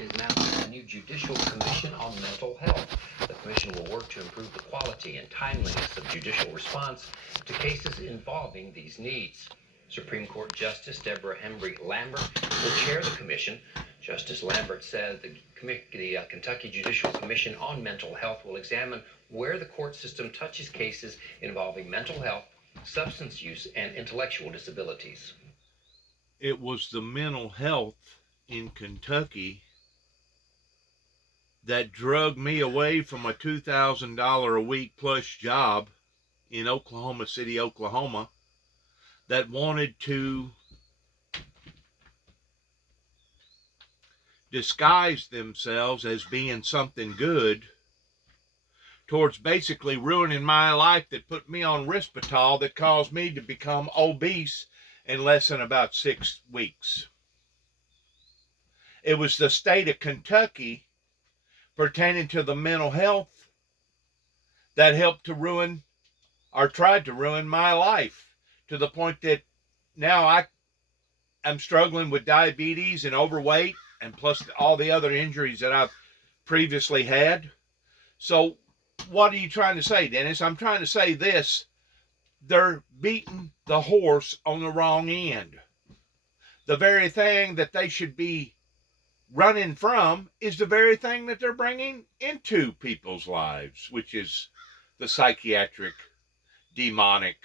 is announcing a new Judicial Commission on Mental Health. The commission will work to improve the quality and timeliness of judicial response to cases involving these needs. Supreme Court Justice Deborah Embry Lambert will chair the commission. Justice Lambert said the Kentucky Judicial Commission on Mental Health will examine where the court system touches cases involving mental health, substance use, and intellectual disabilities. It was the mental health in Kentucky that drug me away from a $2,000 a week plus job in Oklahoma City, Oklahoma, that wanted to disguise themselves as being something good towards basically ruining my life, that put me on Risperdal, that caused me to become obese in less than about 6 weeks. It was the state of Kentucky pertaining to the mental health that helped to ruin, or tried to ruin, my life, to the point that now I am struggling with diabetes and overweight, and plus all the other injuries that I've previously had. So what are you trying to say, Dennis? I'm trying to say this: they're beating the horse on the wrong end. The very thing that they should be running from is the very thing that they're bringing into people's lives, which is the psychiatric, demonic,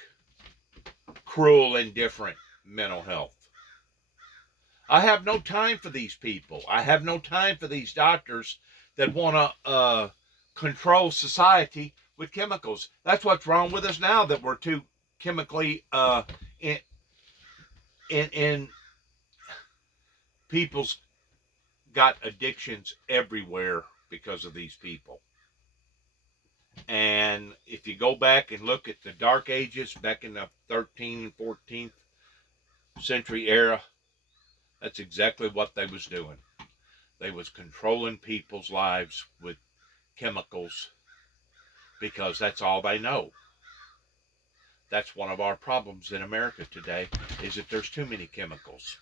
cruel, indifferent mental health. I have no time for these people. I have no time for these doctors that want to control society with chemicals. That's what's wrong with us now, that we're too chemically in people's got addictions everywhere because of these people. And if you go back and look at the Dark Ages, back in the 13th and 14th century era, that's exactly what they was doing. They was controlling people's lives with chemicals because that's all they know. That's one of our problems in America today, is that there's too many chemicals.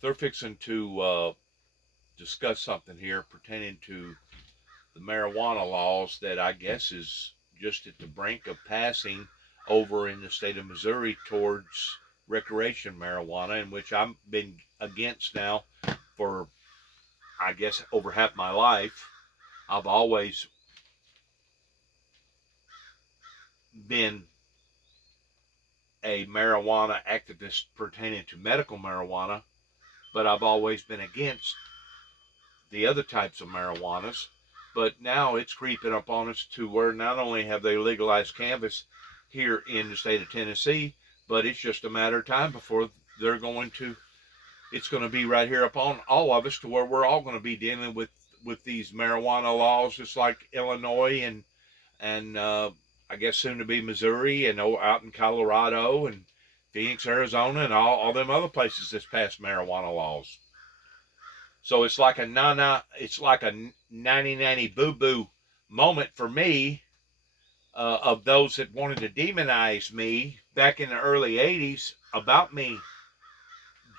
They're fixing to discuss something here pertaining to the marijuana laws that I guess is just at the brink of passing over in the state of Missouri towards recreation marijuana, in which I've been against now for, I guess, over half my life. I've always been a marijuana activist pertaining to medical marijuana, but I've always been against the other types of marijuanas. But now it's creeping up on us to where not only have they legalized cannabis here in the state of Tennessee, but it's just a matter of time before they're going to, it's going to be right here upon all of us, to where we're all going to be dealing with these marijuana laws, just like Illinois and I guess soon to be Missouri, and out in Colorado and Phoenix, Arizona, and all them other places that's passed marijuana laws. So it's like a nanny boo-boo moment for me, of those that wanted to demonize me back in the early 80s about me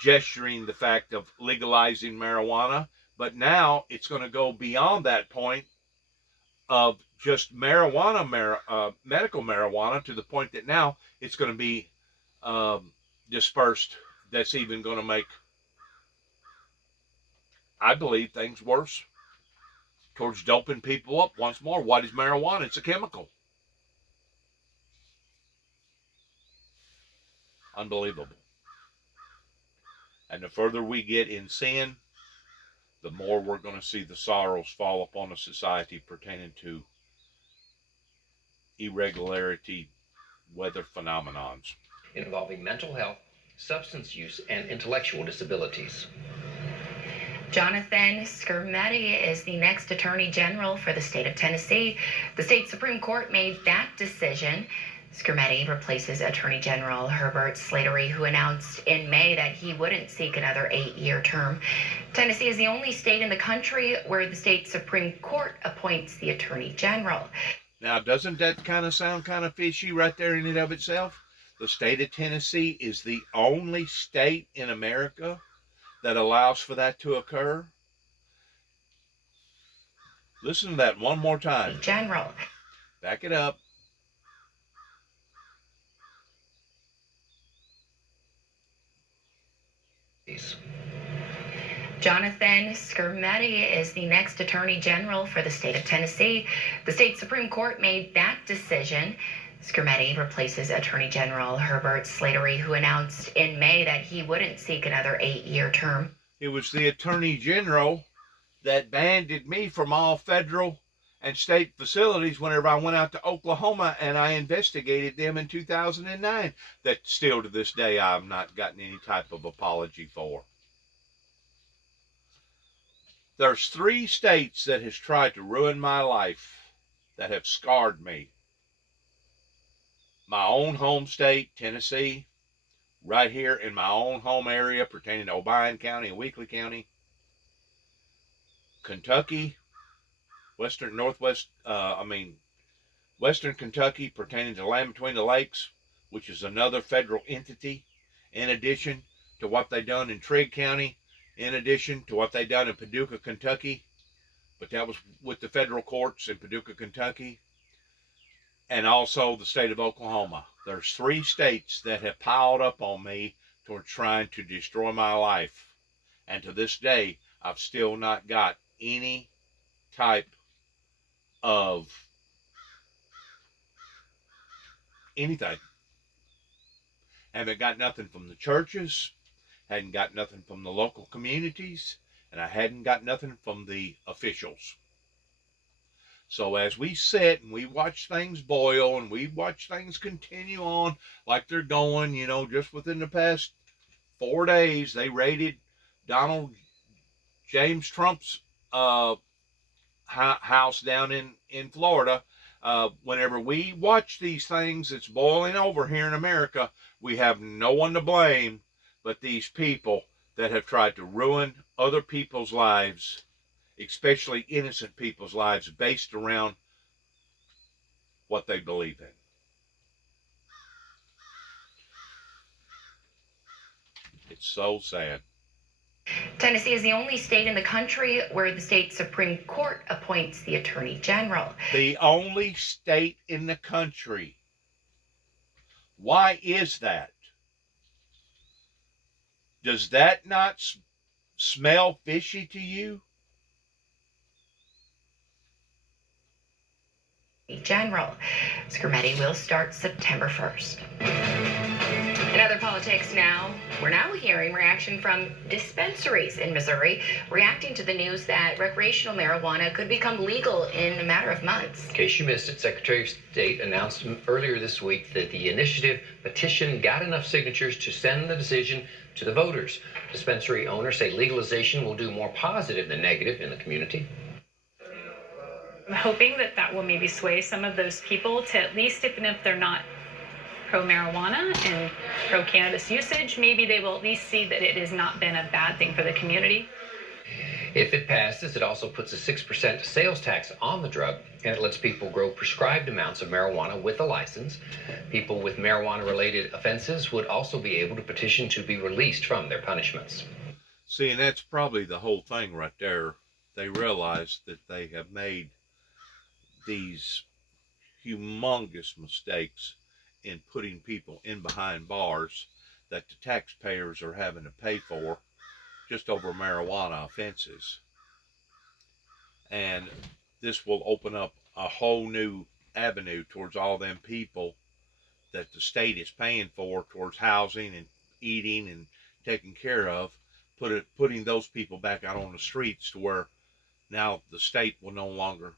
gesturing the fact of legalizing marijuana. But now it's going to go beyond that point of just marijuana, medical marijuana, to the point that now it's going to be dispersed. That's even going to make, I believe, things worse towards doping people up once more. What is marijuana? It's a chemical. Unbelievable. And the further we get in sin, the more we're going to see the sorrows fall upon a society pertaining to irregularity, weather phenomenons involving mental health, substance use, and intellectual disabilities. Jonathan Skrmetti is the next Attorney General for the state of Tennessee. The state Supreme Court made that decision. Skrmetti replaces Attorney General Herbert Slattery, who announced in May that he wouldn't seek another 8-year term. Tennessee is the only state in the country where the state Supreme Court appoints the Attorney General. Now, doesn't that kind of sound kind of fishy right there in and of itself? The state of Tennessee is the only state in America that allows for that to occur. Listen to that one more time. General. Back it up. Jonathan Skrmetti is the next Attorney General for the state of Tennessee. The state Supreme Court made that decision. Skrmetti replaces Attorney General Herbert Slattery, who announced in May that he wouldn't seek another 8-year term. It was the Attorney General that banned me from all federal and state facilities whenever I went out to Oklahoma and I investigated them in 2009, that still to this day I've not gotten any type of apology for. There's 3 states that has tried to ruin my life, that have scarred me. My own home state, Tennessee, right here in my own home area pertaining to Obion County and Weakley County, Kentucky, Western Kentucky pertaining to Land Between the Lakes, which is another federal entity, in addition to what they done in Trigg County, in addition to what they done in Paducah, Kentucky, but that was with the federal courts in Paducah, Kentucky, and also the state of Oklahoma. There's 3 states that have piled up on me toward trying to destroy my life, and to this day I've still not got any type of anything. Haven't got nothing from the churches, hadn't got nothing from the local communities, and I hadn't got nothing from the officials. So as we sit and we watch things boil and we watch things continue on like they're going, just within the past 4 days, they raided Donald James Trump's house down in Florida. Whenever we watch these things, it's boiling over here in America, we have no one to blame but these people that have tried to ruin other people's lives, especially innocent people's lives, based around what they believe in. It's so sad. Tennessee is the only state in the country where the state Supreme Court appoints the Attorney General. The only state in the country. Why is that? Does that not smell fishy to you? General. Skrmetti will start September 1st. In other politics now, we're now hearing reaction from dispensaries in Missouri reacting to the news that recreational marijuana could become legal in a matter of months. In case you missed it, Secretary of State announced earlier this week that the initiative petition got enough signatures to send the decision to the voters. Dispensary owners say legalization will do more positive than negative in the community. I'm hoping that will maybe sway some of those people to, at least even if they're not pro-marijuana and pro-cannabis usage, maybe they will at least see that it has not been a bad thing for the community. If it passes, it also puts a 6% sales tax on the drug, and it lets people grow prescribed amounts of marijuana with a license. People with marijuana-related offenses would also be able to petition to be released from their punishments. See, and that's probably the whole thing right there. They realize that they have made these humongous mistakes in putting people in behind bars that the taxpayers are having to pay for just over marijuana offenses. And this will open up a whole new avenue towards all them people that the state is paying for towards housing and eating and taking care of, putting those people back out on the streets to where now the state will no longer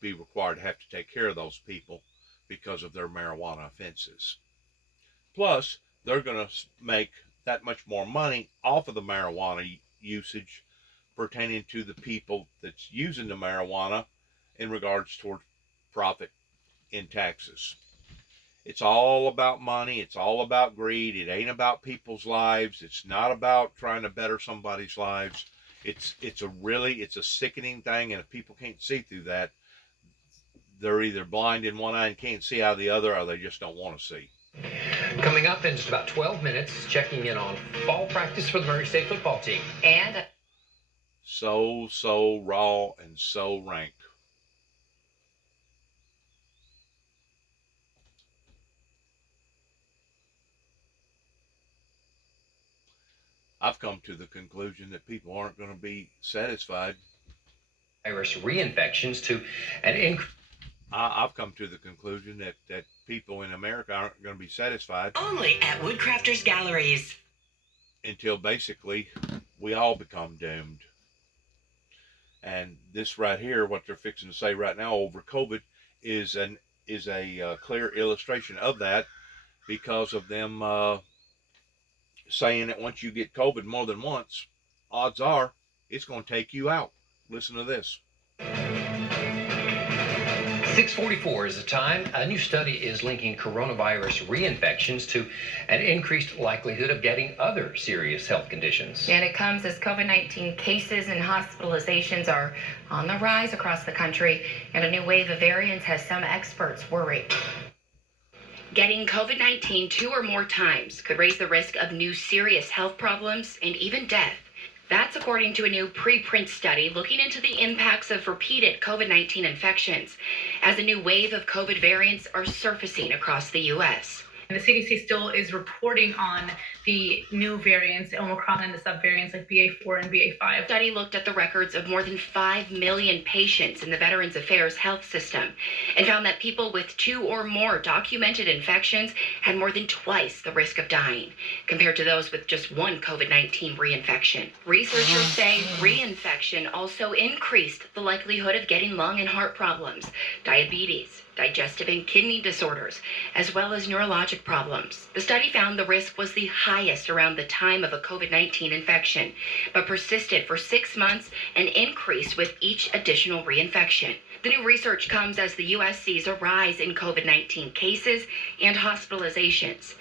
be required to have to take care of those people because of their marijuana offenses. Plus, they're going to make that much more money off of the marijuana usage pertaining to the people that's using the marijuana in regards toward profit in taxes. It's all about money. It's all about greed. It ain't about people's lives. It's not about trying to better somebody's lives. It's a sickening thing, and if people can't see through that, they're either blind in one eye and can't see out of the other, or they just don't want to see. Coming up in just about 12 minutes, checking in on fall practice for the Murray State football team. And So raw and so rank. I've come to the conclusion that people aren't going to be satisfied. Virus reinfections to an increase. I've come to the conclusion that people in America aren't going to be satisfied Only at Woodcrafters Galleries. until basically we all become doomed. And this right here, what they're fixing to say right now over COVID, is a clear illustration of that, because of them saying that once you get COVID more than once, odds are it's going to take you out. Listen to this. 6:44 is the time. A new study is linking coronavirus reinfections to an increased likelihood of getting other serious health conditions. And it comes as COVID-19 cases and hospitalizations are on the rise across the country, and a new wave of variants has some experts worried. Getting COVID-19 2 or more times could raise the risk of new serious health problems and even death. That's according to a new preprint study looking into the impacts of repeated COVID-19 infections as a new wave of COVID variants are surfacing across the U.S. And the CDC still is reporting on the new variants, Omicron, and the subvariants like BA4 and BA5. The study looked at the records of more than 5 million patients in the Veterans Affairs health system and found that people with 2 or more documented infections had more than twice the risk of dying compared to those with just one COVID-19 reinfection. Researchers say reinfection also increased the likelihood of getting lung and heart problems, diabetes, digestive and kidney disorders, as well as neurologic problems. The study found the risk was the highest around the time of a COVID-19 infection, but persisted for 6 months and increased with each additional reinfection. The new research comes as the U.S. sees a rise in COVID-19 cases and hospitalizations,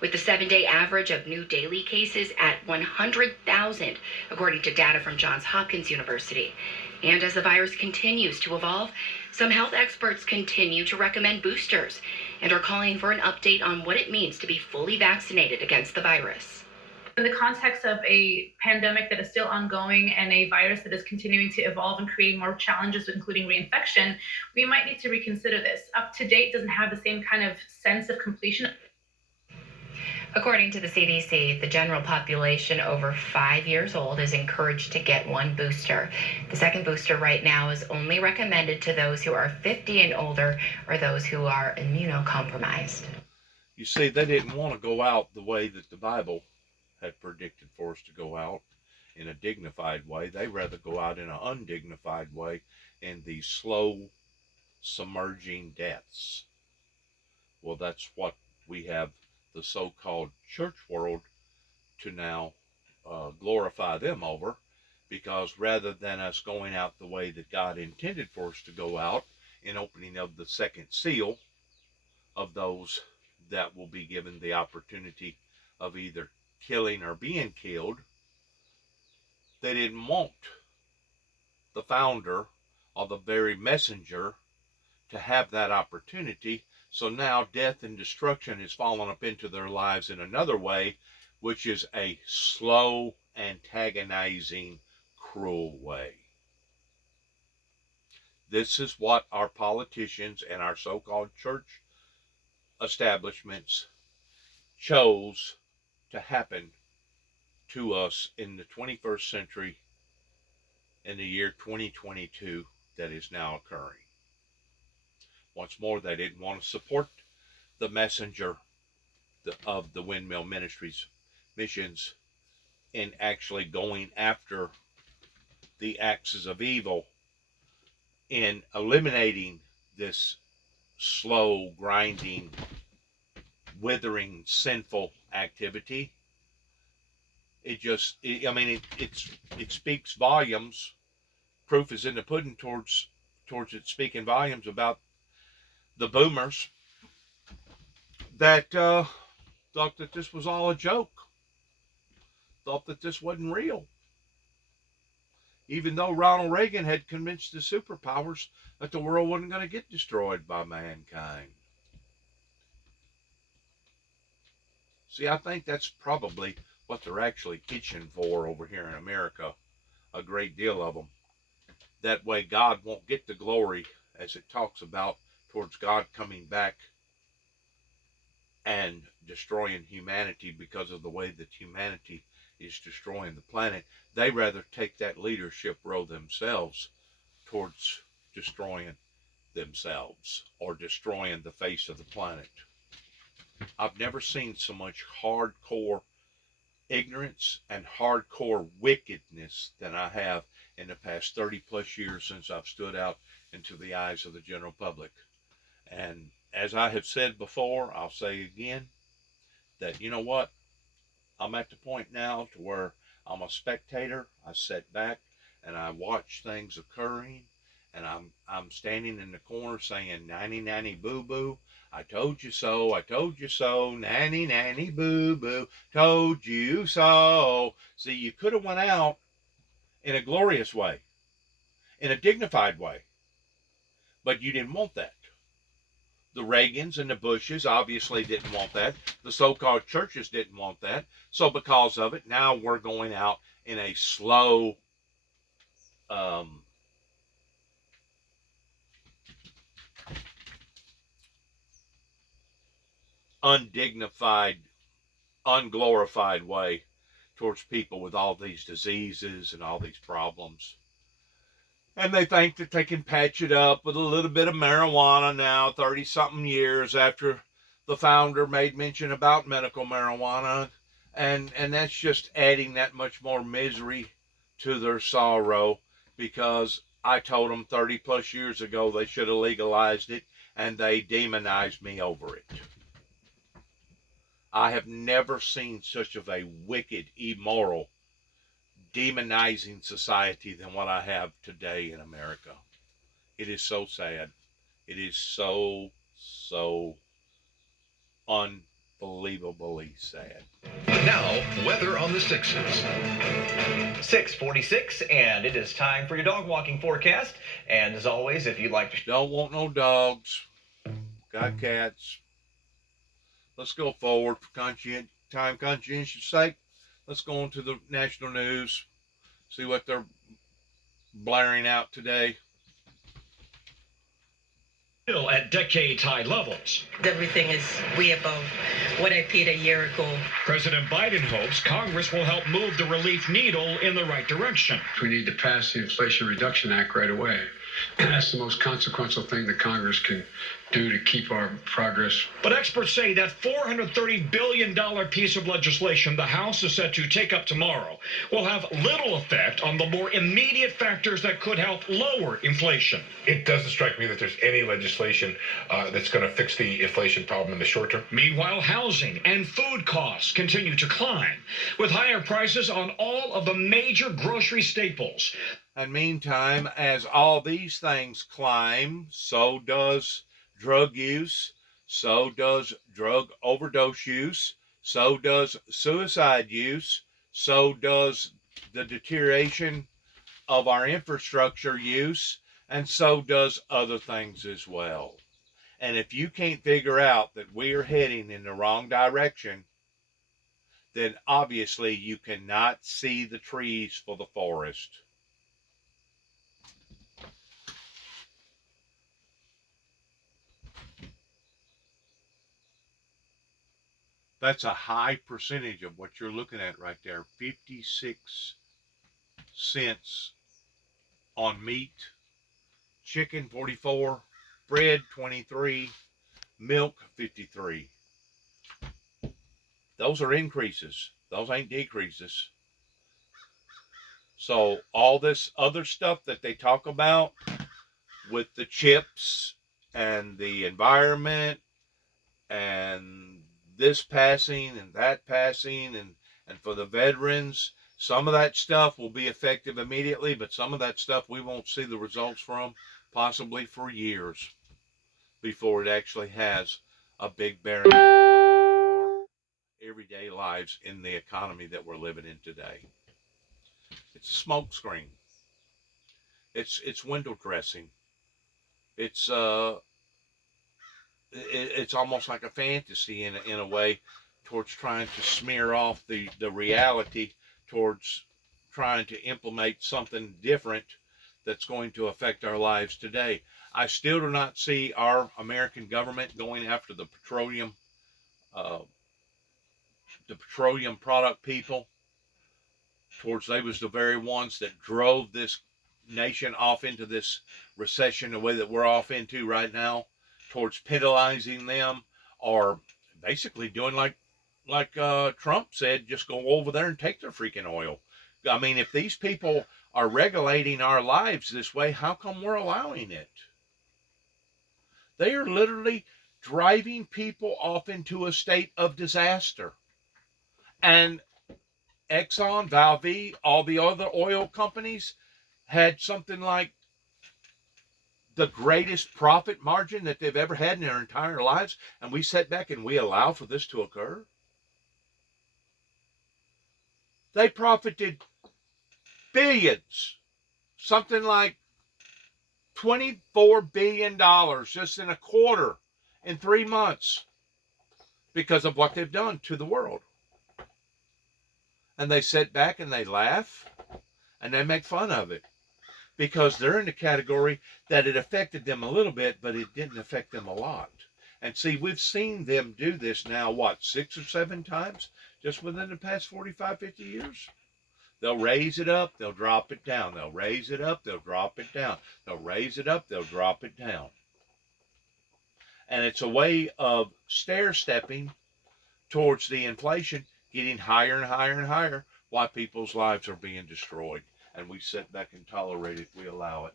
with the 7-day average of new daily cases at 100,000, according to data from Johns Hopkins University. And as the virus continues to evolve, some health experts continue to recommend boosters and are calling for an update on what it means to be fully vaccinated against the virus. In the context of a pandemic that is still ongoing and a virus that is continuing to evolve and create more challenges, including reinfection, we might need to reconsider this. Up to date doesn't have the same kind of sense of completion. According to the CDC, the general population over 5 years old is encouraged to get one booster. The second booster right now is only recommended to those who are 50 and older or those who are immunocompromised. You see, they didn't want to go out the way that the Bible had predicted for us to go out, in a dignified way. They rather go out in an undignified way, in these slow, submerging deaths. Well, that's what we have the so-called church world to now glorify them over, because rather than us going out the way that God intended for us to go out, in opening of the second seal of those that will be given the opportunity of either killing or being killed, they didn't want the founder or the very messenger to have that opportunity. So now death and destruction has fallen up into their lives in another way, which is a slow, antagonizing, cruel way. This is what our politicians and our so-called church establishments chose to happen to us in the 21st century, in the year 2022 that is now occurring. Once more, they didn't want to support the messenger of the Windmill Ministries missions in actually going after the axes of evil, in eliminating this slow, grinding, withering, sinful activity. It speaks volumes. Proof is in the pudding towards it speaking volumes about the boomers that thought that this was all a joke, thought that this wasn't real, even though Ronald Reagan had convinced the superpowers that the world wasn't going to get destroyed by mankind. See, I think that's probably what they're actually itching for over here in America, a great deal of them. That way God won't get the glory, as it talks about, towards God coming back and destroying humanity because of the way that humanity is destroying the planet. They rather take that leadership role themselves towards destroying themselves or destroying the face of the planet. I've never seen so much hardcore ignorance and hardcore wickedness than I have in the past 30 plus years since I've stood out into the eyes of the general public. And as I have said before, I'll say again, that you know what? I'm at the point now to where I'm a spectator. I sit back and I watch things occurring, and I'm standing in the corner saying, nanny, nanny, boo, boo. I told you so, I told you so, nanny, nanny, boo, boo, told you so. See, you could have went out in a glorious way, in a dignified way, but you didn't want that. The Reagans and the Bushes obviously didn't want that. The so-called churches didn't want that. So because of it, now we're going out in a slow, undignified, unglorified way towards people with all these diseases and all these problems. And they think that they can patch it up with a little bit of marijuana now, 30-something years after the founder made mention about medical marijuana. And that's just adding that much more misery to their sorrow, because I told them 30 plus years ago they should have legalized it, and they demonized me over it. I have never seen such of a wicked, immoral, demonizing society than what I have today in America. It is so sad. It is so unbelievably sad. Now, weather on the 6s. 6:46, and it is time for your dog walking forecast. And as always, if you'd like to... Don't want no dogs. Got cats. Let's go forward for conscientious sake. Let's go into the national news. See what they're blaring out today. Still at decades-high levels. Everything is way above what I paid a year ago. President Biden hopes Congress will help move the relief needle in the right direction. We need to pass the Inflation Reduction Act right away. That's the most consequential thing that Congress can do to keep our progress. But experts say that $430 billion piece of legislation the House is set to take up tomorrow will have little effect on the more immediate factors that could help lower inflation. It doesn't strike me that there's any legislation that's going to fix the inflation problem in the short term. Meanwhile, housing and food costs continue to climb, with higher prices on all of the major grocery staples. And meantime, as all these things climb, so does drug use, so does drug overdose use, so does suicide use, so does the deterioration of our infrastructure use, and so does other things as well. And if you can't figure out that we are heading in the wrong direction, then obviously you cannot see the trees for the forest. That's a high percentage of what you're looking at right there. 56 cents on meat, chicken 44, bread 23, milk 53. Those are increases. Those ain't decreases. So all this other stuff that they talk about with the chips and the environment and this passing and that passing and for the veterans, some of that stuff will be effective immediately, but some of that stuff we won't see the results from possibly for years before it actually has a big bearing upon our everyday lives in the economy that we're living in today. It's a smoke screen. It's window dressing. It's almost like a fantasy in a way, to towards trying to smear off the reality, towards trying to implement something different that's going to affect our lives today. I still do not see our American government going after the petroleum product people, towards they was the very ones that drove this nation off into this recession the way that we're off into right now, towards penalizing them, or basically doing like Trump said, just go over there and take their freaking oil. I mean, if these people are regulating our lives this way, how come we're allowing it? They are literally driving people off into a state of disaster. And Exxon, Valve, all the other oil companies had something like the greatest profit margin that they've ever had in their entire lives, and we sit back and we allow for this to occur. They profited billions, something like $24 billion just in a quarter, in 3 months, because of what they've done to the world. And they sit back and they laugh and they make fun of it, because they're in the category that it affected them a little bit, but it didn't affect them a lot. And see, we've seen them do this now, what, 6 or 7 times just within the past 45, 50 years? They'll raise it up, they'll drop it down. They'll raise it up, they'll drop it down. They'll raise it up, they'll drop it down. And it's a way of stair-stepping towards the inflation, getting higher and higher and higher, while people's lives are being destroyed. And we sit back and tolerate it, we allow it.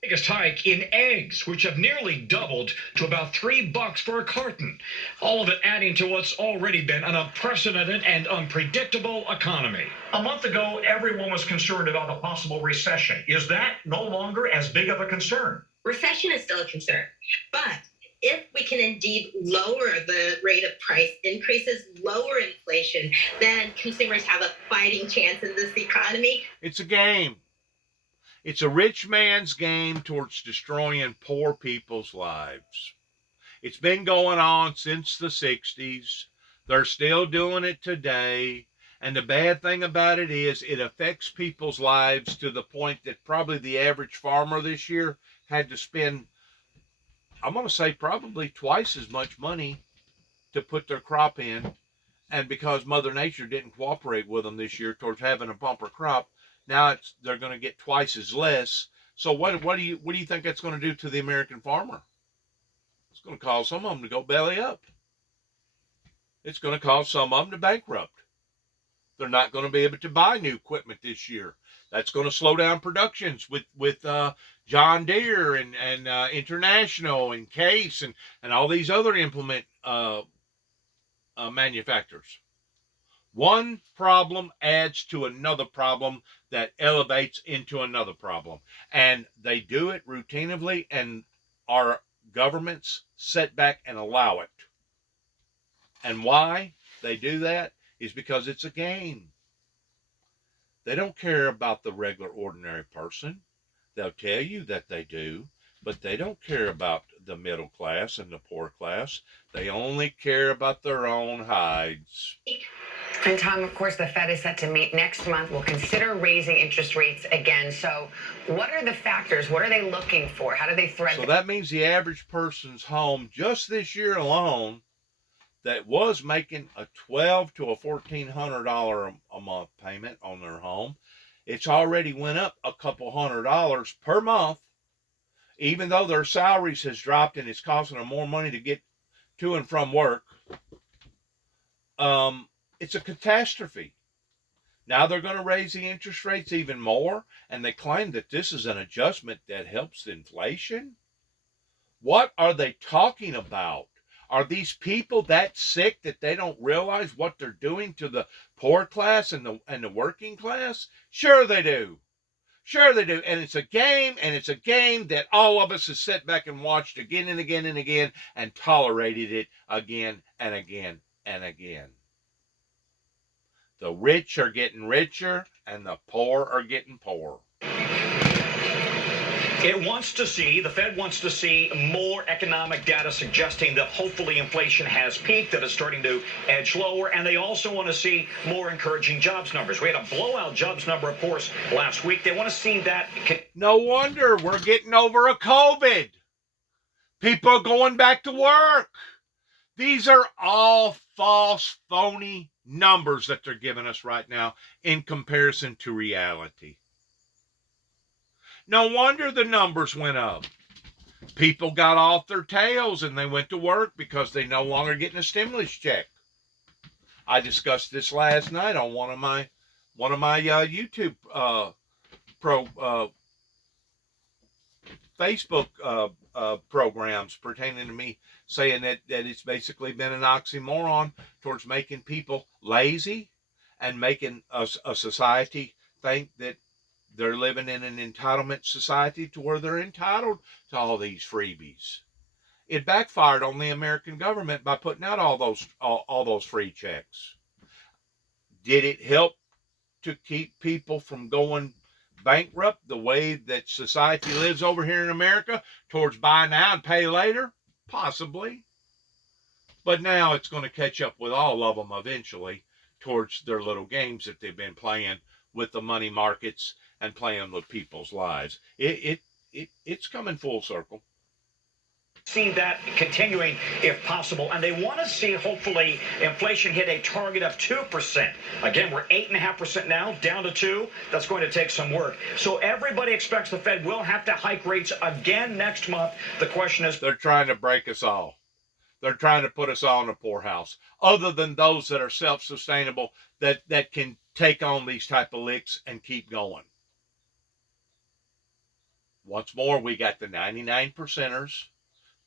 Biggest hike in eggs, which have nearly doubled to about $3 for a carton. All of it adding to what's already been an unprecedented and unpredictable economy. A month ago, everyone was concerned about a possible recession. Is that no longer as big of a concern? Recession is still a concern, but if we can indeed lower the rate of price increases, lower inflation, then consumers have a fighting chance in this economy. It's a game. It's a rich man's game towards destroying poor people's lives. It's been going on since the 60s. They're still doing it today. And the bad thing about it is it affects people's lives to the point that probably the average farmer this year had to spend, I'm going to say, probably twice as much money to put their crop in. And because Mother Nature didn't cooperate with them this year towards having a bumper crop, now they're going to get twice as less. So what do you think that's going to do to the American farmer? It's going to cause some of them to go belly up. It's going to cause some of them to bankrupt. They're not going to be able to buy new equipment this year. That's going to slow down productions with John Deere and International and Case and all these other implement manufacturers. One problem adds to another problem that elevates into another problem. And they do it routinely, and our governments sit back and allow it. And why they do that is because it's a game. They don't care about the regular, ordinary person. They'll tell you that they do, but they don't care about the middle class and the poor class. They only care about their own hides. And Tom, of course, the Fed is set to meet next month. Will consider raising interest rates again. So what are the factors? What are they looking for? How do they thread? So that means the average person's home just this year alone that was making a $1,200 to a $1,400 a month payment on their home, it's already went up a couple $100 per month, even though their salaries has dropped and it's costing them more money to get to and from work. It's a catastrophe. Now they're going to raise the interest rates even more, and they claim that this is an adjustment that helps inflation. What are they talking about? Are these people that sick that they don't realize what they're doing to the poor class and the working class? Sure they do. Sure they do. And it's a game, and it's a game that all of us have sat back and watched again and again and again and tolerated it again and again and again. The rich are getting richer, and the poor are getting poorer. The Fed wants to see more economic data suggesting that hopefully inflation has peaked, that it's starting to edge lower, and they also want to see more encouraging jobs numbers. We had a blowout jobs number, of course, last week. They want to see that. No wonder we're getting over a COVID. People are going back to work. These are all false, phony numbers that they're giving us right now in comparison to reality. No wonder the numbers went up. People got off their tails and they went to work because they no longer getting a stimulus check. I discussed this last night on one of my YouTube Facebook programs pertaining to me, saying that it's basically been an oxymoron towards making people lazy and making a society think that they're living in an entitlement society to where they're entitled to all these freebies. It backfired on the American government by putting out all those free checks. Did it help to keep people from going bankrupt the way that society lives over here in America towards buy now and pay later? Possibly. But now it's going to catch up with all of them eventually towards their little games that they've been playing with the money markets and playing with people's lives. It's coming full circle. See that continuing if possible, and they want to see hopefully inflation hit a target of 2%. Again, we're 8.5% now, down to 2%. That's going to take some work. So everybody expects the Fed will have to hike rates again next month. The question is, they're trying to break us all. They're trying to put us all in a poorhouse. Other than those that are self-sustainable, that can take on these type of licks and keep going. Once more, we got the 99%ers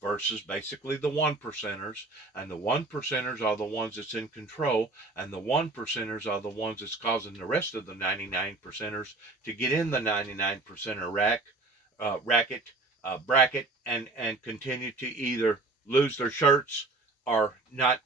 versus basically the 1%ers, and the 1%ers are the ones that's in control, and the 1%ers are the ones that's causing the rest of the 99%ers to get in the 99%er bracket and continue to either lose their shirts or not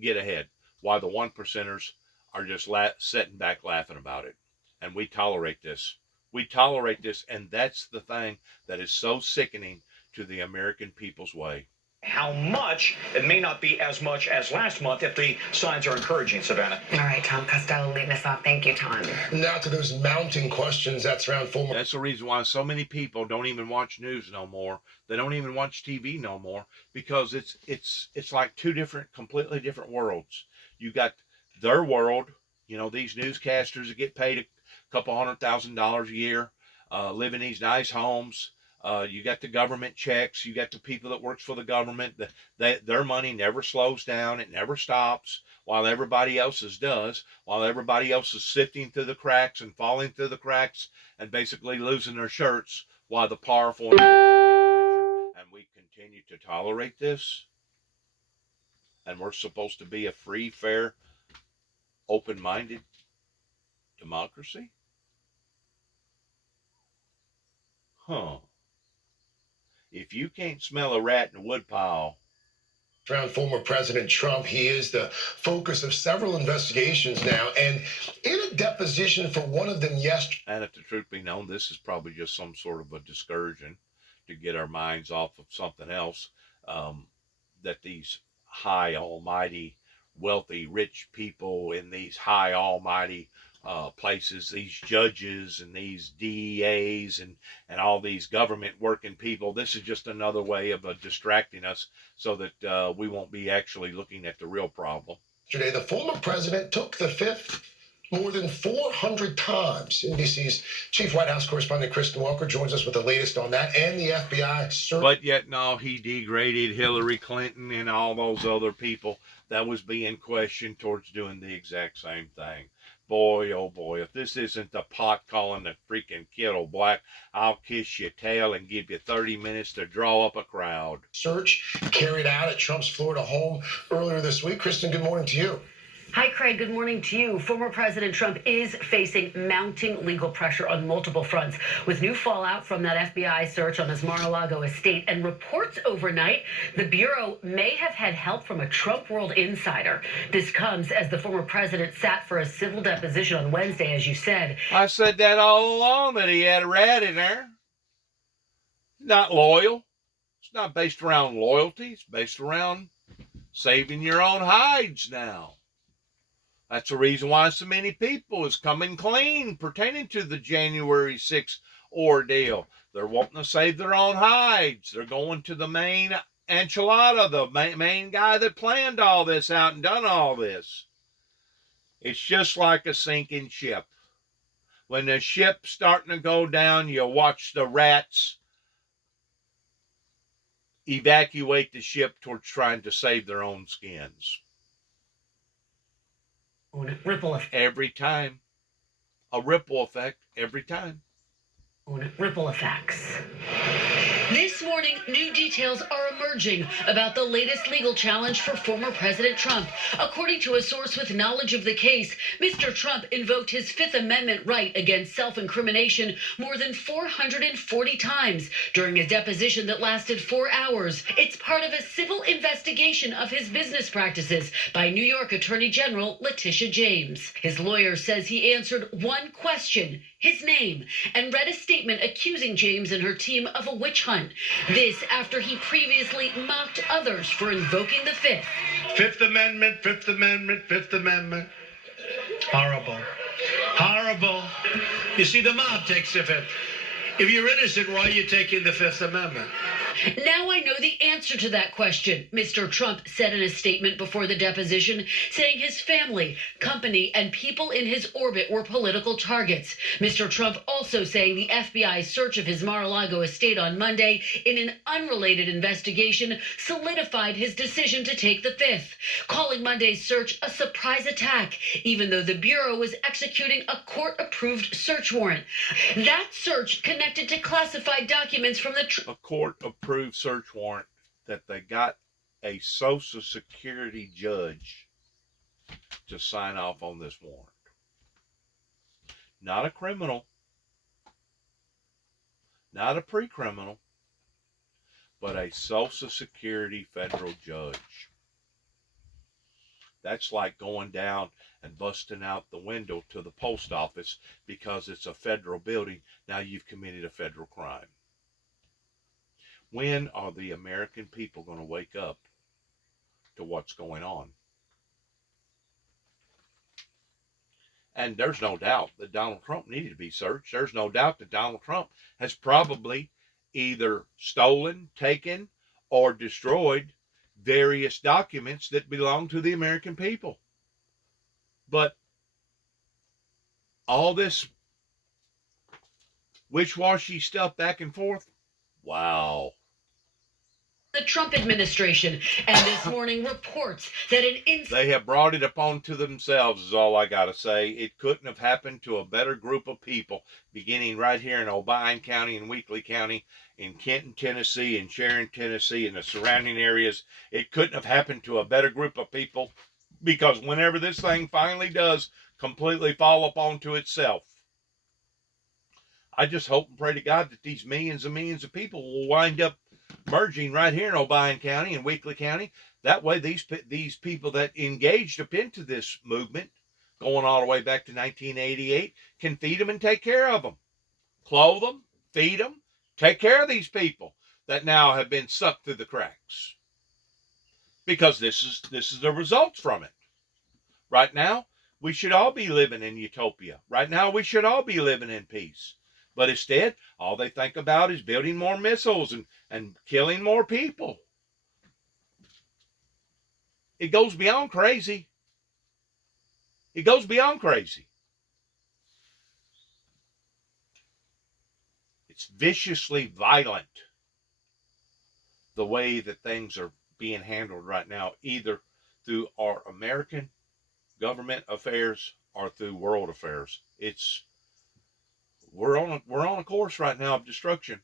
get ahead, while the 1%ers are just sitting back laughing about it. And we tolerate this. We tolerate this, and that's the thing that is so sickening to the American people's way. How much? It may not be as much as last month if the signs are encouraging, Savannah. All right, Tom Costello leading us off. Thank you, Tom. Now to those mounting questions that surround former. That's the reason why so many people don't even watch news no more. They don't even watch TV no more, because it's like two completely different worlds. You got their world, these newscasters that get paid a couple $100,000 a year, live in these nice homes. You got the government checks. You got the people that works for the government. Their money never slows down. It never stops, while everybody else's does. While everybody else is sifting through the cracks and falling through the cracks and basically losing their shirts, while the powerful and rich are getting richer. And we continue to tolerate this. And we're supposed to be a free, fair, open-minded democracy? Huh. If you can't smell a rat in a woodpile. Around former President Trump, he is the focus of several investigations now, and in a deposition for one of them yesterday. And if the truth be known, this is probably just some sort of a discouraging to get our minds off of something else, that these high, almighty, wealthy, rich people in these high, almighty places, these judges and these DEAs and all these government working people, this is just another way of distracting us so that we won't be actually looking at the real problem. Yesterday, the former president took the fifth more than 400 times. NBC's chief White House correspondent Kristen Walker joins us with the latest on that and the FBI search. But yet, no, he degraded Hillary Clinton and all those other people that was being questioned towards doing the exact same thing. Boy, oh boy, if this isn't the pot calling the freaking kettle black, I'll kiss your tail and give you 30 minutes to draw up a crowd. Search carried out at Trump's Florida home earlier this week. Kristen, good morning to you. Hi, Craig. Good morning to you. Former President Trump is facing mounting legal pressure on multiple fronts, with new fallout from that FBI search on his Mar-a-Lago estate and reports overnight the Bureau may have had help from a Trump World insider. This comes as the former president sat for a civil deposition on Wednesday, as you said. I said that all along, that he had a rat in there. not loyal. It's not based around loyalty. It's based around saving your own hides now. That's the reason why so many people is coming clean pertaining to the January 6th ordeal. They're wanting to save their own hides. They're going to the main enchilada, the main guy that planned all this out and done all this. It's just like a sinking ship. When the ship's starting to go down, you watch the rats evacuate the ship towards trying to save their own skins. Ripple effect. Every time. A ripple effect every time. Ripple effects. This morning, new details are emerging about the latest legal challenge for former President Trump. According to a source with knowledge of the case, Mr. Trump invoked his Fifth Amendment right against self-incrimination more than 440 times during a deposition that lasted 4 hours. It's part of a civil investigation of his business practices by New York Attorney General Letitia James. His lawyer says he answered one question, his name, and read a statement accusing James and her team of a witch hunt. This after he previously mocked others for invoking the Fifth. Fifth Amendment, Fifth Amendment, Fifth Amendment. Horrible. Horrible. You see, the mob takes the Fifth. If you're innocent, why are you taking the Fifth Amendment? Now I know the answer to that question, Mr. Trump said in a statement before the deposition, saying his family, company, and people in his orbit were political targets. Mr. Trump also saying the FBI's search of his Mar-a-Lago estate on Monday in an unrelated investigation solidified his decision to take the Fifth, calling Monday's search a surprise attack, even though the Bureau was executing a court-approved search warrant. That search connected to classified documents from the a court-approved search warrant that they got a Social Security judge to sign off on this warrant. Not a criminal, not a pre-criminal, but a Social Security federal judge. That's like going down and busting out the window to the post office because it's a federal building. Now you've committed a federal crime. When are the American people going to wake up to what's going on? And there's no doubt that Donald Trump needed to be searched. There's no doubt that Donald Trump has probably either stolen, taken, or destroyed various documents that belong to the American people. But all this wishy-washy stuff back and forth, wow. The Trump administration, and this morning reports that they have brought it upon to themselves, is all I gotta say. It couldn't have happened to a better group of people, beginning right here in Obion County and Weakley County, in Kenton, Tennessee, and Sharon, Tennessee, and the surrounding areas. It couldn't have happened to a better group of people, because whenever this thing finally does completely fall upon to itself, I just hope and pray to God that these millions and millions of people will wind up merging right here in Obion County and Weakley County. That way these people that engaged up into this movement, going all the way back to 1988, can feed them and take care of them. Clothe them, feed them, take care of these people that now have been sucked through the cracks. Because this is the results from it. Right now, we should all be living in utopia. Right now, we should all be living in peace. But instead, all they think about is building more missiles and killing more people. It goes beyond crazy. It goes beyond crazy. It's viciously violent, the way that things are being handled right now, either through our American government affairs or through world affairs. We're on a course right now of destruction,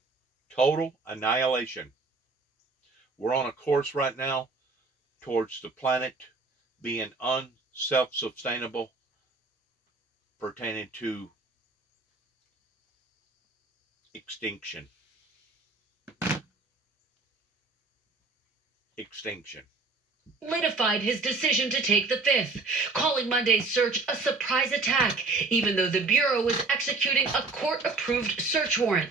total annihilation. We're on a course right now towards the planet being unself-sustainable, pertaining to extinction. Extinction. solidified his decision to take the fifth, calling Monday's search a surprise attack, even though the Bureau was executing a court-approved search warrant.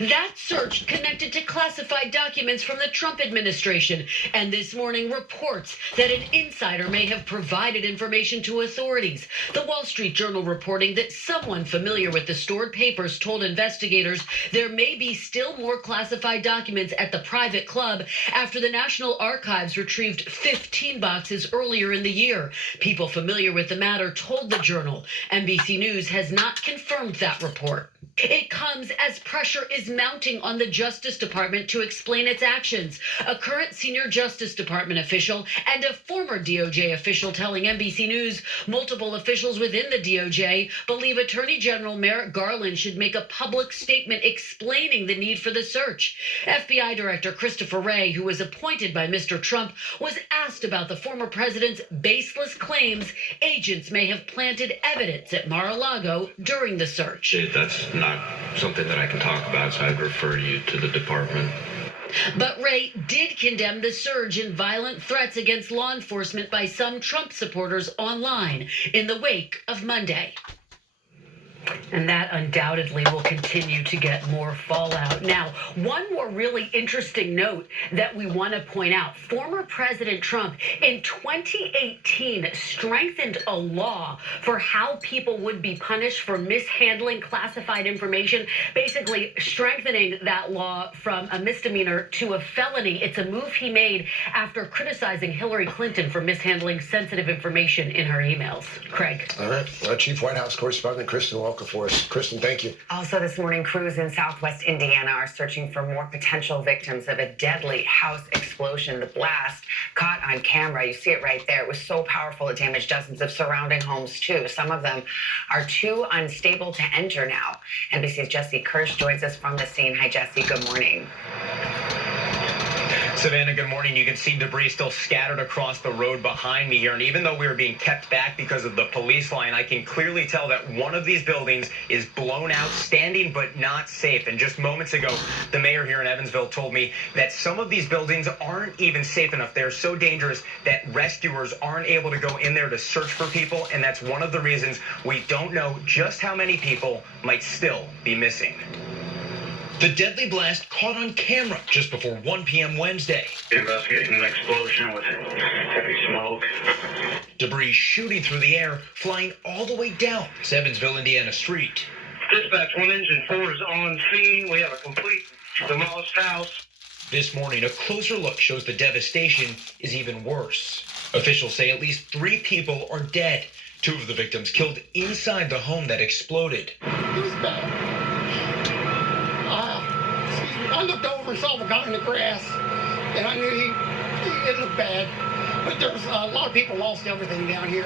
That search connected to classified documents from the Trump administration, and this morning reports that an insider may have provided information to authorities. The Wall Street Journal reporting that someone familiar with the stored papers told investigators there may be still more classified documents at the private club after the National Archives retrieved 15 boxes earlier in the year. People familiar with the matter told the Journal. NBC News has not confirmed that report. It comes as pressure is mounting on the Justice Department to explain its actions. A current senior Justice Department official and a former DOJ official telling NBC News multiple officials within the DOJ believe Attorney General Merrick Garland should make a public statement explaining the need for the search. FBI Director Christopher Wray, who was appointed by Mr. Trump, was asked about the former president's baseless claims agents may have planted evidence at Mar-a-Lago during the search. That's not something that I can talk about, so I'd refer you to the department. But Wray did condemn the surge in violent threats against law enforcement by some Trump supporters online in the wake of Monday. And that undoubtedly will continue to get more fallout. Now, one more really interesting note that we want to point out. Former President Trump in 2018 strengthened a law for how people would be punished for mishandling classified information, basically strengthening that law from a misdemeanor to a felony. It's a move he made after criticizing Hillary Clinton for mishandling sensitive information in her emails. Craig. All right. Chief White House correspondent Kristen Walker for us. Kristen, thank you. Also this morning, crews in southwest Indiana are searching for more potential victims of a deadly house explosion. The blast caught on camera. You see it right there. It was so powerful it damaged dozens of surrounding homes, too. Some of them are too unstable to enter now. NBC's Jesse Kirsch joins us from the scene. Hi, Jesse. Good morning. Savannah, good morning. You can see debris still scattered across the road behind me here. And even though we were being kept back because of the police line, I can clearly tell that one of these buildings is blown out, standing but not safe. And just moments ago, the mayor here in Evansville told me that some of these buildings aren't even safe enough. They're so dangerous that rescuers aren't able to go in there to search for people. And that's one of the reasons we don't know just how many people might still be missing. The deadly blast caught on camera just before 1 p.m. Wednesday. Investigating an explosion with heavy smoke. Debris shooting through the air, flying all the way down Evansville, Indiana street. Dispatch 1 Engine 4 is on scene. We have a complete demolished house. This morning, a closer look shows the devastation is even worse. Officials say at least 3 people are dead. 2 of the victims killed inside the home that exploded. It was bad. I looked over and saw the guy in the grass, and I knew it looked bad. But there was a lot of people lost everything down here.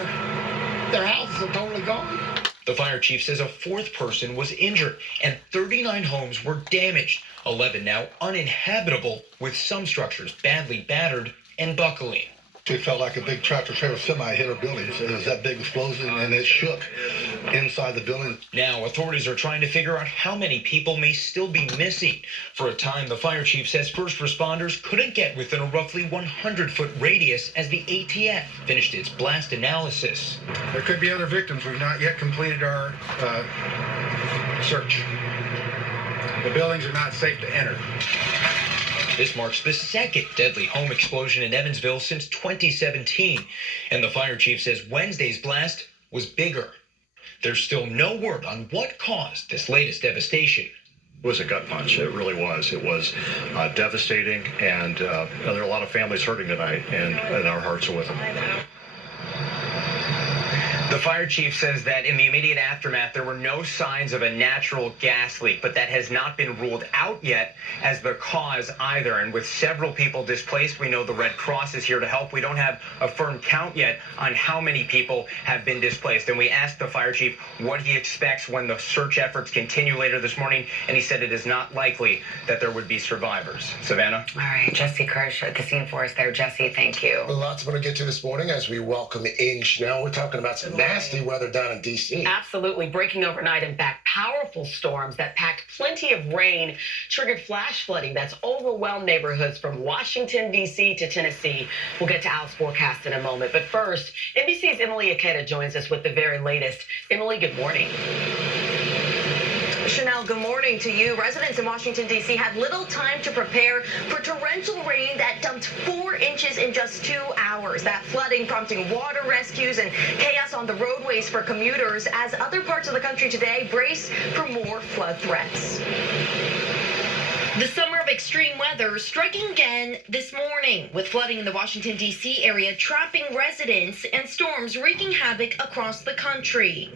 Their houses are totally gone. The fire chief says a 4th person was injured, and 39 homes were damaged, 11 now uninhabitable, with some structures badly battered and buckling. It felt like a big tractor-trailer semi hit our building. It was that big explosion, and it shook inside the building. Now, authorities are trying to figure out how many people may still be missing. For a time, the fire chief says first responders couldn't get within a roughly 100-foot radius as the ATF finished its blast analysis. There could be other victims. We've not yet completed our search. The buildings are not safe to enter. This marks the 2nd deadly home explosion in Evansville since 2017, and the fire chief says Wednesday's blast was bigger. There's still no word on what caused this latest devastation. It was a gut punch. It really was. It was devastating, and there are a lot of families hurting tonight, and our hearts are with them. The fire chief says that in the immediate aftermath, there were no signs of a natural gas leak, but that has not been ruled out yet as the cause either. And with several people displaced, we know the Red Cross is here to help. We don't have a firm count yet on how many people have been displaced. And we asked the fire chief what he expects when the search efforts continue later this morning, and he said it is not likely that there would be survivors. Savannah? All right, Jesse Kirsch at the scene for us there. Jesse, thank you. Lots more to get to this morning as we welcome in Chanel. We're talking about some nasty weather down in D.C. Absolutely. Breaking overnight and back, powerful storms that packed plenty of rain triggered flash flooding that's overwhelmed neighborhoods from Washington, D.C. to Tennessee. We'll get to Al's forecast in a moment. But first, NBC's Emily Ikeda joins us with the very latest. Emily, good morning. Chanel, good morning to you. Residents in Washington, D.C. had little time to prepare for torrential rain that dumped 4 inches in just 2 hours. That flooding prompting water rescues and chaos on the roadways for commuters as other parts of the country today brace for more flood threats. The summer of extreme weather striking again this morning, with flooding in the Washington, D.C. area trapping residents and storms wreaking havoc across the country.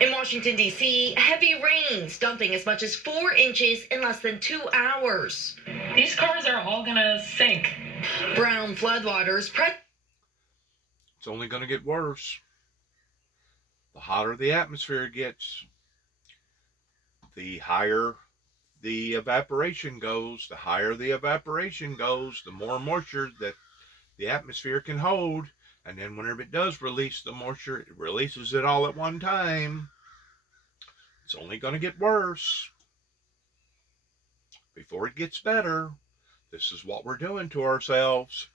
In Washington, D.C., heavy rains dumping as much as 4 inches in less than 2 hours. These cars are all gonna sink. Brown floodwaters. It's only going to get worse. The hotter the atmosphere gets, the higher the evaporation goes. The higher the evaporation goes, the more moisture that the atmosphere can hold. And then whenever it does release the moisture, it releases it all at one time. It's only going to get worse. Before it gets better, this is what we're doing to ourselves.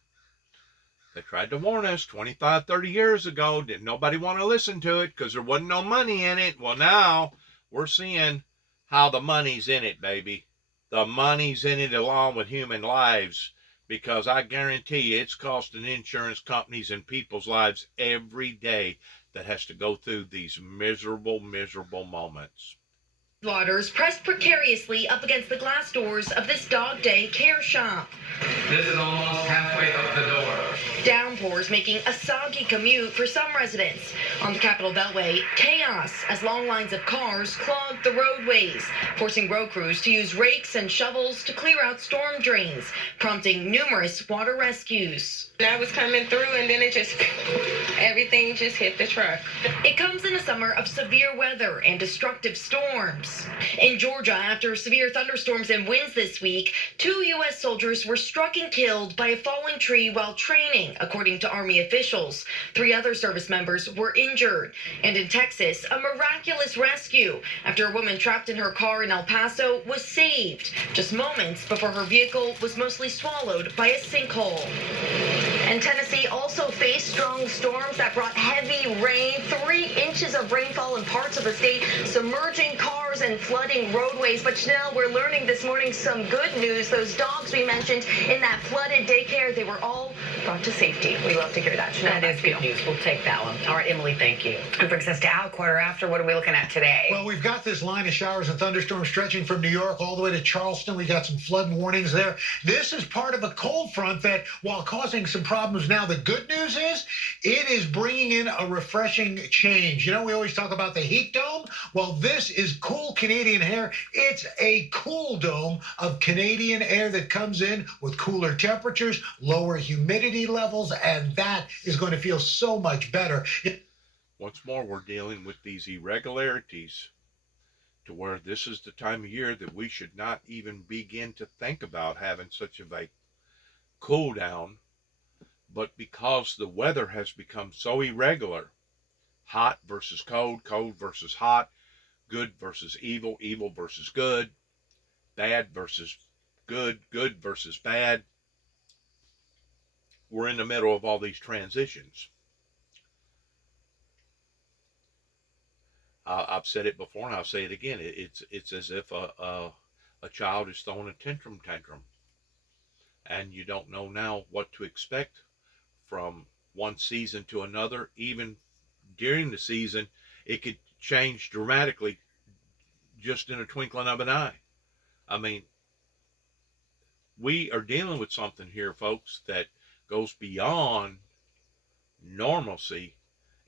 They tried to warn us 25, 30 years ago. Didn't nobody want to listen to it because there wasn't no money in it. Well, now we're seeing how the money's in it, baby. The money's in it along with human lives. Because I guarantee you it's costing insurance companies and people's lives every day that has to go through these miserable, miserable moments. Waters pressed precariously up against the glass doors of this dog day care shop. This is almost halfway up the door. Downpours making a soggy commute for some residents. On the Capitol Beltway, chaos as long lines of cars clog the roadways, forcing road crews to use rakes and shovels to clear out storm drains, prompting numerous water rescues. I was coming through and then everything just hit the truck. It comes in a summer of severe weather and destructive storms. In Georgia, after severe thunderstorms and winds this week, 2 U.S. soldiers were struck and killed by a falling tree while training, according to Army officials. 3 other service members were injured. And in Texas, a miraculous rescue after a woman trapped in her car in El Paso was saved just moments before her vehicle was mostly swallowed by a sinkhole. And Tennessee also faced strong storms that brought heavy rain, 3 inches of rainfall in parts of the state, submerging cars and flooding roadways. But Chanel, we're learning this morning some good news. Those dogs we mentioned in that flooded daycare, they were all brought to safety. We love to hear that, Chanel. That is good news. We'll take that one. All right, Emily, thank you. And brings us to Al quarter after. What are we looking at today? Well, we've got this line of showers and thunderstorms stretching from New York all the way to Charleston. We got some flood warnings there. This is part of a cold front that, while causing some problems now, the good news is it is bringing in a refreshing change. You know, we always talk about the heat dome. Well, this is cool Canadian air. It's a cool dome of Canadian air that comes in with cooler temperatures, lower humidity levels, and that is going to feel so much better. Once more, we're dealing with these irregularities to where this is the time of year that we should not even begin to think about having such of a cool down. But because the weather has become so irregular, hot versus cold, cold versus hot, good versus evil, evil versus good, bad versus good, good versus bad, we're in the middle of all these transitions. I've said it before and I'll say it again. It's as if a child is throwing a tantrum, and you don't know now what to expect from one season to another. Even during the season, it could change dramatically just in a twinkling of an eye. I mean, we are dealing with something here, folks, that goes beyond normalcy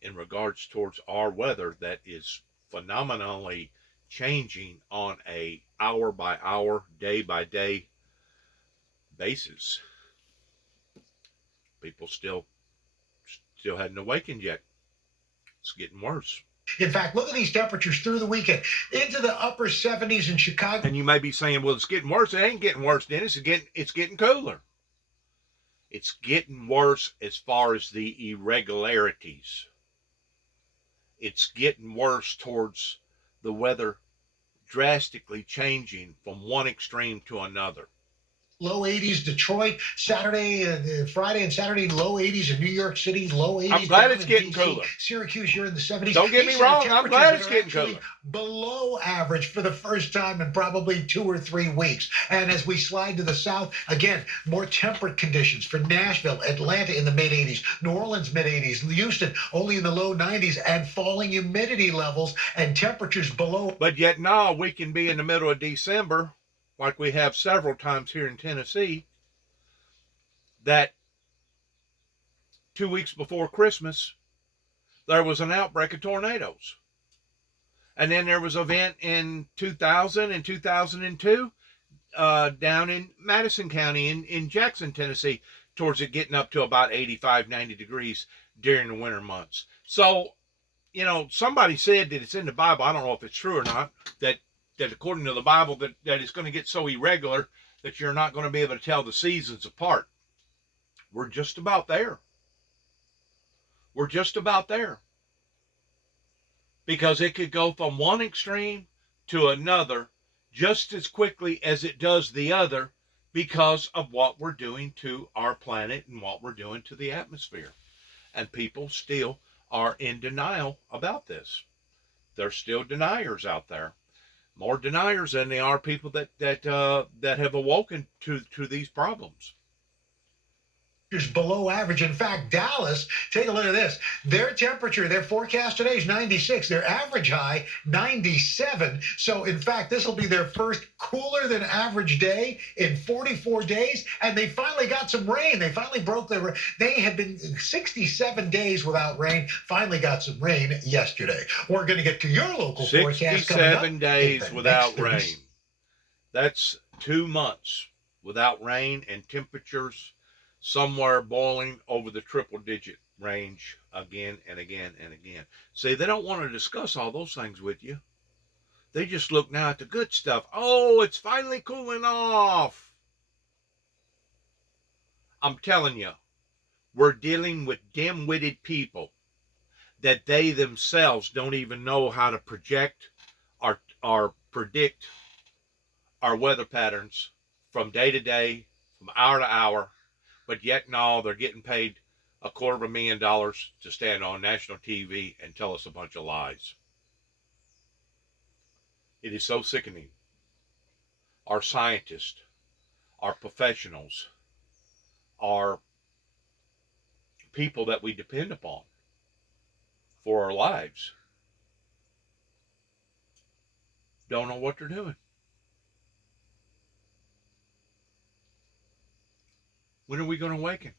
in regards towards our weather, that is phenomenally changing on a hour by hour, day by day basis. People still hadn't awakened yet. It's getting worse. In fact, look at these temperatures through the weekend into the upper 70s in Chicago. And you may be saying, well, it's getting worse. It ain't getting worse, Dennis. It's getting cooler. It's getting worse as far as the irregularities. It's getting worse towards the weather drastically changing from one extreme to another. Low 80s, Detroit. Friday and Saturday, low 80s in New York City, low 80s. I'm glad down it's in getting DC. cooler. Syracuse, you're in the 70s. Don't get me wrong, I'm glad it's getting actually cooler. below average for the first time in probably 2 or 3 weeks. And as we slide to the south, again, more temperate conditions for Nashville, Atlanta in the mid 80s, New Orleans mid 80s, Houston only in the low 90s, and falling humidity levels and temperatures below. But yet now we can be in the middle of December, like we have several times here in Tennessee, that 2 weeks before Christmas, there was an outbreak of tornadoes. And then there was an event in 2000 and 2002 down in Madison County in Jackson, Tennessee, towards it getting up to about 85, 90 degrees during the winter months. So, you know, somebody said that it's in the Bible, I don't know if it's true or not, that according to the Bible that it's going to get so irregular that you're not going to be able to tell the seasons apart. We're just about there. We're just about there. Because it could go from one extreme to another just as quickly as it does the other because of what we're doing to our planet and what we're doing to the atmosphere. And people still are in denial about this. There's still deniers out there. More deniers than there are people that have awoken to these problems. Below average. In fact, Dallas, take a look at this. Their temperature, their forecast today is 96. Their average high, 97. So, in fact, this will be their first cooler than average day in 44 days. And they finally got some rain. They finally broke their... They had been 67 days without rain. Finally got some rain yesterday. We're going to get to your local forecast coming up. 67 days without rain. That's 2 months without rain and temperatures somewhere boiling over the triple-digit range again and again and again. See, they don't want to discuss all those things with you. They just look now at the good stuff. Oh, it's finally cooling off. I'm telling you, we're dealing with dim-witted people that they themselves don't even know how to project or predict our weather patterns from day to day, from hour to hour. But yet now they're getting paid $250,000 to stand on national TV and tell us a bunch of lies. It is so sickening. Our scientists, our professionals, our people that we depend upon for our lives don't know what they're doing. When are we going to awaken?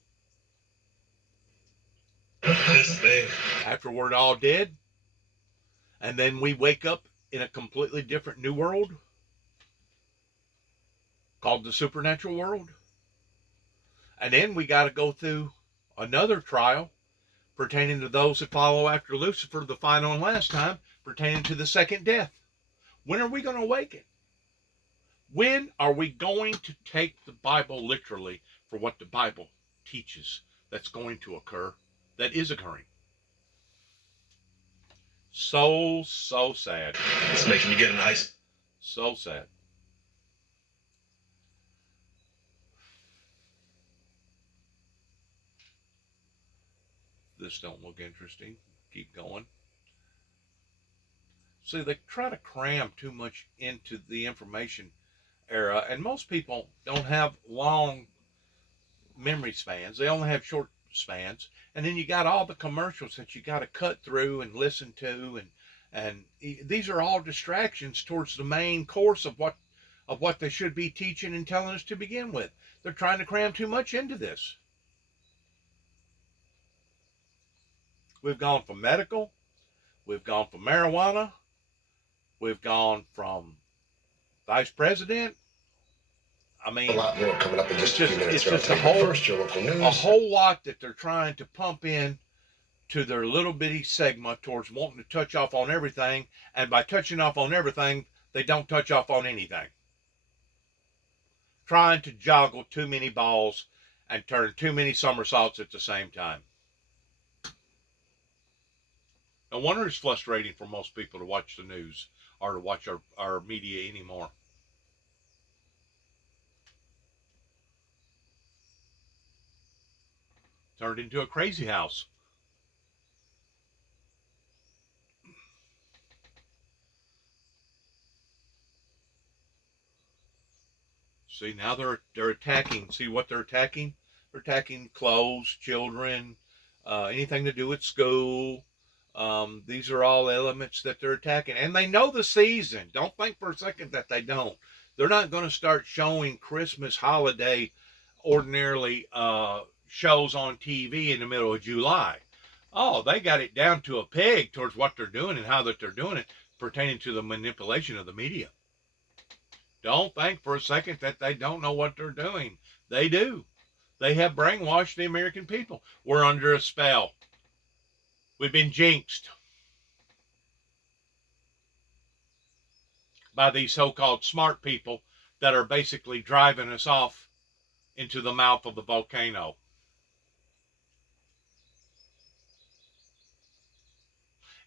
This thing. After we're all dead? And then we wake up in a completely different new world? Called the supernatural world? And then we got to go through another trial pertaining to those that follow after Lucifer the final and last time, pertaining to the second death. When are we going to awaken? When are we going to take the Bible literally for what the Bible teaches that's going to occur, that is occurring? So sad. It's making me get an ice. So sad. This don't look interesting. Keep going. See, they try to cram too much into the information era, and most people don't have long memory spans. They only have short spans. And then you got all the commercials that you got to cut through and listen to, and these are all distractions towards the main course of what they should be teaching and telling us to begin with. They're trying to cram too much into this. We've gone from medical, we've gone from marijuana, we've gone from vice president. I mean, a lot more coming up in just a few minutes. It's just a whole lot that they're trying to pump in to their little bitty segment towards wanting to touch off on everything, and by touching off on everything, they don't touch off on anything. Trying to joggle too many balls and turn too many somersaults at the same time. No wonder it's frustrating for most people to watch the news or to watch our media anymore. Turned into a crazy house. See, now they're attacking. See what they're attacking? They're attacking clothes, children, anything to do with school. These are all elements that they're attacking. And they know the season. Don't think for a second that they don't. They're not going to start showing Christmas holiday ordinarily shows on TV in the middle of July. Oh, they got it down to a peg towards what they're doing and how that they're doing it pertaining to the manipulation of the media. Don't think for a second that they don't know what they're doing. They do. They have brainwashed the American people. We're under a spell. We've been jinxed by these so-called smart people that are basically driving us off into the mouth of the volcano.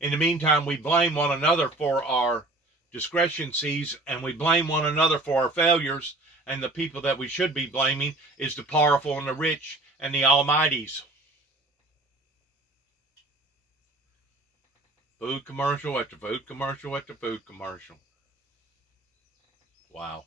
In the meantime, we blame one another for our discrepancies, and we blame one another for our failures, and the people that we should be blaming is the powerful and the rich and the almighties. Food commercial after food commercial after food commercial. Wow.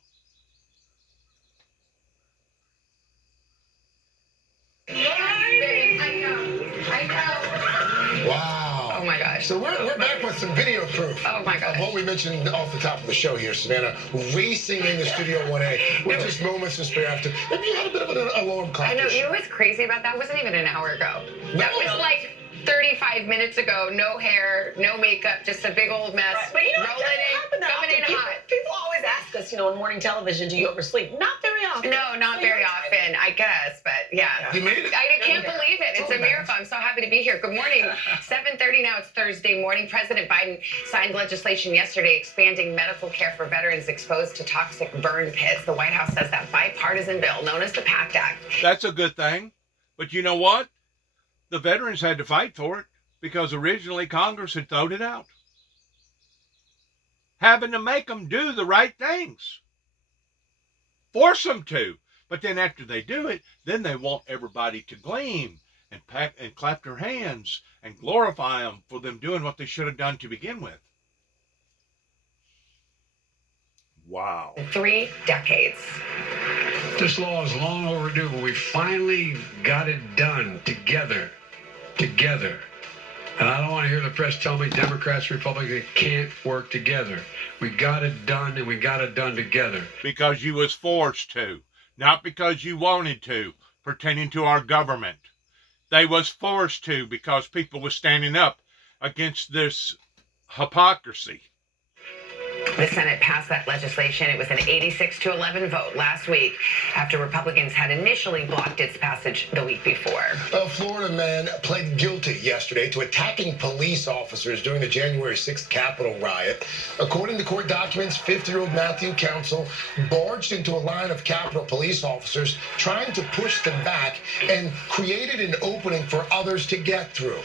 Wow. Oh my gosh. So we're back with some video proof Oh my gosh. of what we mentioned off the top of the show here, Savannah, racing into Studio 1A with just moments to spare after. Maybe you had a bit of an alarm clock. I know. issue. You know what's crazy about that? Wasn't even an hour ago. No. That was like 35 minutes ago. No hair, no makeup, just a big old mess. But you know, rolling in, coming in hot. People always ask us, on morning television, do you oversleep? Not very often. No, not very often, I guess, but yeah. You made it. I can't believe it. It's a miracle. I'm so happy to be here. Good morning. 7:30 now. It's Thursday morning. President Biden signed legislation yesterday expanding medical care for veterans exposed to toxic burn pits. The White House says that bipartisan bill, known as the PACT Act. That's a good thing. But you know what? The veterans had to fight for it because originally Congress had thrown it out. Having to make them do the right things. Force them to. But then after they do it, then they want everybody to gleam and clap their hands and glorify them for them doing what they should have done to begin with. Wow. 3 decades. This law is long overdue, but we finally got it done together. And I don't want to hear the press tell me Democrats, Republicans can't work together. We got it done, and we got it done together. Because you was forced to, not because you wanted to, pertaining to our government. They was forced to because people was standing up against this hypocrisy. The Senate passed that legislation. It was an 86-11 vote last week after Republicans had initially blocked its passage the week before. A Florida man pled guilty yesterday to attacking police officers during the January 6th Capitol riot. According to court documents, 50-year-old Matthew Council barged into a line of Capitol police officers trying to push them back and created an opening for others to get through.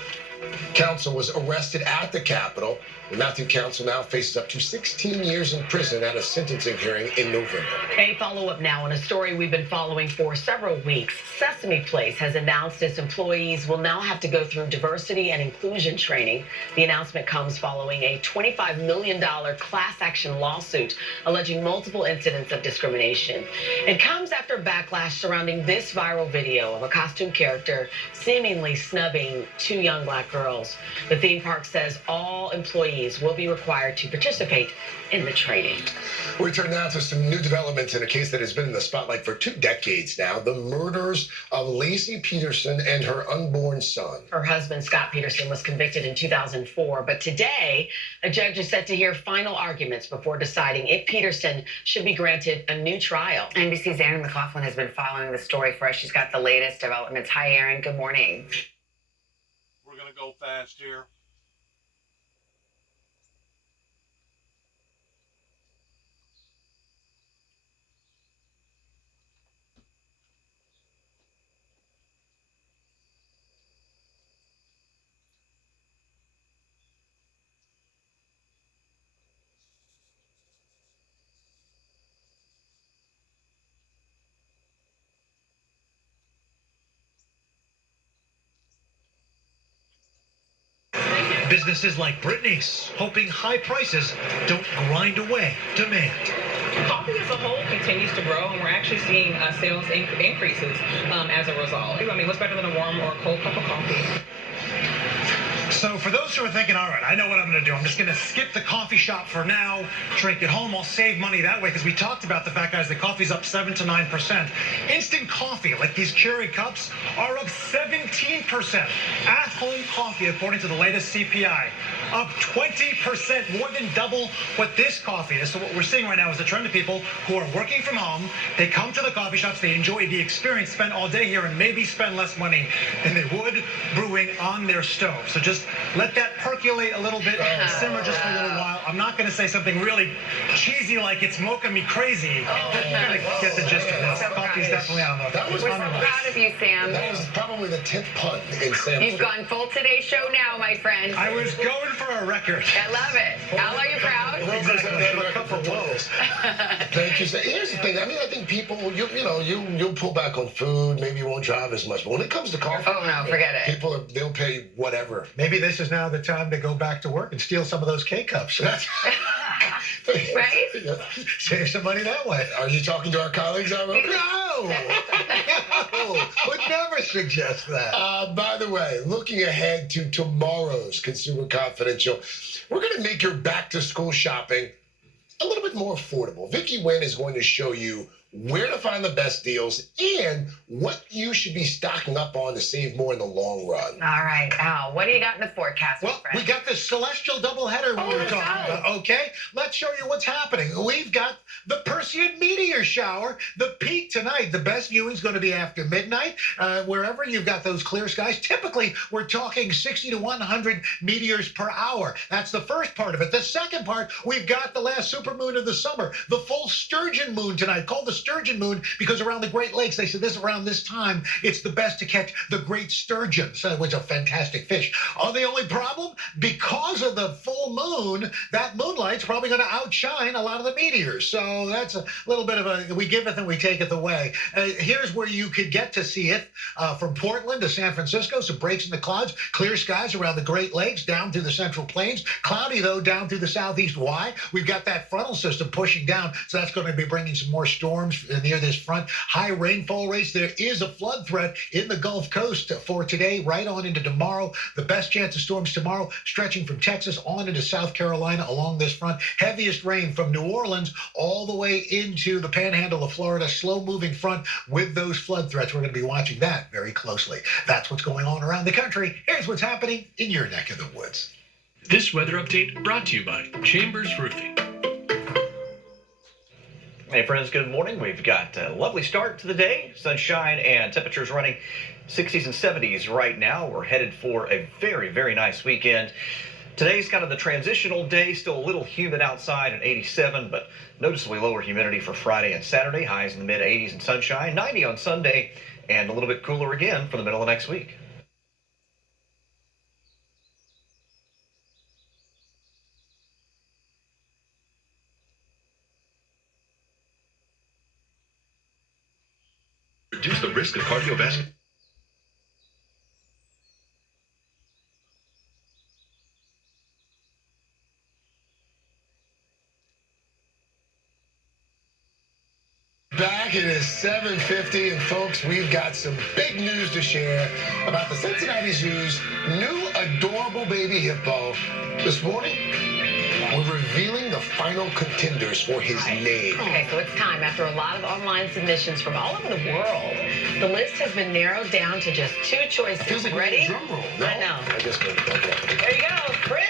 Council was arrested at the Capitol. Matthew Council now faces up to 16 years in prison at a sentencing hearing in November. A follow-up now on a story we've been following for several weeks. Sesame Place has announced its employees will now have to go through diversity and inclusion training. The announcement comes following a $25 million class action lawsuit alleging multiple incidents of discrimination. It comes after backlash surrounding this viral video of a costume character seemingly snubbing 2 young black girls. The theme park says all employees will be required to participate in the training. We turn now to some new developments in a case that has been in the spotlight for 2 decades now, the murders of Lacey Peterson and her unborn son. Her husband, Scott Peterson, was convicted in 2004, but today, a judge is set to hear final arguments before deciding if Peterson should be granted a new trial. NBC's Aaron McLaughlin has been following the story for us. She's got the latest developments. Hi, Aaron. Good morning. We're going to go fast here. Businesses like Brittany's hoping high prices don't grind away demand. Coffee as a whole continues to grow, and we're actually seeing sales increases as a result. I mean, what's better than a warm or a cold cup of coffee? So for those who are thinking, all right, I know what I'm going to do. I'm just going to skip the coffee shop for now, drink at home. I'll save money that way, because we talked about the fact, guys, that coffee's up 7 to 9%. Instant coffee, like these Keurig cups, are up 17%. At-home coffee, according to the latest CPI, up 20%, more than double what this coffee is. So what we're seeing right now is a trend of people who are working from home. They come to the coffee shops, they enjoy the experience, spend all day here, and maybe spend less money than they would brewing on their stove. So just let that percolate a little bit, simmer just for a little while. I'm not going to say something really cheesy like it's mocha me crazy. But you're going to get the gist of this. Coffee's definitely on the We're so proud of you, Sam. That was probably the 10th punt in Sam's. You've gone full Today Show now, my friend. I was going for a record. I love it. Al, are you proud? Exactly. A couple of woes. Thank you. So here's the thing. I mean, I think people, you'll pull back on food. Maybe you won't drive as much. But when it comes to coffee, oh no, forget it. People they'll pay whatever. Maybe this is now the time to go back to work and steal some of those K-cups. Right? Save some money that way. Are you talking to our colleagues? No! Would never suggest that. By the way, looking ahead to tomorrow's Consumer Confidential, we're going to make your back-to-school shopping a little bit more affordable. Vicki Nguyen is going to show you where to find the best deals and what you should be stocking up on to save more in the long run. All right, Al, what do you got in the forecast, Well, we got this celestial doubleheader we were talking about, okay? Let's show you what's happening. We've got the Perseid meteor shower, the peak tonight. The best viewing is going to be after midnight. Wherever you've got those clear skies, typically we're talking 60 to 100 meteors per hour. That's the first part of it. The second part, we've got the last supermoon of the summer, the full sturgeon moon tonight, called the sturgeon moon because around the Great Lakes, they said this around this time, it's the best to catch the great sturgeons, which is a fantastic fish. The only problem, because of the full moon, that moonlight's probably going to outshine a lot of the meteors. So that's a little bit of a, we giveth and we taketh away. Here's where you could get to see it from Portland to San Francisco, some breaks in the clouds, clear skies around the Great Lakes, down through the Central Plains, cloudy though down through the Southeast. Why? We've got that frontal system pushing down, so that's going to be bringing some more storms near this front. High rainfall rates. There is a flood threat in the Gulf Coast for today, right on into tomorrow. The best chance of storms tomorrow, stretching from Texas on into South Carolina along this front. Heaviest rain from New Orleans all the way into the panhandle of Florida. Slow-moving front with those flood threats. We're going to be watching that very closely. That's what's going on around the country. Here's what's happening in your neck of the woods. This weather update brought to you by Chambers Roofing. Hey friends, good morning. We've got a lovely start to the day. Sunshine and temperatures running 60s and 70s right now. We're headed for a very, very nice weekend. Today's kind of the transitional day, still a little humid outside at 87, but noticeably lower humidity for Friday and Saturday. Highs in the mid 80s and sunshine, 90 on Sunday, and a little bit cooler again for the middle of next week. Reduce the risk of cardiovascular. Back, it is 7:50, and folks, we've got some big news to share about the Cincinnati Zoo's new adorable baby hippo. This morning, we're revealing the final contenders for his name. Okay, so it's time. After a lot of online submissions from all over the world, the list has been narrowed down to just 2 choices. Feels like Ready? a drum roll. No? I know. I guess maybe. Okay. There you go, Fritz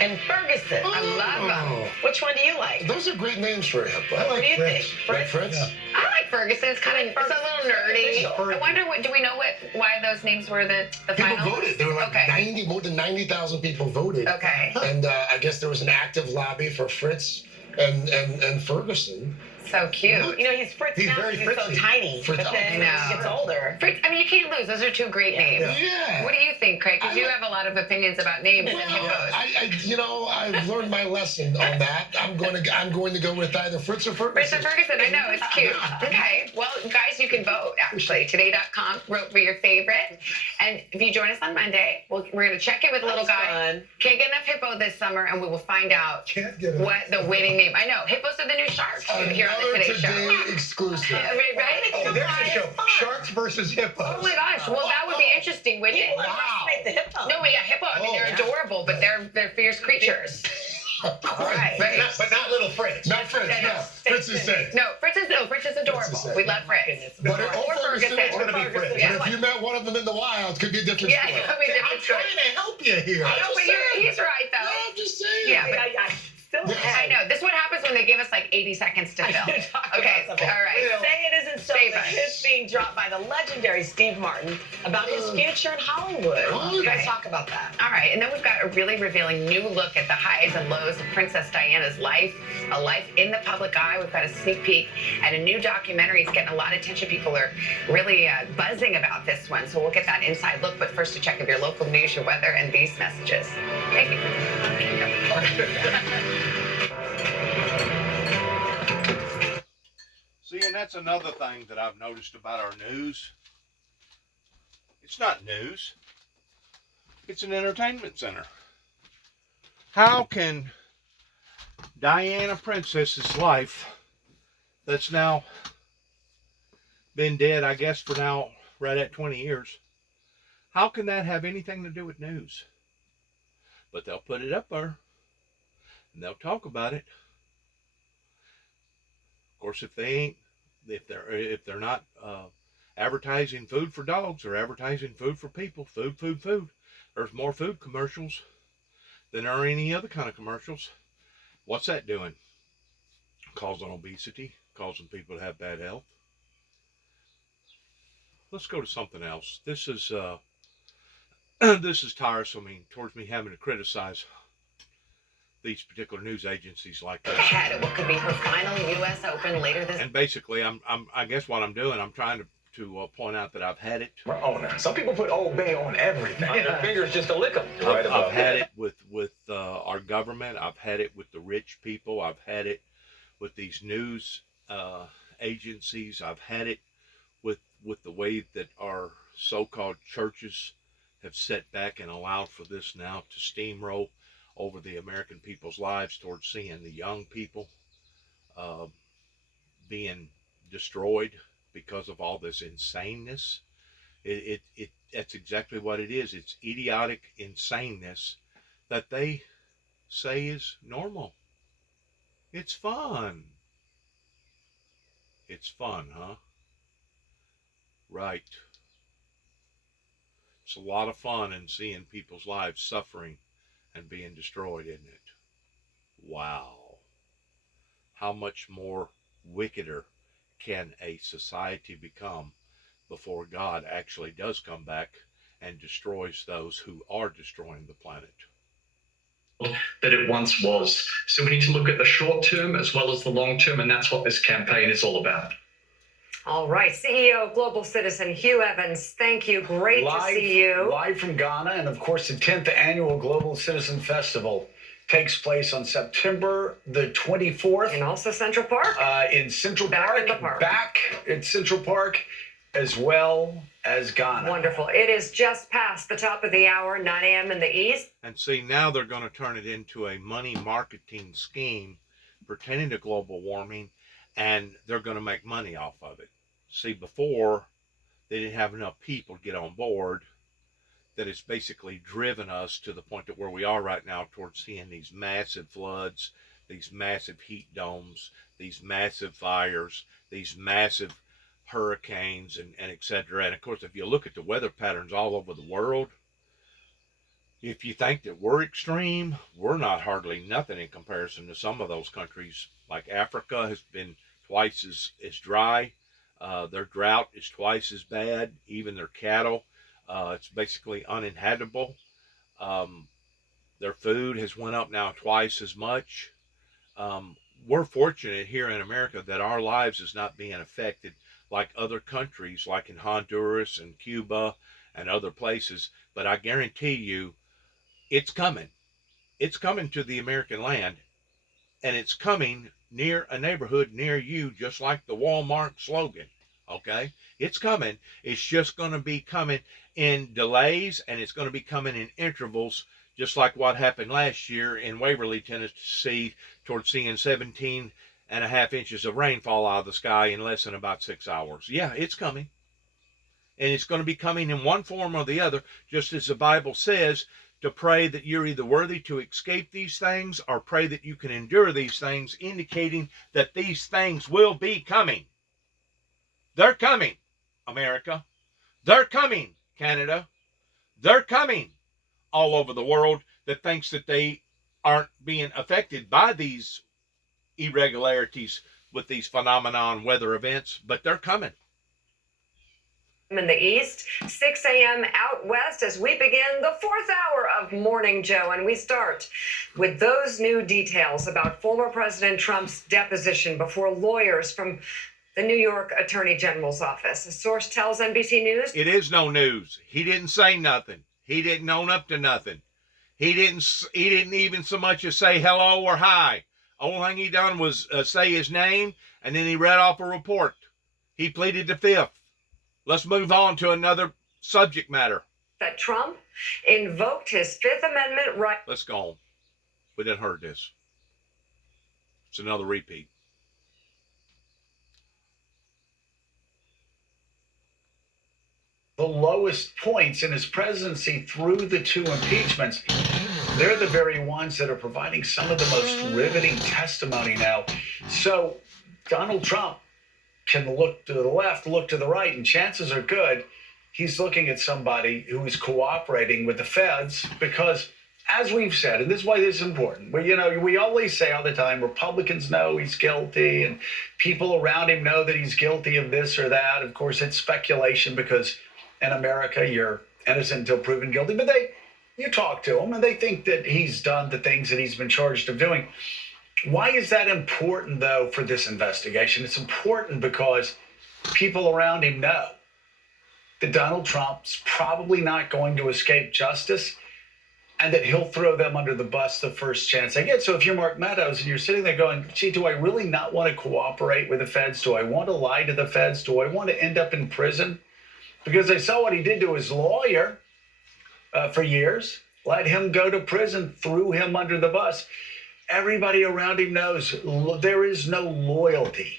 and Ferguson. I love them. Which one do you like? Those are great names for a hippo. What do you think? Fritz? Fritz? Yeah. I like Ferguson. It's kind of, it's a little nerdy. I wonder, do we know why those names were the People final? voted. There were like more than 90,000 people voted. Okay. And I guess there was an active lobby for Fritz and Ferguson. So cute. You know, he's Fritz He's now very because he's so Fritzy. tiny. Fritz- But then I know. as he gets older. Fritz, I mean, you can't lose. Those are two great names. Yeah. What do you think, Craig? Because you have a lot of opinions about names and hippos. I've learned my lesson on that. I'm going to go with either Fritz or Ferguson. Fritz or Ferguson, I know, it's cute. Okay, well, guys, you can vote, actually. Today.com, vote for your favorite. And if you join us on Monday, we're going to check in with the little guy. Fun. Can't get enough hippo this summer, and we will find out what the winning name. I know, hippos are the new sharks here on the Today Show. Exclusive. Right? Oh, there's a show. Sharks versus hippos. Oh my gosh, well, that would be interesting, wouldn't it? People underestimate the hippo. No, but yeah, hippo. I mean, they're adorable, but they're fierce creatures. Right. But not little Fritz. Not Fritz, no. Fritz is safe. No, Fritz is adorable. safe. We love Fritz. But Or Ferguson. It's going to be Fritz. But if you met one of them in the wild, it could be a different Yeah, story. it could be a different I'm trying to help you here. No, but he's right, though. No, I'm just saying. Yeah, but Still I know. This is what happens when they give us like 80 seconds to fill. Okay, all right. Say it isn't so. Save The us. hits being dropped by the legendary Steve Martin about his future in Hollywood. You guys talk about that. All right, and then we've got a really revealing new look at the highs and lows of Princess Diana's life, a life in the public eye. We've got a sneak peek at a new documentary. It's getting a lot of attention. People are really buzzing about this one, so we'll get that inside look. But first, a check of your local news, your weather, and these messages. Thank you. See, and that's another thing that I've noticed about our news. It's not news. It's an entertainment center. How can Diana Princess's life, that's now been dead, I guess, for now right at 20 years, how can that have anything to do with news? But they'll put it up there, and they'll talk about it. Of course, if they're not advertising food for dogs, or advertising food for people, food. There's more food commercials than there are any other kind of commercials. What's that doing? Causing obesity, causing people to have bad health. Let's go to something else. This is this is tiresome towards me having to criticize these particular news agencies like this. Ahead at what could be her final U.S. Open later this. And basically, I guess what I'm doing, I'm trying to point out that I've had it. Oh, no. Some people put Old Bay on everything. On their fingers just to lick them. I've had it with our government. I've had it with the rich people. I've had it with these news agencies. I've had it with the way that our so-called churches have set back and allowed for this now to steamroll over the American people's lives towards seeing the young people being destroyed because of all this insaneness. That's exactly what it is. It's idiotic insaneness that they say is normal. It's fun. It's fun, huh? Right. It's a lot of fun in seeing people's lives suffering and being destroyed, isn't it? Wow. How much more wickeder can a society become before God actually does come back and destroys those who are destroying the planet? That it once was. So we need to look at the short term as well as the long term, and that's what this campaign is all about. All right, CEO of Global Citizen, Hugh Evans, thank you. Great to see you. Live from Ghana, and of course the 10th annual Global Citizen Festival takes place on September the 24th. And also Central Park. In Central Park. Back at Central Park, as well as Ghana. Wonderful. It is just past the top of the hour, 9 a.m. in the East. And see, now they're going to turn it into a money marketing scheme pertaining to global warming, and they're going to make money off of it. See, before, they didn't have enough people to get on board, that it's basically driven us to the point that where we are right now towards seeing these massive floods, these massive heat domes, these massive fires, these massive hurricanes, and etc. And of course, if you look at the weather patterns all over the world, if you think that we're extreme, we're not hardly nothing in comparison to some of those countries. Like Africa has been twice as dry. Their drought is twice as bad. Even their cattle, it's basically uninhabitable. Their food has went up now twice as much. we're fortunate here in America that our lives is not being affected like other countries, like in Honduras and Cuba and other places. But I guarantee you, it's coming. It's coming to the American land, and it's coming near a neighborhood near you, just like the Walmart slogan. Okay? It's coming. It's just going to be coming in delays, and it's going to be coming in intervals, just like what happened last year in Waverly, Tennessee, towards seeing 17.5 inches of rainfall out of the sky in less than about 6 hours. Yeah, it's coming. And it's going to be coming in one form or the other, just as the Bible says, to pray that you're either worthy to escape these things or pray that you can endure these things, indicating that these things will be coming. They're coming, America. They're coming, Canada. They're coming, all over the world, that thinks that they aren't being affected by these irregularities with these phenomenon weather events, but they're coming. In the east, 6 a.m. out west as we begin the 4th hour of Morning Joe. And we start with those new details about former President Trump's deposition before lawyers from the New York Attorney General's office. A source tells NBC News. It is no news. He didn't say nothing. He didn't own up to nothing. He didn't even so much as say hello or hi. Only thing he done was say his name, and then he read off a report. He pleaded the fifth. Let's move on to another subject matter. That Trump invoked his Fifth Amendment right. Let's go on. We didn't heard this. It's another repeat. The lowest points in his presidency through the two impeachments. They're the very ones that are providing some of the most riveting testimony now. So Donald Trump can look to the left, look to the right, and chances are good he's looking at somebody who is cooperating with the feds because, as we've said, and this is why this is important, we always say all the time, Republicans know he's guilty and people around him know that he's guilty of this or that. Of course, it's speculation because in America, you're innocent until proven guilty, but you talk to him and they think that he's done the things that he's been charged of doing. Why is that important, though, for this investigation? It's important because people around him know that Donald Trump's probably not going to escape justice and that he'll throw them under the bus the first chance they get. So if you're Mark Meadows and you're sitting there going, gee, do I really not want to cooperate with the feds? Do I want to lie to the feds? Do I want to end up in prison? Because I saw what he did to his lawyer for years, let him go to prison, threw him under the bus. Everybody around him knows there is no loyalty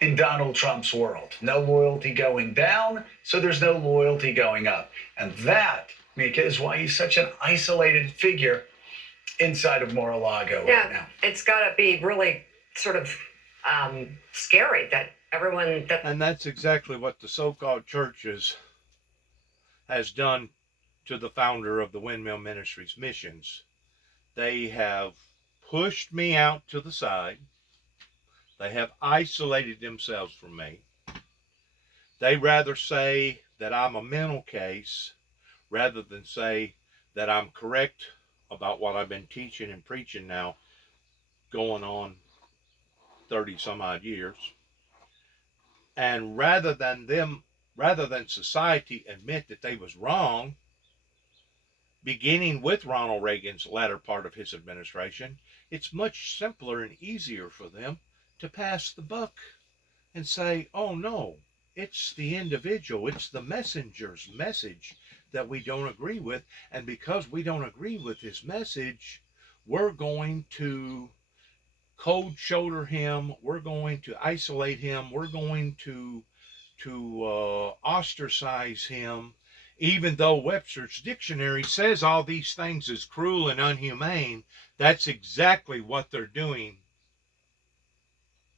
in Donald Trump's world. No loyalty going down, so there's no loyalty going up. And that, Mika, is why he's such an isolated figure inside of Mar-a-Lago right now. It's got to be really sort of scary that everyone... And that's exactly what the so-called churches has done to the founder of the Windmill Ministries missions. They have pushed me out to the side. They have isolated themselves from me. They rather say that I'm a mental case rather than say that I'm correct about what I've been teaching and preaching now going on 30 some odd years. And rather than society admit that they was wrong, beginning with Ronald Reagan's latter part of his administration, it's much simpler and easier for them to pass the buck and say, oh no, it's the individual, it's the messenger's message that we don't agree with. And because we don't agree with his message, we're going to cold shoulder him, we're going to isolate him, we're going to ostracize him. Even though Webster's dictionary says all these things is cruel and inhumane, that's exactly what they're doing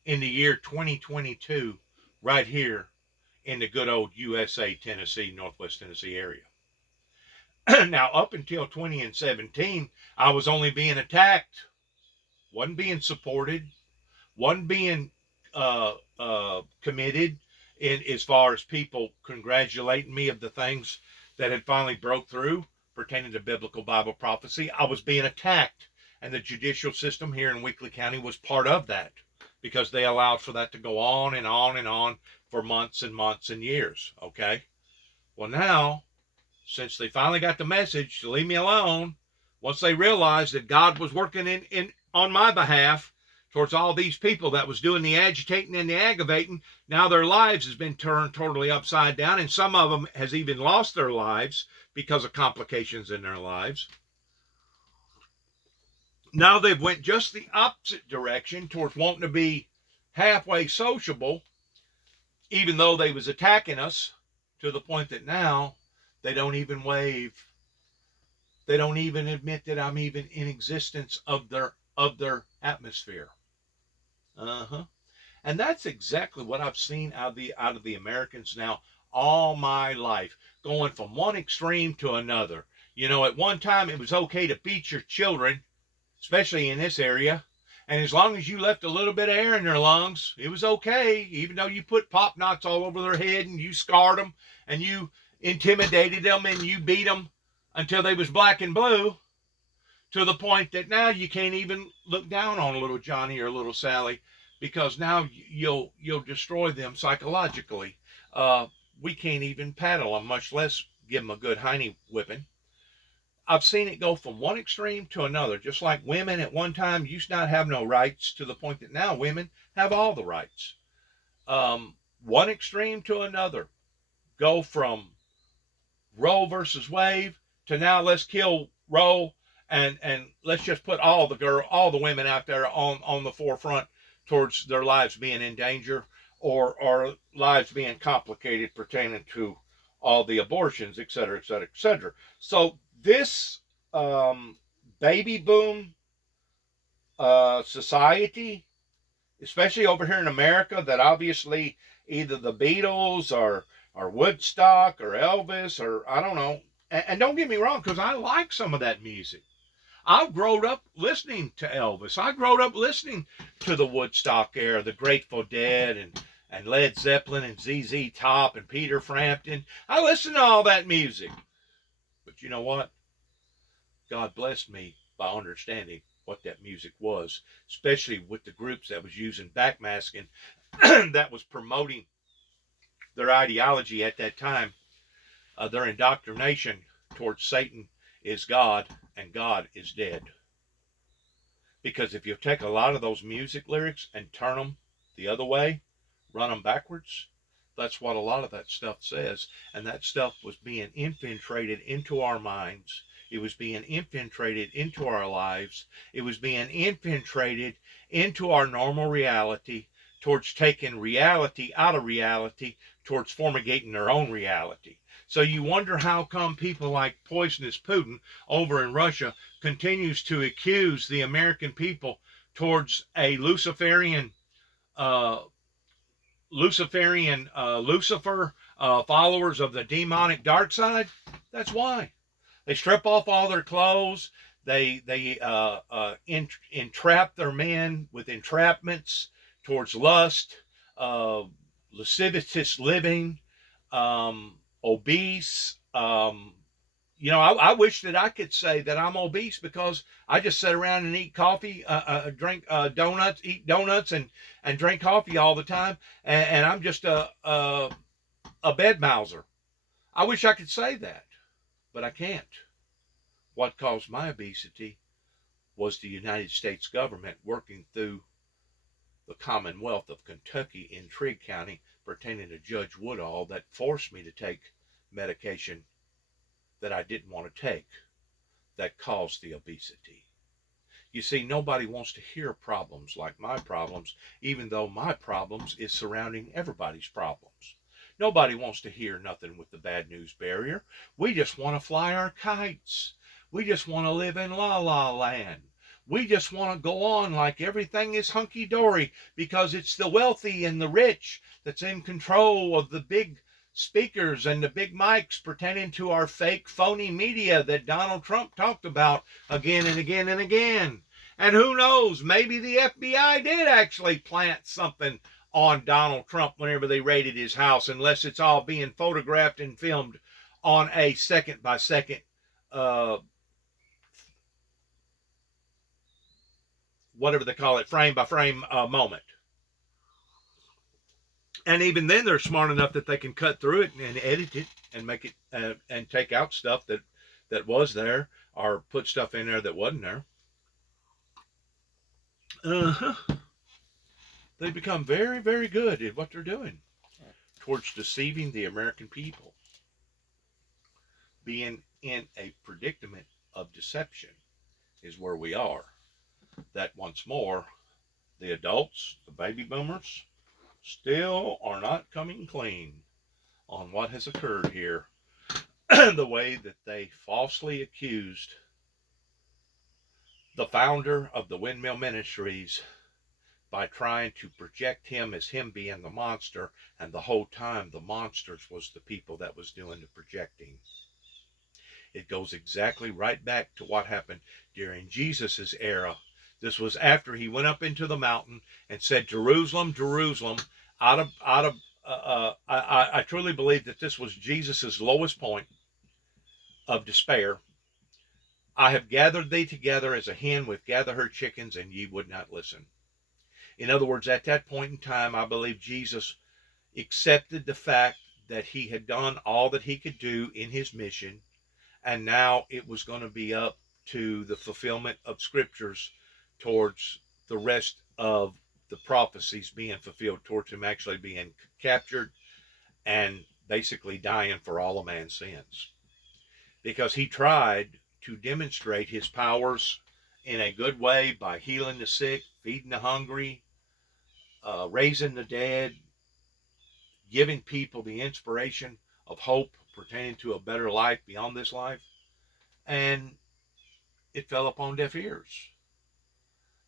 in the year 2022 right here in the good old USA, Tennessee, Northwest Tennessee area. Now, up until 2017, I was only being attacked, wasn't being supported, wasn't being committed in as far as people congratulating me of the things that had finally broke through pertaining to biblical Bible prophecy. I was being attacked And the judicial system here in Weakley County was part of that, because they allowed for that to go on and on and on for months and months and years, okay? Well, now, since they finally got the message to leave me alone, once they realized that God was working in on my behalf towards all these people that was doing the agitating and the aggravating, now their lives has been turned totally upside down, and some of them has even lost their lives because of complications in their lives. Now they've went just the opposite direction towards wanting to be halfway sociable, even though they was attacking us, to the point that now they don't even wave. They don't even admit that I'm even in existence of their atmosphere. And that's exactly what I've seen out of the Americans now all my life, going from one extreme to another. You know, at one time it was okay to beat your children, especially in this area, and as long as you left a little bit of air in their lungs, it was okay, even though you put pop knots all over their head and you scarred them and you intimidated them and you beat them until they was black and blue, to the point that now you can't even look down on little Johnny or little Sally, because now you'll destroy them psychologically. We can't even paddle them, much less give them a good hiney whipping. I've seen it go from one extreme to another, just like women at one time used to not have no rights, to the point that now women have all the rights. One extreme to another. Go from Roe versus Wade to now let's kill Roe and let's just put all the women out there on the forefront towards their lives being in danger, or lives being complicated pertaining to all the abortions, et cetera, et cetera, et cetera. So this baby boom society, especially over here in America, that obviously either the Beatles or Woodstock or Elvis, or I don't know, and don't get me wrong, because I like some of that music. I've grown up listening to Elvis. I grew up listening to the Woodstock era, the Grateful Dead, and Led Zeppelin and ZZ Top and Peter Frampton. I listened to all that music. But you know what? God blessed me by understanding what that music was, especially with the groups that was using backmasking, that was promoting their ideology at that time, their indoctrination towards Satan is God and God is dead. Because if you take a lot of those music lyrics and turn them the other way, run them backwards, that's what a lot of that stuff says. And that stuff was being infiltrated into our minds. It was being infiltrated into our lives. It was being infiltrated into our normal reality, towards taking reality out of reality, towards formigating their own reality. So you wonder how come people like Poisonous Putin over in Russia continues to accuse the American people towards a Luciferian Lucifer, followers of the demonic dark side. That's why. They strip off all their clothes. They entrap their men with entrapments towards lust, lascivious living, obese. You know, I wish that I could say that I'm obese, because I just sit around and eat coffee, drink donuts, eat donuts, and drink coffee all the time, and I'm just a bed mouser. I wish I could say that, but I can't. What caused my obesity was the United States government working through the Commonwealth of Kentucky in Trigg County pertaining to Judge Woodall, that forced me to take medication that I didn't want to take, that caused the obesity. You see, nobody wants to hear problems like my problems, even though my problems is surrounding everybody's problems. Nobody wants to hear nothing with the bad news barrier. We just want to fly our kites. We just want to live in la-la land. We just want to go on like everything is hunky-dory, because it's the wealthy and the rich that's in control of the big speakers and the big mics pertaining to our fake, phony media that Donald Trump talked about again and again and again. And who knows, maybe the FBI did actually plant something on Donald Trump whenever they raided his house, unless it's all being photographed and filmed on a second-by-second whatever they call it, frame by frame moment. And even then, they're smart enough that they can cut through it and edit it and make it and take out stuff that was there, or put stuff in there that wasn't there. They become very, very good at what they're doing towards deceiving the American people. Being in a predicament of deception is where we are. That once more, the adults, the baby boomers, still are not coming clean on what has occurred here. The way that they falsely accused the founder of the Windmill Ministries by trying to project him as him being the monster, and the whole time the monsters was the people that was doing the projecting. It goes exactly right back to what happened during Jesus's era. This was after he went up into the mountain and said, Jerusalem, Jerusalem, I truly believe that this was Jesus's lowest point of despair. I have gathered thee together as a hen would gather her chickens, and ye would not listen. In other words, at that point in time, I believe Jesus accepted the fact that he had done all that he could do in his mission, and now it was going to be up to the fulfillment of scriptures towards the rest of the prophecies being fulfilled, towards him actually being captured and basically dying for all of man's sins. Because he tried to demonstrate his powers in a good way by healing the sick, feeding the hungry, raising the dead, giving people the inspiration of hope pertaining to a better life beyond this life. And it fell upon deaf ears.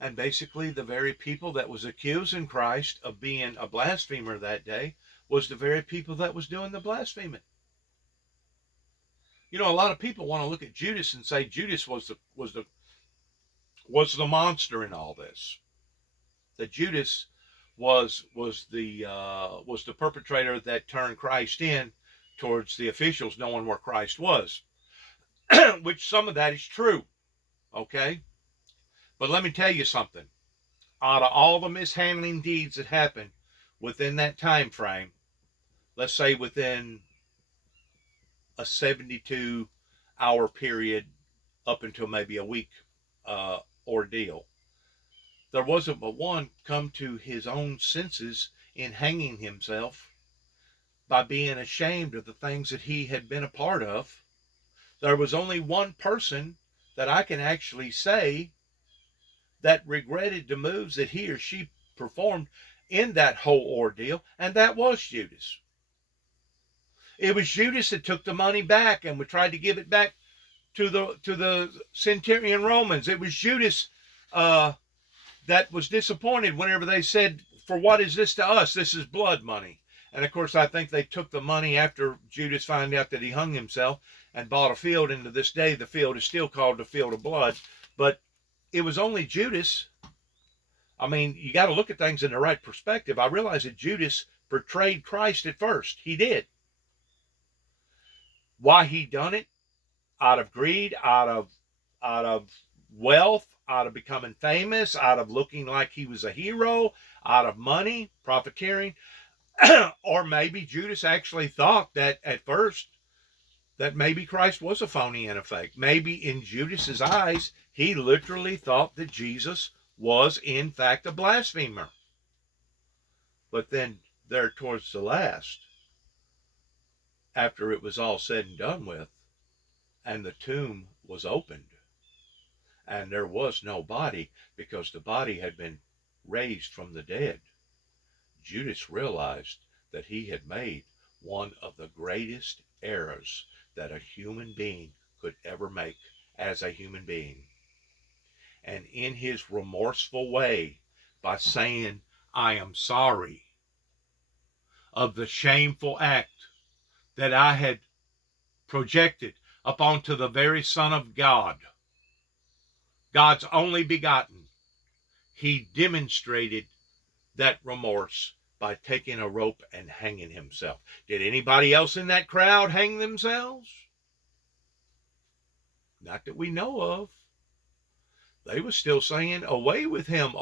And basically the very people that was accusing Christ of being a blasphemer that day was the very people that was doing the blaspheming. You know, a lot of people want to look at Judas and say Judas was the monster in all this. That Judas was the perpetrator that turned Christ in towards the officials knowing where Christ was. Which some of that is true. Okay? But let me tell you something. Out of all the mishandling deeds that happened within that time frame, let's say within a 72-hour period up until maybe a week ordeal, there wasn't but one come to his own senses in hanging himself by being ashamed of the things that he had been a part of. There was only one person that I can actually say that regretted the moves that he or she performed in that whole ordeal, and that was Judas. It was Judas that took the money back and tried to give it back to the centurion Romans. It was Judas that was disappointed whenever they said, "For what is this to us? This is blood money." And of course, I think they took the money after Judas found out that he hung himself and bought a field. And to this day, the field is still called the field of blood. But it was only Judas. I mean, you got to look at things in the right perspective. I realize that Judas betrayed Christ at first. He did. Why he done it? Out of greed, out of wealth, out of becoming famous, out of looking like he was a hero, out of money, profiteering. Or maybe Judas actually thought that at first that maybe Christ was a phony and a fake. Maybe in Judas's eyes, he literally thought that Jesus was in fact a blasphemer. But then there towards the last, after it was all said and done with, and the tomb was opened, and there was no body because the body had been raised from the dead, Judas realized that he had made one of the greatest errors that a human being could ever make as a human being. And in his remorseful way, by saying, "I am sorry of the shameful act that I had projected upon to the very Son of God, God's only begotten," he demonstrated that remorse by taking a rope and hanging himself. Did anybody else in that crowd hang themselves? Not that we know of. they were still saying, away with him,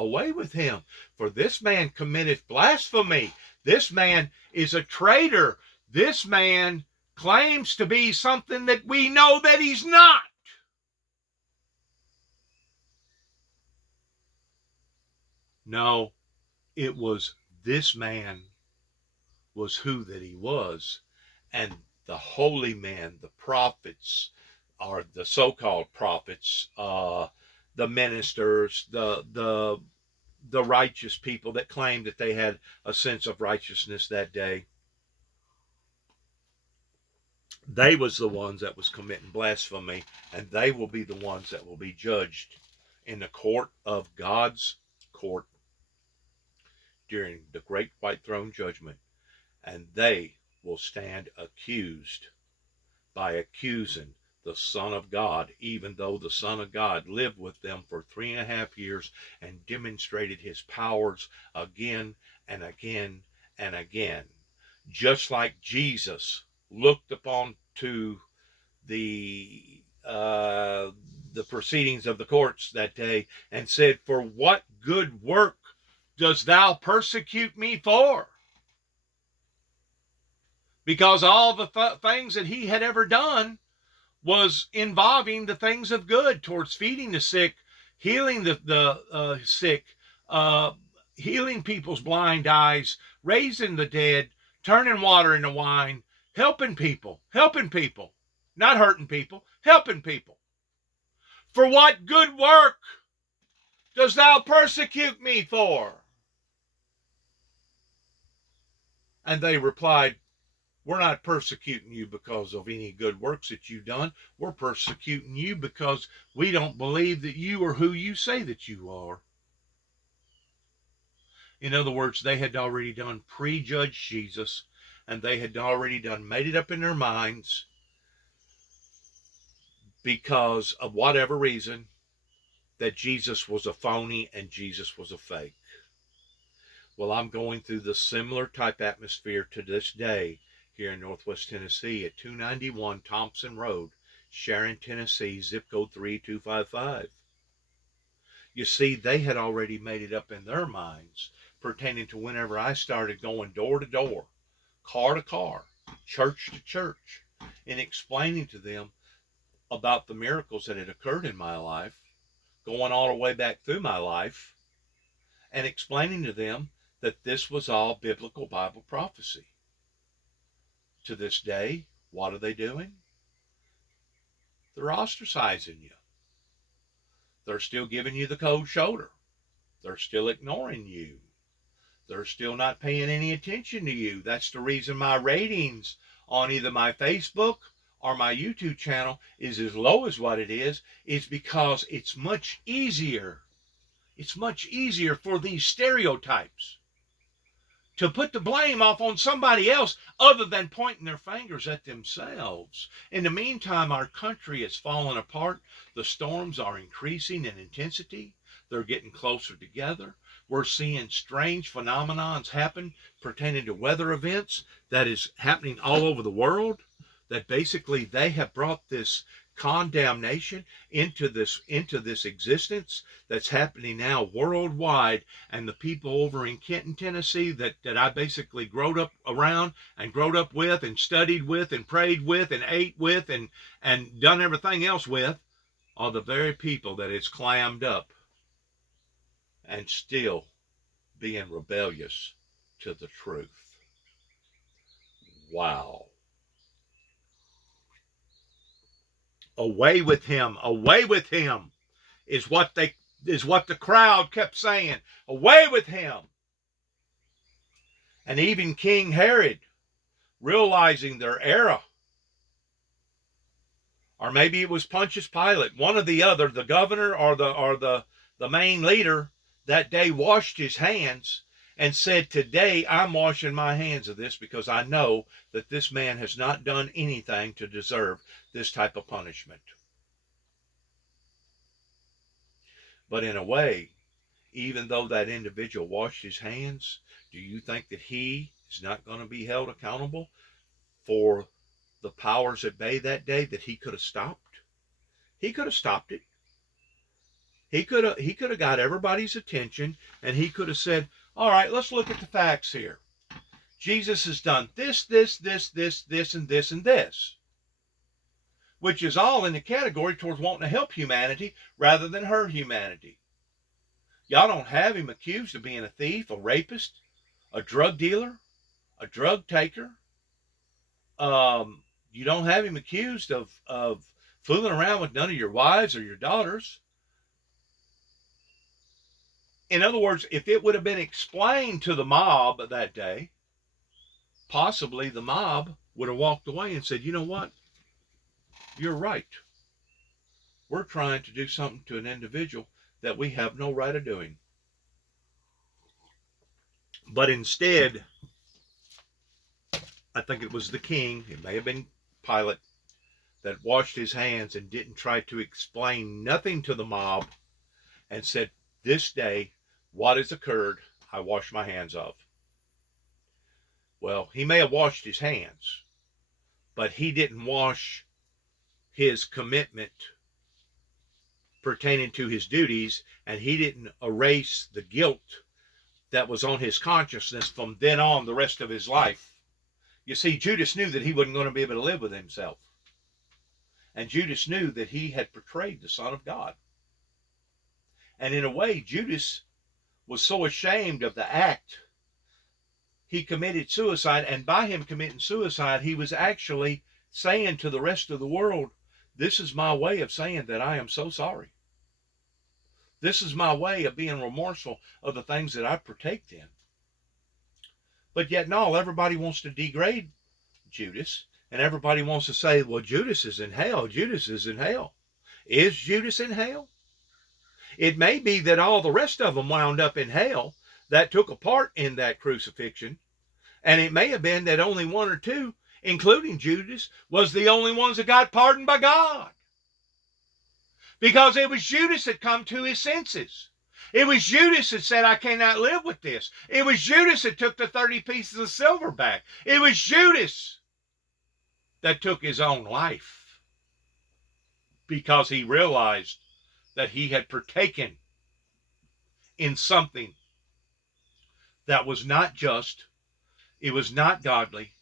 for this man committeth blasphemy. This man is a traitor. This man claims to be something that we know that he's not. No, it was this man was who that he was. And the holy men, the prophets, or the so-called prophets, the ministers, the righteous people that claimed that they had a sense of righteousness that day, they was the ones that was committing blasphemy, and they will be the ones that will be judged in the court of God's court during the great white throne judgment. And they will stand accused by accusing the Son of God, even though the Son of God lived with them for 3.5 years and demonstrated his powers again and again and again. Just like Jesus looked upon to the proceedings of the courts that day and said, "For what good work dost thou persecute me for?" Because all the things that he had ever done was involving the things of good towards feeding the sick, healing the sick, healing people's blind eyes, raising the dead, turning water into wine, helping people, not hurting people, helping people. For what good work dost thou persecute me for? And they replied, we're not persecuting you because of any good works that you've done. We're persecuting you because we don't believe that you are who you say that you are. In other words, they had already done prejudged Jesus, and they had already made it up in their minds because of whatever reason that Jesus was a phony and Jesus was a fake. Well, I'm going through the similar type atmosphere to this day here in Northwest Tennessee at 291 Thompson Road, Sharon, Tennessee, zip code 38255. You see, they had already made it up in their minds pertaining to whenever I started going door to door, car to car, church to church, and explaining to them about the miracles that had occurred in my life, going all the way back through my life, and explaining to them that this was all biblical Bible prophecy. To this day, what are they doing? They're ostracizing you. They're still giving you the cold shoulder. They're still ignoring you. They're still not paying any attention to you. That's the reason my ratings on either my Facebook or my YouTube channel is as low as what it is because it's much easier. It's much easier for these stereotypes to put the blame off on somebody else other than pointing their fingers at themselves. In the meantime, our country is falling apart. The storms are increasing in intensity. They're getting closer together. We're seeing strange phenomenons happen pertaining to weather events that is happening all over the world, that basically they have brought this condemnation into this existence that's happening now worldwide. And the people over in Kenton, Tennessee that I basically growed up around and growed up with and studied with and prayed with and ate with and done everything else with are the very people that it's clammed up and still being rebellious to the truth. Wow. Away with him, is what the crowd kept saying. Away with him. And even King Herod, realizing their error, or maybe it was Pontius Pilate, one or the other, the governor or the main leader that day washed his hands and said, today I'm washing my hands of this because I know that this man has not done anything to deserve this type of punishment. But in a way, even though that individual washed his hands, do you think that he is not going to be held accountable for the powers at bay that day that he could have stopped? He could have stopped it. He could have got everybody's attention, and he could have said, all right, let's look at the facts here. Jesus has done this, this, this, this, this, and this, and this, which is all in the category towards wanting to help humanity rather than hurt humanity. Y'all don't have him accused of being a thief, a rapist, a drug dealer, a drug taker. You don't have him accused of fooling around with none of your wives or your daughters. In other words, if it would have been explained to the mob that day, possibly the mob would have walked away and said, you know what? You're right. We're trying to do something to an individual that we have no right of doing. But instead, I think it was the king, it may have been Pilate, that washed his hands and didn't try to explain nothing to the mob and said, this day, what has occurred, I wash my hands of. Well, he may have washed his hands, but he didn't wash his commitment pertaining to his duties, and he didn't erase the guilt that was on his consciousness from then on the rest of his life. You see, Judas knew that he wasn't going to be able to live with himself. And Judas knew that he had betrayed the Son of God. And in a way, Judas was so ashamed of the act, he committed suicide. And by him committing suicide, he was actually saying to the rest of the world, this is my way of saying that I am so sorry. This is my way of being remorseful of the things that I partaked in. But yet, no, everybody wants to degrade Judas. And everybody wants to say, well, Judas is in hell. Judas is in hell. Is Judas in hell? It may be that all the rest of them wound up in hell that took a part in that crucifixion. And it may have been that only one or two, including Judas, was the only ones that got pardoned by God. Because it was Judas that come to his senses. It was Judas that said, I cannot live with this. It was Judas that took the 30 pieces of silver back. It was Judas that took his own life because he realized that he had partaken in something that was not just, it was not godly,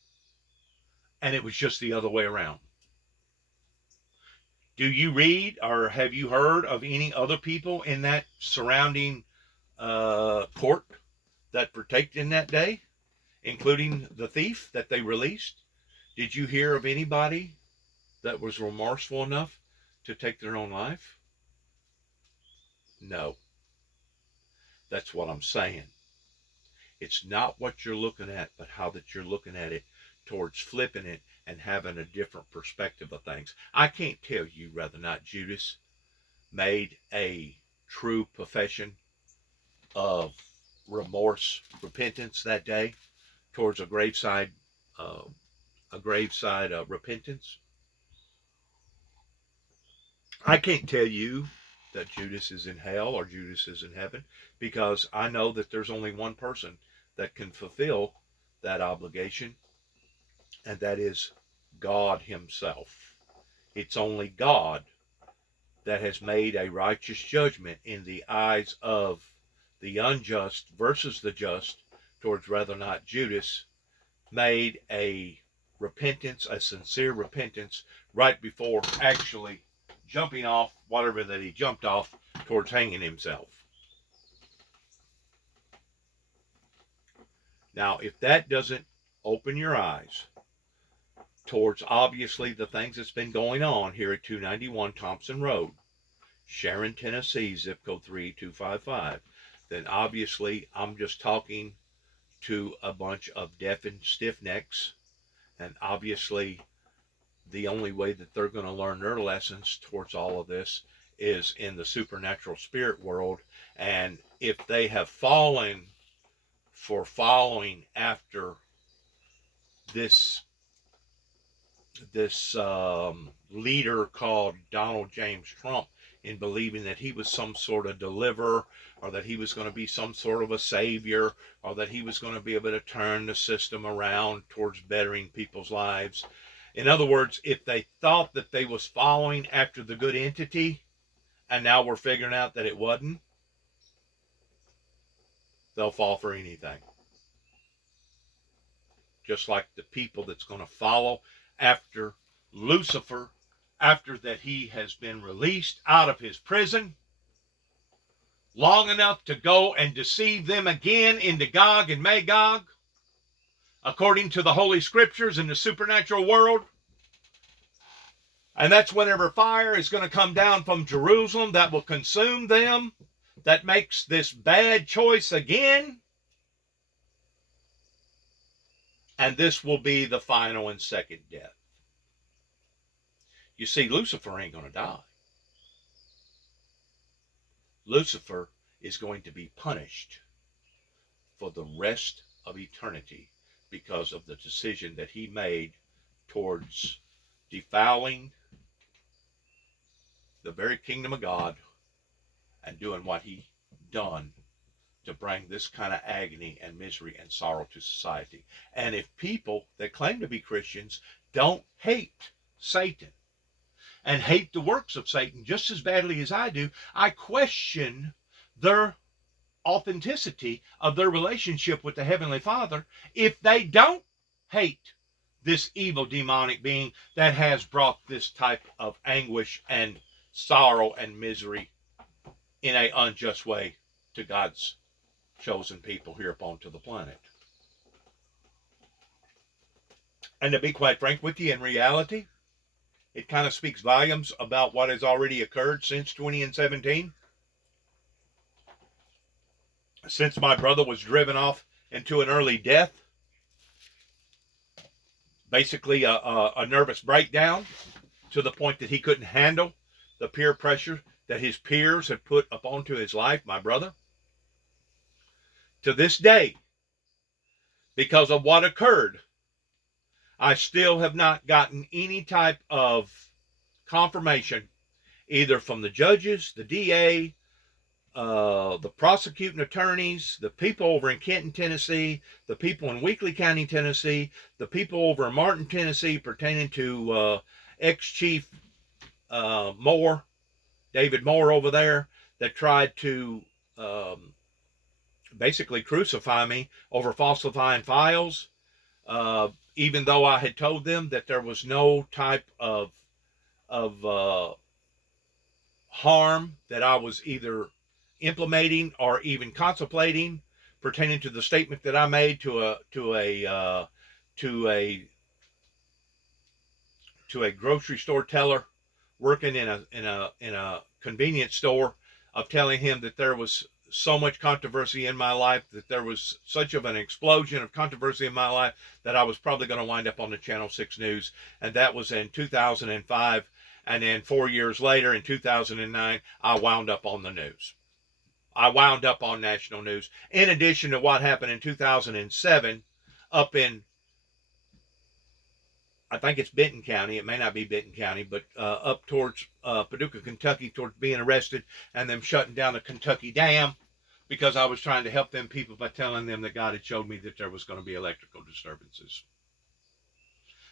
and it was just the other way around. Do you read or have you heard of any other people in that surrounding court that partaked in that day, including the thief that they released? Did you hear of anybody that was remorseful enough to take their own life? No. That's what I'm saying. It's not what you're looking at, but how that you're looking at it towards flipping it and having a different perspective of things. I can't tell you whether or not Judas made a true profession of remorse, repentance that day towards a graveside repentance. I can't tell you that Judas is in hell or Judas is in heaven, because I know that there's only one person that can fulfill that obligation, and that is God himself. It's only God that has made a righteous judgment in the eyes of the unjust versus the just towards whether or not Judas made a repentance, a sincere repentance, right before actually jumping off whatever that he jumped off towards hanging himself. Now, if that doesn't open your eyes towards obviously the things that's been going on here at 291 Thompson Road, Sharon, Tennessee, zip code 38255, then obviously I'm just talking to a bunch of deaf and stiff necks, and obviously the only way that they're going to learn their lessons towards all of this is in the supernatural spirit world. And if they have fallen for following after this leader called Donald James Trump, in believing that he was some sort of deliverer, or that he was going to be some sort of a savior, or that he was going to be able to turn the system around towards bettering people's lives. In other words, if they thought that they was following after the good entity and now we're figuring out that it wasn't, they'll fall for anything. Just like the people that's going to follow after Lucifer, after that he has been released out of his prison long enough to go and deceive them again into Gog and Magog, according to the Holy Scriptures in the supernatural world. And that's whenever fire is going to come down from Jerusalem that will consume them, that makes this bad choice again. And this will be the final and second death. You see, Lucifer ain't going to die. Lucifer is going to be punished for the rest of eternity because of the decision that he made towards defiling the very kingdom of God and doing what he done to bring this kind of agony and misery and sorrow to society. And if people that claim to be Christians don't hate Satan and hate the works of Satan just as badly as I do, I question their authenticity of their relationship with the Heavenly Father if they don't hate this evil demonic being that has brought this type of anguish and sorrow and misery in an unjust way to God's chosen people here upon to the planet. And to be quite frank with you, in reality, it kind of speaks volumes about what has already occurred since 2017. Since my brother was driven off into an early death, basically a nervous breakdown to the point that he couldn't handle the peer pressure that his peers had put up onto his life, my brother. To this day, because of what occurred, I still have not gotten any type of confirmation, either from the judges, the DA, the prosecuting attorneys, the people over in Kenton, Tennessee, the people in Weakley County, Tennessee, the people over in Martin, Tennessee, pertaining to ex-chief Moore, David Moore over there, that tried to basically crucify me over falsifying files, even though I had told them that there was no type of harm that I was either implementing or even contemplating pertaining to the statement that I made to a grocery store teller working in a convenience store, of telling him that there was so much controversy in my life, that there was such of an explosion of controversy in my life that I was probably going to wind up on the Channel 6 News. And that was in 2005. And then 4 years later, in 2009, I wound up on the news. I wound up on national news. In addition to what happened in 2007 up in, I think it's Benton County. It may not be Benton County, but up towards Paducah, Kentucky, towards being arrested and them shutting down the Kentucky Dam because I was trying to help them people by telling them that God had showed me that there was going to be electrical disturbances.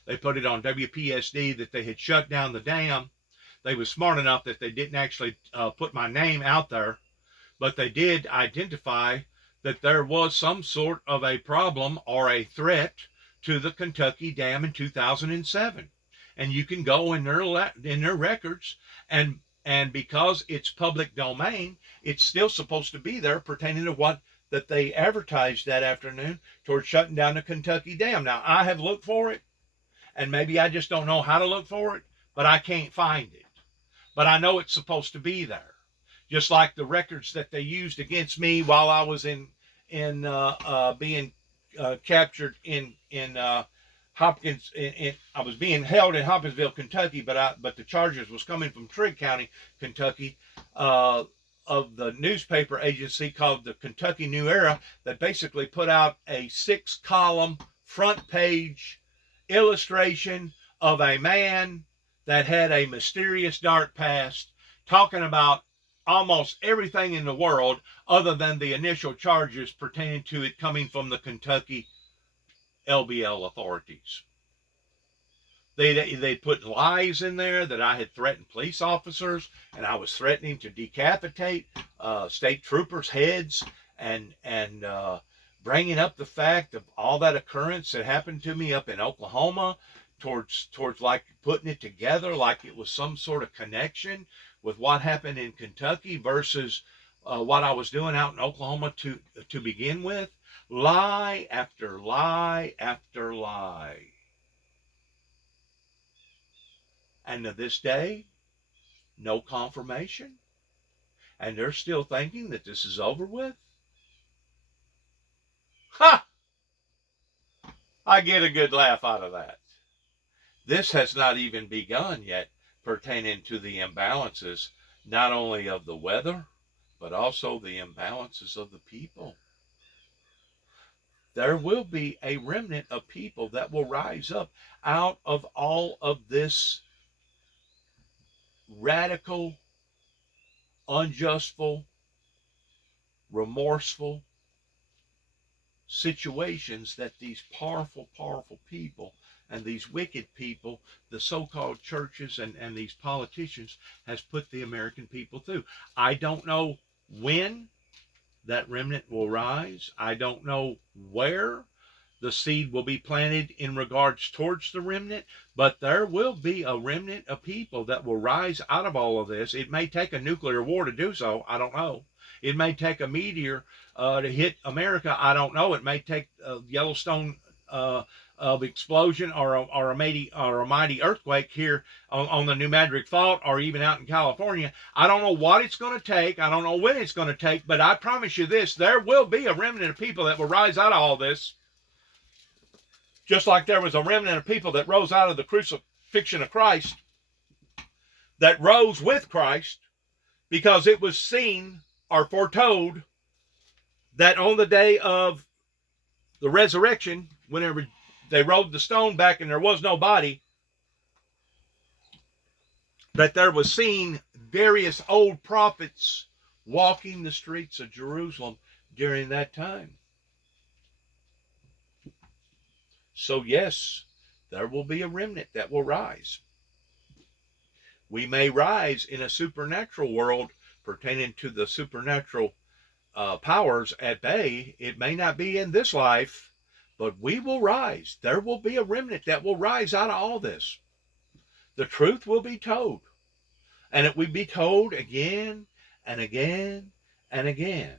They put it on WPSD that they had shut down the dam. They were smart enough that they didn't actually put my name out there, but they did identify that there was some sort of a problem or a threat to the Kentucky Dam in 2007. And you can go in their records, and because it's public domain, it's still supposed to be there pertaining to what that they advertised that afternoon towards shutting down the Kentucky Dam. Now, I have looked for it, and maybe I just don't know how to look for it, but I can't find it. But I know it's supposed to be there. Just like the records that they used against me while I was being captured in Hopkins. I was being held in Hopkinsville, Kentucky, but the charges was coming from Trigg County, Kentucky, of the newspaper agency called the Kentucky New Era, that basically put out a 6-column front page illustration of a man that had a mysterious dark past, talking about almost everything in the world other than the initial charges pertaining to it coming from the Kentucky LBL authorities. They put lies in there that I had threatened police officers, and I was threatening to decapitate state troopers' heads, and bringing up the fact of all that occurrence that happened to me up in Oklahoma, towards like putting it together like it was some sort of connection with what happened in Kentucky versus what I was doing out in Oklahoma to begin with. Lie after lie after lie. And to this day, no confirmation. And they're still thinking that this is over with. Ha! I get a good laugh out of that. This has not even begun yet, pertaining to the imbalances, not only of the weather, but also the imbalances of the people. There will be a remnant of people that will rise up out of all of this radical, unjustful, remorseful situations that these powerful people and these wicked people, the so-called churches and these politicians, has put the American people through. I don't know when that remnant will rise. I don't know where the seed will be planted in regards towards the remnant, but there will be a remnant of people that will rise out of all of this. It may take a nuclear war to do so. I don't know. It may take a meteor to hit America. I don't know. It may take a Yellowstone of explosion or a mighty earthquake here on the New Madrid Fault, or even out in California. I don't know what it's going to take. I don't know when it's going to take, but I promise you this, there will be a remnant of people that will rise out of all this. Just like there was a remnant of people that rose out of the crucifixion of Christ, that rose with Christ, because it was seen or foretold that on the day of the resurrection, whenever they rolled the stone back and there was no body, that there was seen various old prophets walking the streets of Jerusalem during that time. So yes, there will be a remnant that will rise. We may rise in a supernatural world pertaining to the supernatural powers at bay. It may not be in this life, but we will rise. There will be a remnant that will rise out of all this. The truth will be told. And it will be told again and again and again,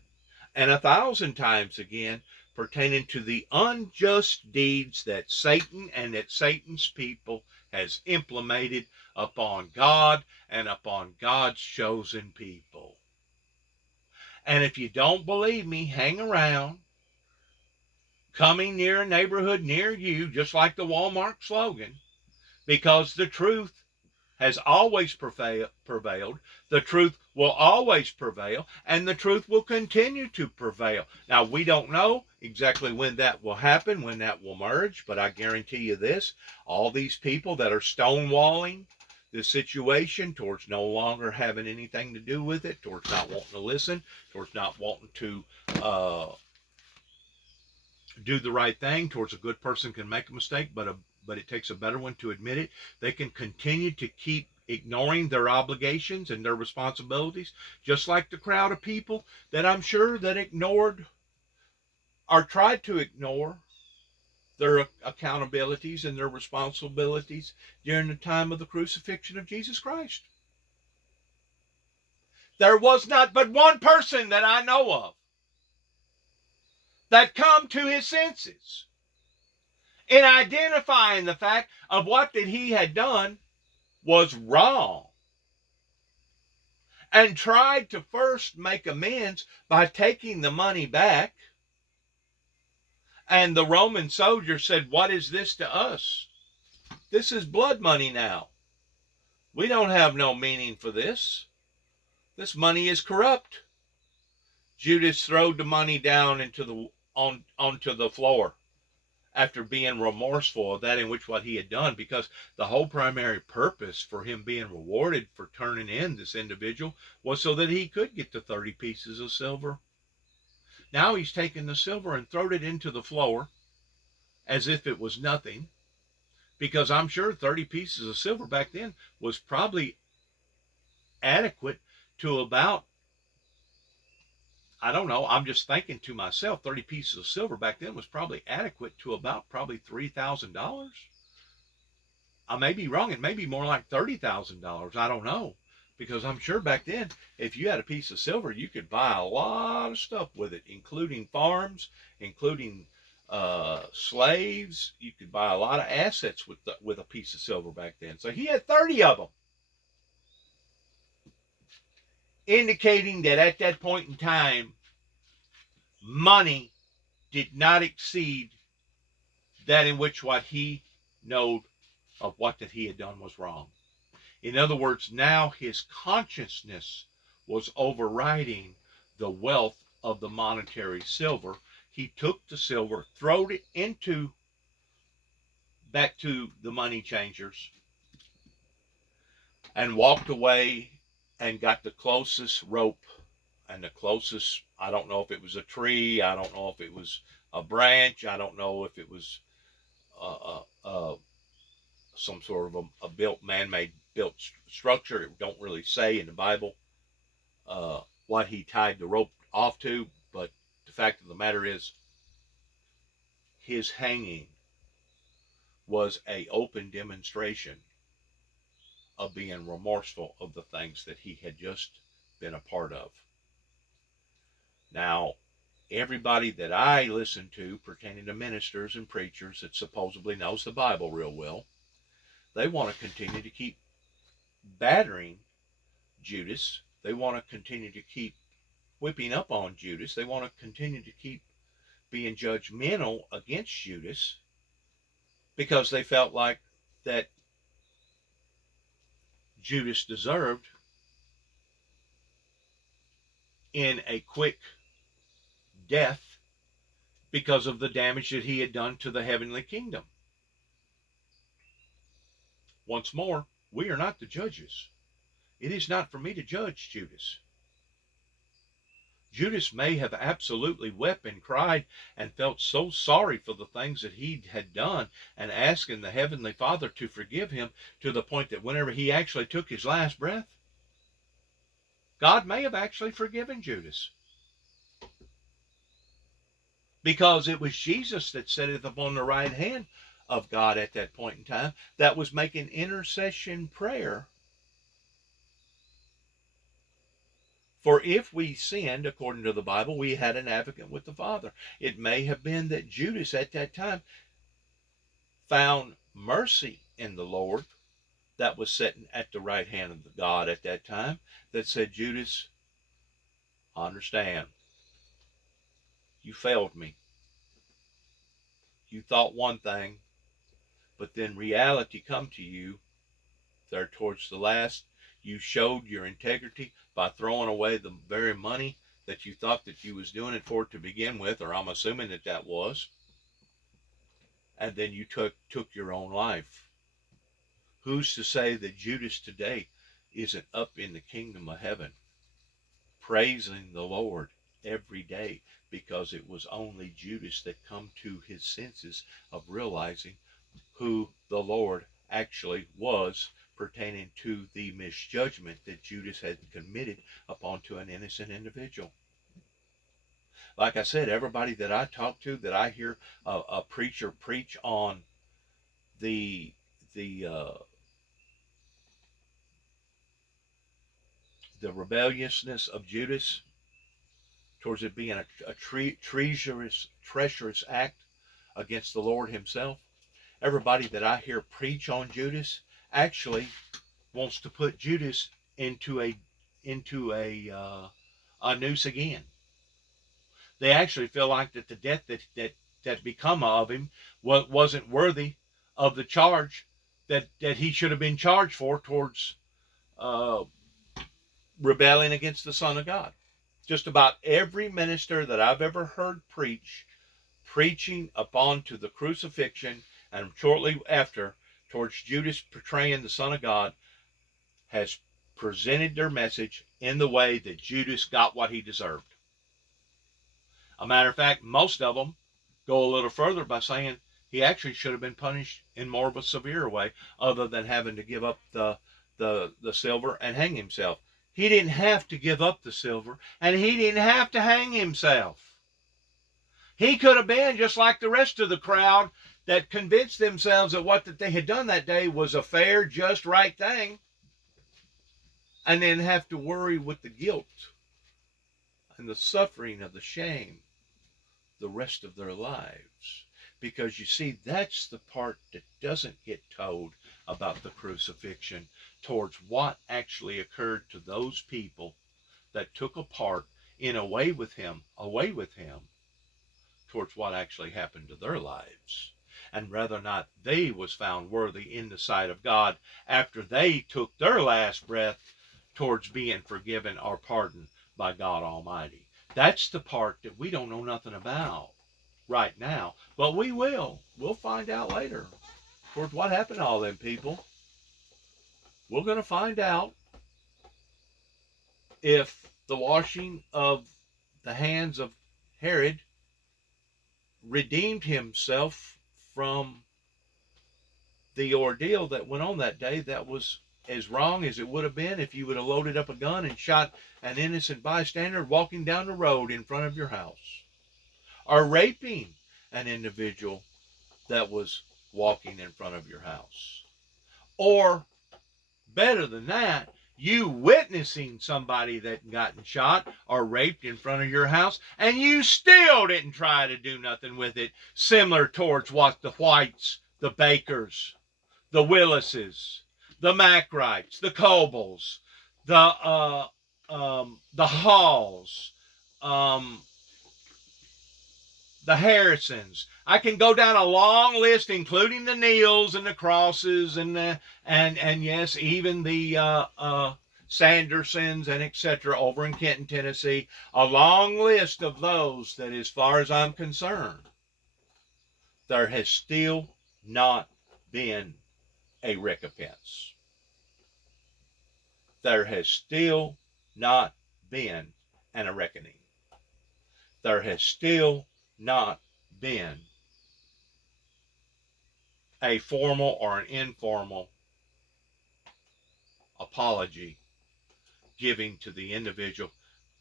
and 1,000 times again, pertaining to the unjust deeds that Satan and that Satan's people has implemented upon God and upon God's chosen people. And if you don't believe me, hang around, coming near a neighborhood near you, just like the Walmart slogan, because the truth has always prevailed. The truth will always prevail, and the truth will continue to prevail. Now, we don't know exactly when that will happen, when that will merge, but I guarantee you this, all these people that are stonewalling the situation towards no longer having anything to do with it, towards not wanting to listen, towards not wanting to do the right thing, towards a good person can make a mistake, but it takes a better one to admit it. They can continue to keep ignoring their obligations and their responsibilities, just like the crowd of people that I'm sure that ignored or tried to ignore their accountabilities and their responsibilities during the time of the crucifixion of Jesus Christ. There was not but one person that I know of that come to his senses in identifying the fact of what that he had done was wrong, and tried to first make amends by taking the money back. And the Roman soldier said, "What is this to us? This is blood money now. We don't have no meaning for this. This money is corrupt." Judas throwed the money down onto the floor after being remorseful of that in which what he had done, because the whole primary purpose for him being rewarded for turning in this individual was so that he could get the 30 pieces of silver. Now he's taken the silver and thrown it into the floor as if it was nothing, because I'm sure 30 pieces of silver back then was probably adequate to about, I don't know, I'm just thinking to myself, 30 pieces of silver back then was probably adequate to about probably $3,000. I may be wrong. It may be more like $30,000. I don't know. Because I'm sure back then, if you had a piece of silver, you could buy a lot of stuff with it, including farms, including slaves. You could buy a lot of assets with a piece of silver back then. So he had 30 of them, indicating that at that point in time, money did not exceed that in which what he knowed of what that he had done was wrong. In other words, now his consciousness was overriding the wealth of the monetary silver. He took the silver, throwed it back to the money changers, and walked away and got the closest rope and the closest, I don't know if it was a tree, I don't know if it was a branch, I don't know if it was some sort of a man-made built structure. It don't really say in the Bible what he tied the rope off to, but the fact of the matter is, his hanging was an open demonstration of being remorseful of the things that he had just been a part of. Now, everybody that I listen to pertaining to ministers and preachers that supposedly knows the Bible real well, they want to continue to keep battering Judas. They want to continue to keep whipping up on Judas. They want to continue to keep being judgmental against Judas because they felt like that Judas deserved in a quick death because of the damage that he had done to the heavenly kingdom. Once more, we are not the judges. It is not for me to judge Judas. Judas may have absolutely wept and cried and felt so sorry for the things that he had done and asking the Heavenly Father to forgive him to the point that whenever he actually took his last breath, God may have actually forgiven Judas. Because it was Jesus that sitteth upon the right hand of God at that point in time that was making intercession prayer. For if we sinned, according to the Bible, we had an advocate with the Father. It may have been that Judas at that time found mercy in the Lord that was sitting at the right hand of the God at that time that said, Judas, I understand. You failed me. You thought one thing, but then reality come to you there towards the last. You showed your integrity by throwing away the very money that you thought that you was doing it for to begin with, or I'm assuming that that was. And then you took your own life. Who's to say that Judas today isn't up in the kingdom of heaven, praising the Lord every day, because it was only Judas that come to his senses of realizing who the Lord actually was pertaining to the misjudgment that Judas had committed upon to an innocent individual. Like I said, everybody that I talk to, that I hear a preacher preach on the rebelliousness of Judas towards it being a treacherous act against the Lord himself. Everybody that I hear preach on Judas actually wants to put Judas into a noose again. They actually feel like that the death that become of him wasn't worthy of the charge that he should have been charged for towards rebelling against the Son of God. Just about every minister that I've ever heard preaching upon to the crucifixion and shortly after towards Judas portraying the Son of God has presented their message in the way that Judas got what he deserved. A matter of fact, most of them go a little further by saying He actually should have been punished in more of a severe way, other than having to give up the silver and hang himself. He didn't have to give up the silver, and he didn't have to hang himself. He could have been just like the rest of the crowd that convinced themselves that what that they had done that day was a fair, just, right thing, and then have to worry with the guilt and the suffering of the shame the rest of their lives. Because you see, that's the part that doesn't get told about the crucifixion, towards what actually occurred to those people that took a part in away with him, towards what actually happened to their lives. And whether or not they was found worthy in the sight of God after they took their last breath, towards being forgiven or pardoned by God Almighty. That's the part that we don't know nothing about right now, but we will. We'll find out later. Towards what happened to all them people. We're going to find out if the washing of the hands of Herod redeemed himself from the ordeal that went on that day, that was as wrong as it would have been if you would have loaded up a gun and shot an innocent bystander walking down the road in front of your house, or raping an individual that was walking in front of your house, or better than that, you witnessing somebody that gotten shot or raped in front of your house, and you still didn't try to do nothing with it, similar towards what the Whites, the Bakers, the Willises, the Mackrights, the Cobles, the Halls, the Harrisons. I can go down a long list, including the Neals and the Crosses and yes, even the Sandersons and etc. over in Kenton, Tennessee. A long list of those that, as far as I'm concerned, there has still not been a recompense. There has still not been a reckoning. There has still not been a formal or an informal apology giving to the individual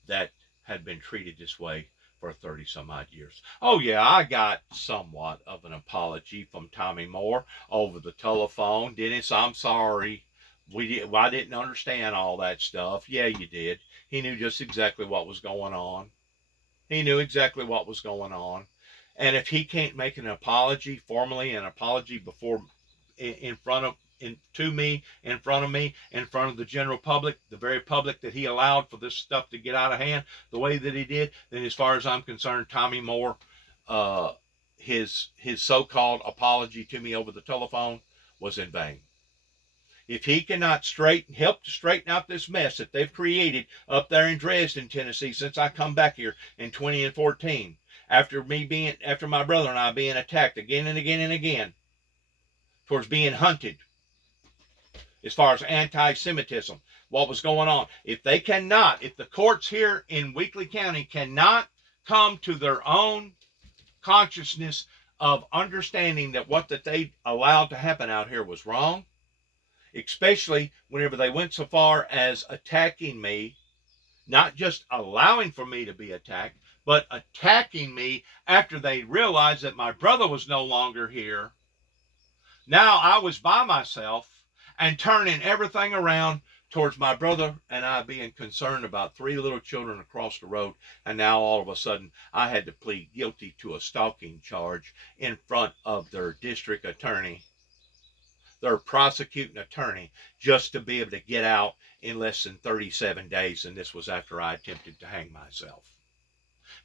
that had been treated this way for 30 some odd years. Oh yeah, I got somewhat of an apology from Tommy Moore over the telephone. Dennis, I'm sorry. I didn't understand all that stuff. Yeah, you did. He knew just exactly what was going on. He knew exactly what was going on. And if he can't make an apology, formally an apology before, in front of me, in front of the general public, the very public that he allowed for this stuff to get out of hand the way that he did, then as far as I'm concerned, Tommy Moore, his so-called apology to me over the telephone was in vain. If he cannot help to straighten out this mess that they've created up there in Dresden, Tennessee, since I come back here in 2014, after my brother and I being attacked again and again and again, towards being hunted, as far as anti-Semitism, what was going on. If the courts here in Weakley County cannot come to their own consciousness of understanding that what that they allowed to happen out here was wrong, especially whenever they went so far as attacking me, not just allowing for me to be attacked, but attacking me after they realized that my brother was no longer here. Now I was by myself and turning everything around towards my brother and I being concerned about 3 little children across the road. And now all of a sudden I had to plead guilty to a stalking charge in front of their district attorney, their prosecuting attorney, just to be able to get out in less than 37 days. And this was after I attempted to hang myself,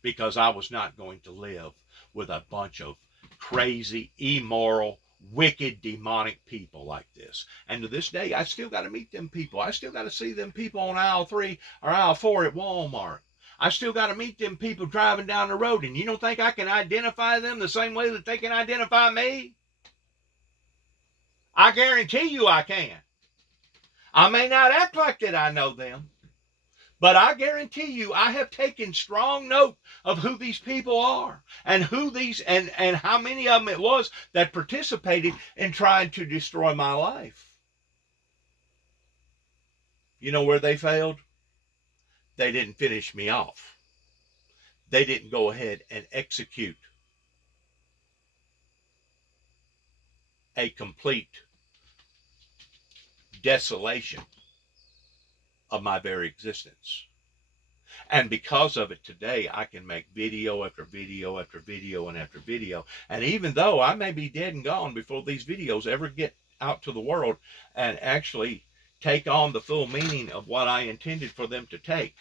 because I was not going to live with a bunch of crazy, immoral, wicked, demonic people like this. And to this day, I still got to meet them people. I still got to see them people on aisle 3 or aisle 4 at Walmart. I still got to meet them people driving down the road. And you don't think I can identify them the same way that they can identify me? I guarantee you I can. I may not act like that I know them, But I guarantee you, I have taken strong note of who these people are and who these and how many of them it was that participated in trying to destroy my life. You know where they failed? They didn't finish me off. They didn't go ahead and execute a complete desolation of my very existence. And because of it today, I can make video after video after video and after video. And even though I may be dead and gone before these videos ever get out to the world and actually take on the full meaning of what I intended for them to take,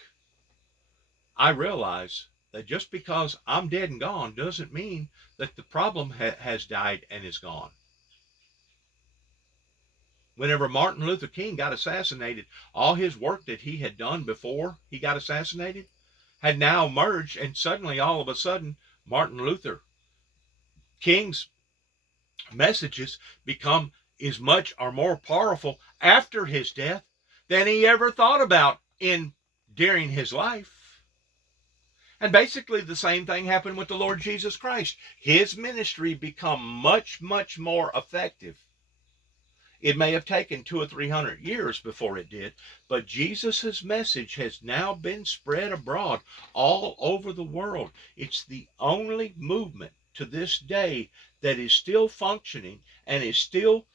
I realize that just because I'm dead and gone doesn't mean that the problem has died and is gone. Whenever Martin Luther King got assassinated, all his work that he had done before he got assassinated had now merged, and suddenly, all of a sudden, Martin Luther King's messages become as much or more powerful after his death than he ever thought about during his life. And basically the same thing happened with the Lord Jesus Christ. His ministry become much, much more effective. It may have taken 200 or 300 years before it did, but Jesus' message has now been spread abroad all over the world. It's the only movement to this day that is still functioning and is still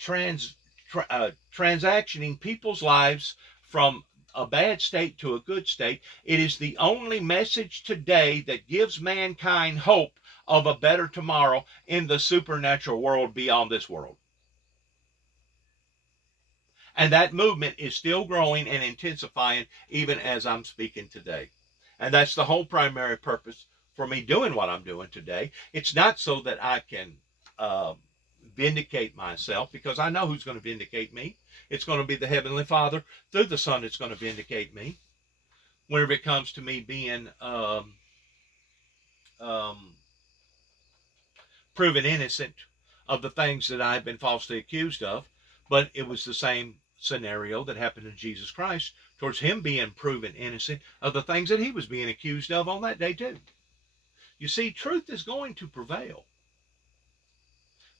transactioning people's lives from a bad state to a good state. It is the only message today that gives mankind hope of a better tomorrow in the supernatural world beyond this world. And that movement is still growing and intensifying even as I'm speaking today. And that's the whole primary purpose for me doing what I'm doing today. It's not so that I can vindicate myself, because I know who's going to vindicate me. It's going to be the Heavenly Father through the Son that's going to vindicate me. Whenever it comes to me being proven innocent of the things that I've been falsely accused of. But it was the same scenario that happened to Jesus Christ towards him being proven innocent of the things that he was being accused of on that day too. You see, truth is going to prevail.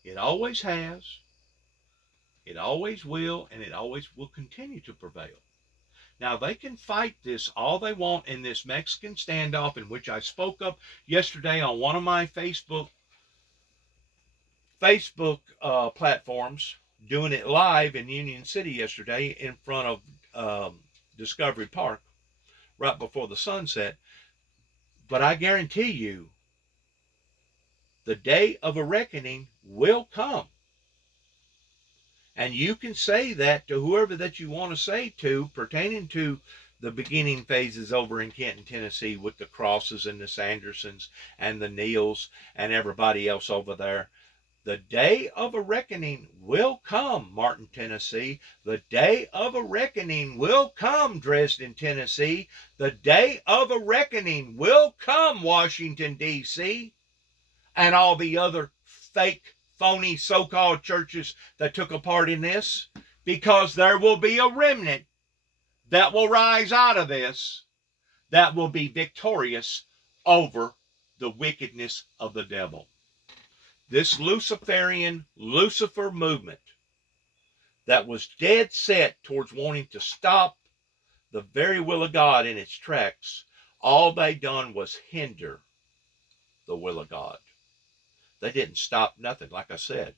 It always has, it always will, and it always will continue to prevail. Now, they can fight this all they want in this Mexican standoff, in which I spoke up yesterday on one of my Facebook platforms, doing it live in Union City yesterday in front of Discovery Park right before the sunset. But I guarantee you, the day of a reckoning will come. And you can say that to whoever that you want to say to, pertaining to the beginning phases over in Kenton, Tennessee, with the Crosses and the Sandersons and the Neals and everybody else over there. The day of a reckoning will come, Martin, Tennessee. The day of a reckoning will come, Dresden, Tennessee. The day of a reckoning will come, Washington, D.C. And all the other fake, phony, so-called churches that took a part in this. Because there will be a remnant that will rise out of this, that will be victorious over the wickedness of the devil. This Luciferian Lucifer movement that was dead set towards wanting to stop the very will of God in its tracks, all they done was hinder the will of God. They didn't stop nothing. Like I said,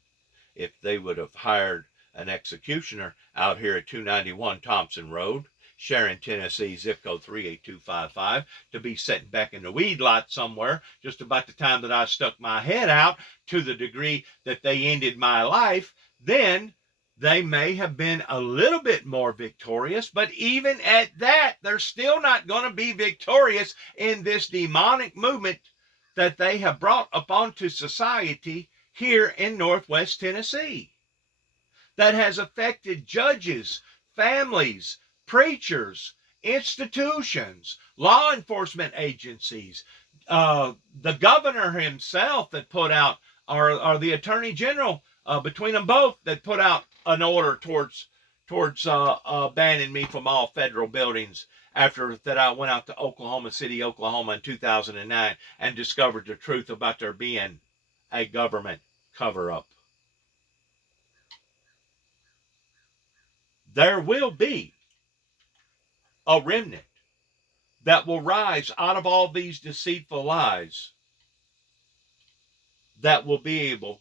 if they would have hired an executioner out here at 291 Thompson Road, Sharon, Tennessee, zip code 38255, to be sitting back in the weed lot somewhere just about the time that I stuck my head out, to the degree that they ended my life, then they may have been a little bit more victorious. But even at that, they're still not going to be victorious in this demonic movement that they have brought upon to society here in Northwest Tennessee, that has affected judges, families, preachers, institutions, law enforcement agencies, the governor himself that put out, or the attorney general, between them both, that put out an order towards banning me from all federal buildings after that I went out to Oklahoma City, Oklahoma in 2009 and discovered the truth about there being a government cover-up. There will be a remnant that will rise out of all these deceitful lies that will be able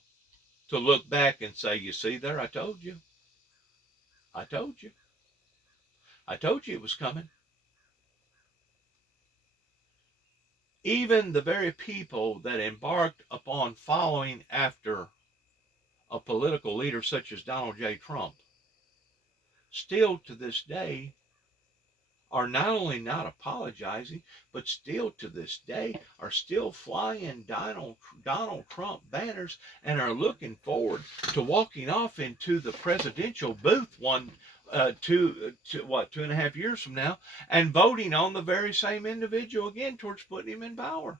to look back and say, you see there, I told you. I told you. I told you it was coming. Even the very people that embarked upon following after a political leader such as Donald J. Trump still to this day are not only not apologizing, but still to this day are still flying Donald Trump banners and are looking forward to walking off into the presidential booth 2.5 years from now and voting on the very same individual again towards putting him in power.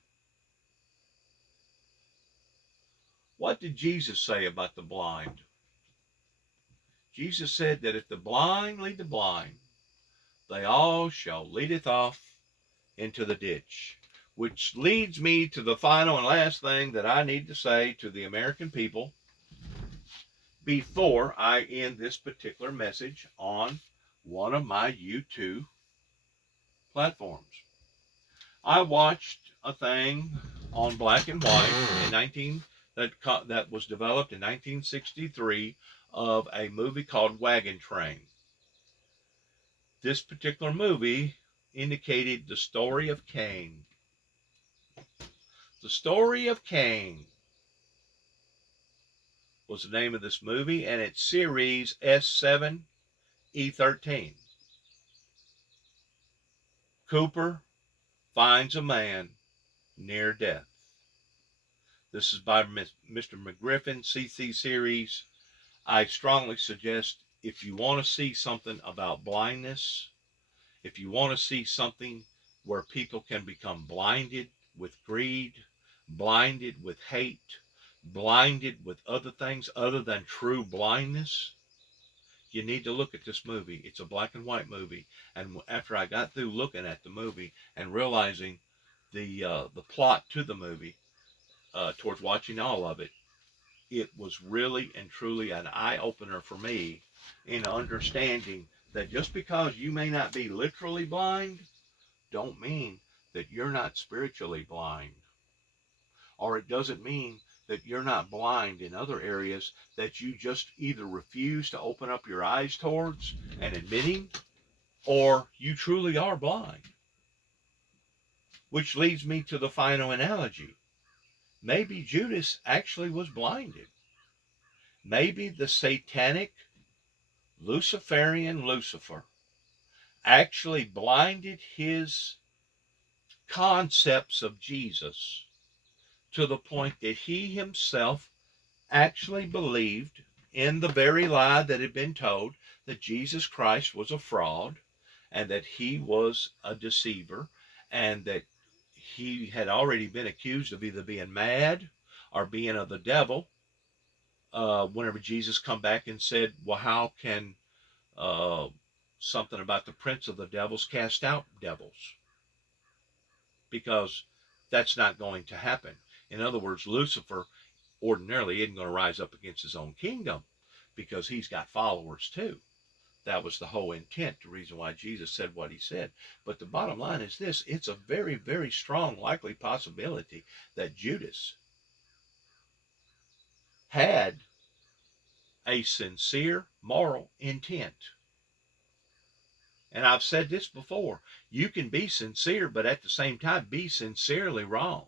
What did Jesus say about the blind? Jesus said that if the blind lead the blind, they all shall leadeth off into the ditch. Which leads me to the final and last thing that I need to say to the American people before I end this particular message on one of my YouTube platforms. I watched a thing on black and white that was developed in 1963 of a movie called Wagon Train. This particular movie indicated the story of Cain. The Story of Cain was the name of this movie, and it's series S7E13. Cooper finds a man near death. This is by Mr. McGriffin, CC series. I strongly suggest if you want to see something about blindness, if you want to see something where people can become blinded with greed, blinded with hate, blinded with other things other than true blindness, you need to look at this movie. It's a black and white movie. And after I got through looking at the movie and realizing the plot to the movie, towards watching all of it, it was really and truly an eye-opener for me in understanding that just because you may not be literally blind, don't mean that you're not spiritually blind. Or it doesn't mean that you're not blind in other areas that you just either refuse to open up your eyes towards and admitting, or you truly are blind. Which leads me to the final analogy. Maybe Judas actually was blinded. Maybe the satanic Luciferian Lucifer actually blinded his concepts of Jesus to the point that he himself actually believed in the very lie that had been told, that Jesus Christ was a fraud and that he was a deceiver and that he had already been accused of either being mad or being of the devil. Whenever Jesus come back and said, well, how can something about the prince of the devils cast out devils? Because that's not going to happen. In other words, Lucifer ordinarily isn't going to rise up against his own kingdom because he's got followers too. That was the whole intent, the reason why Jesus said what he said. But the bottom line is this: it's a very, very strong likely possibility that Judas had a sincere moral intent. And I've said this before, you can be sincere, but at the same time be sincerely wrong.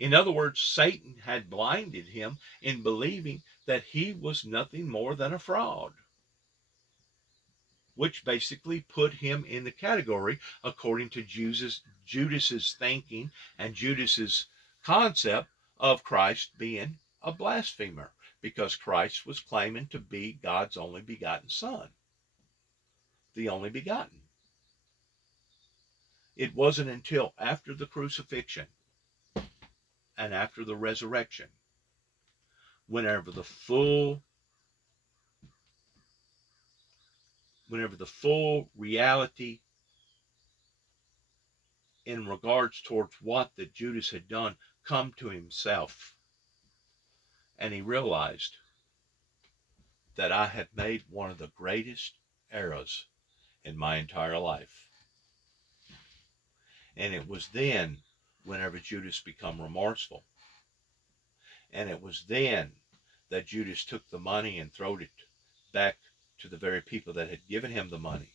In other words, Satan had blinded him in believing that he was nothing more than a fraud, which basically put him in the category, according to Judas's thinking and Judas's concept, of Christ being a blasphemer, because Christ was claiming to be God's only begotten Son, the only begotten. It wasn't until after the crucifixion and after the resurrection, whenever the full reality in regards towards what that Judas had done, come to himself. And he realized that I had made one of the greatest errors in my entire life. And it was then, whenever Judas became remorseful, and it was then that Judas took the money and throwed it back to the very people that had given him the money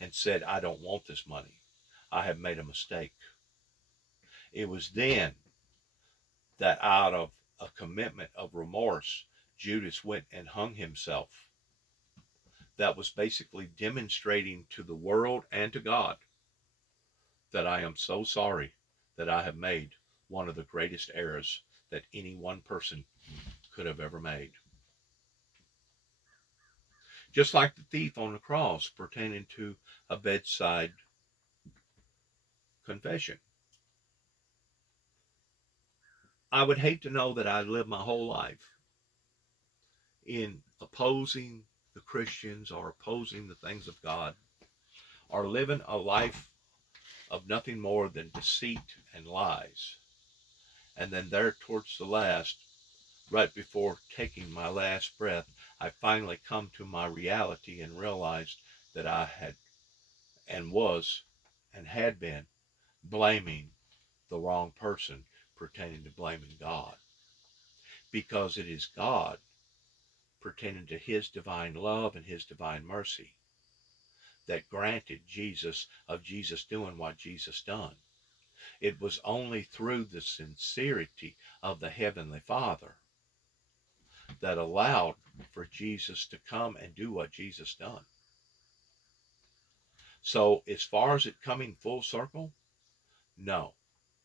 and said, I don't want this money. I have made a mistake. It was then that out of a commitment of remorse, Judas went and hung himself. That was basically demonstrating to the world and to God that I am so sorry that I have made one of the greatest errors that any one person could have ever made. Just like the thief on the cross, pertaining to a bedside confession. I would hate to know that I lived my whole life in opposing the Christians or opposing the things of God, or living a life of nothing more than deceit and lies. And then there towards the last, right before taking my last breath, I finally come to my reality and realized that I had and was and had been blaming the wrong person, pertaining to blaming God. Because it is God, pertaining to his divine love and his divine mercy, that granted Jesus doing what Jesus done. It was only through the sincerity of the Heavenly Father that allowed for Jesus to come and do what Jesus done. So as far as it coming full circle, no,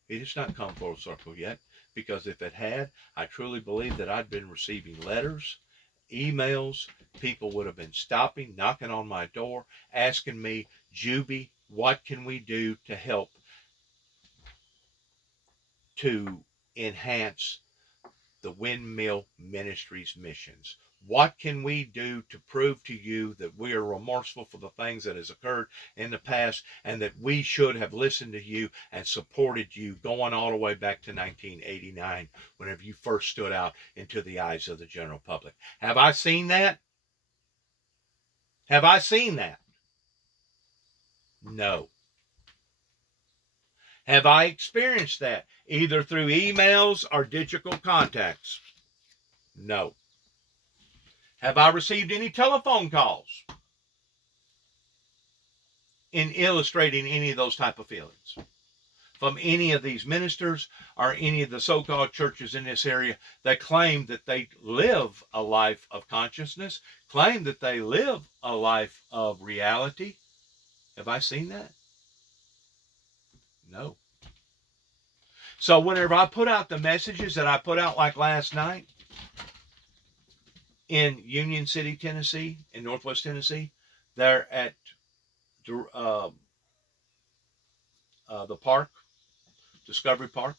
it has not come full circle yet, because if it had, I truly believe that I'd been receiving letters, emails, people would have been stopping, knocking on my door, asking me, Juby, what can we do to help to enhance the Windmill Ministries missions? What can we do to prove to you that we are remorseful for the things that has occurred in the past, and that we should have listened to you and supported you going all the way back to 1989, whenever you first stood out into the eyes of the general public? Have I seen that? Have I seen that? No. Have I experienced that, either through emails or digital contacts? No. Have I received any telephone calls in illustrating any of those type of feelings from any of these ministers or any of the so-called churches in this area that claim that they live a life of consciousness, claim that they live a life of reality? Have I seen that? No. So whenever I put out the messages that I put out like last night in Union City, Tennessee, in Northwest Tennessee, there at the park, Discovery Park,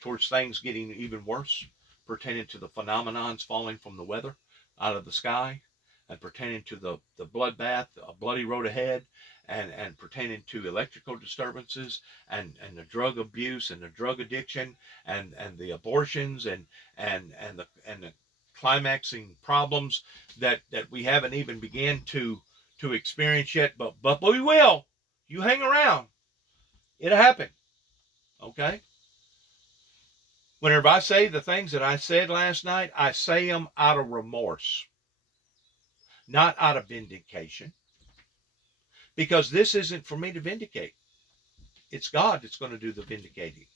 towards things getting even worse, pertaining to the phenomenons falling from the weather out of the sky, and pertaining to the bloodbath, a bloody road ahead, and pertaining to electrical disturbances, and the drug abuse and the drug addiction, and the abortions, and the climaxing problems that we haven't even began to experience yet, but we will. You hang around. It'll happen. Okay? Whenever I say the things that I said last night, I say them out of remorse, not out of vindication. Because this isn't for me to vindicate. It's God that's going to do the vindicating.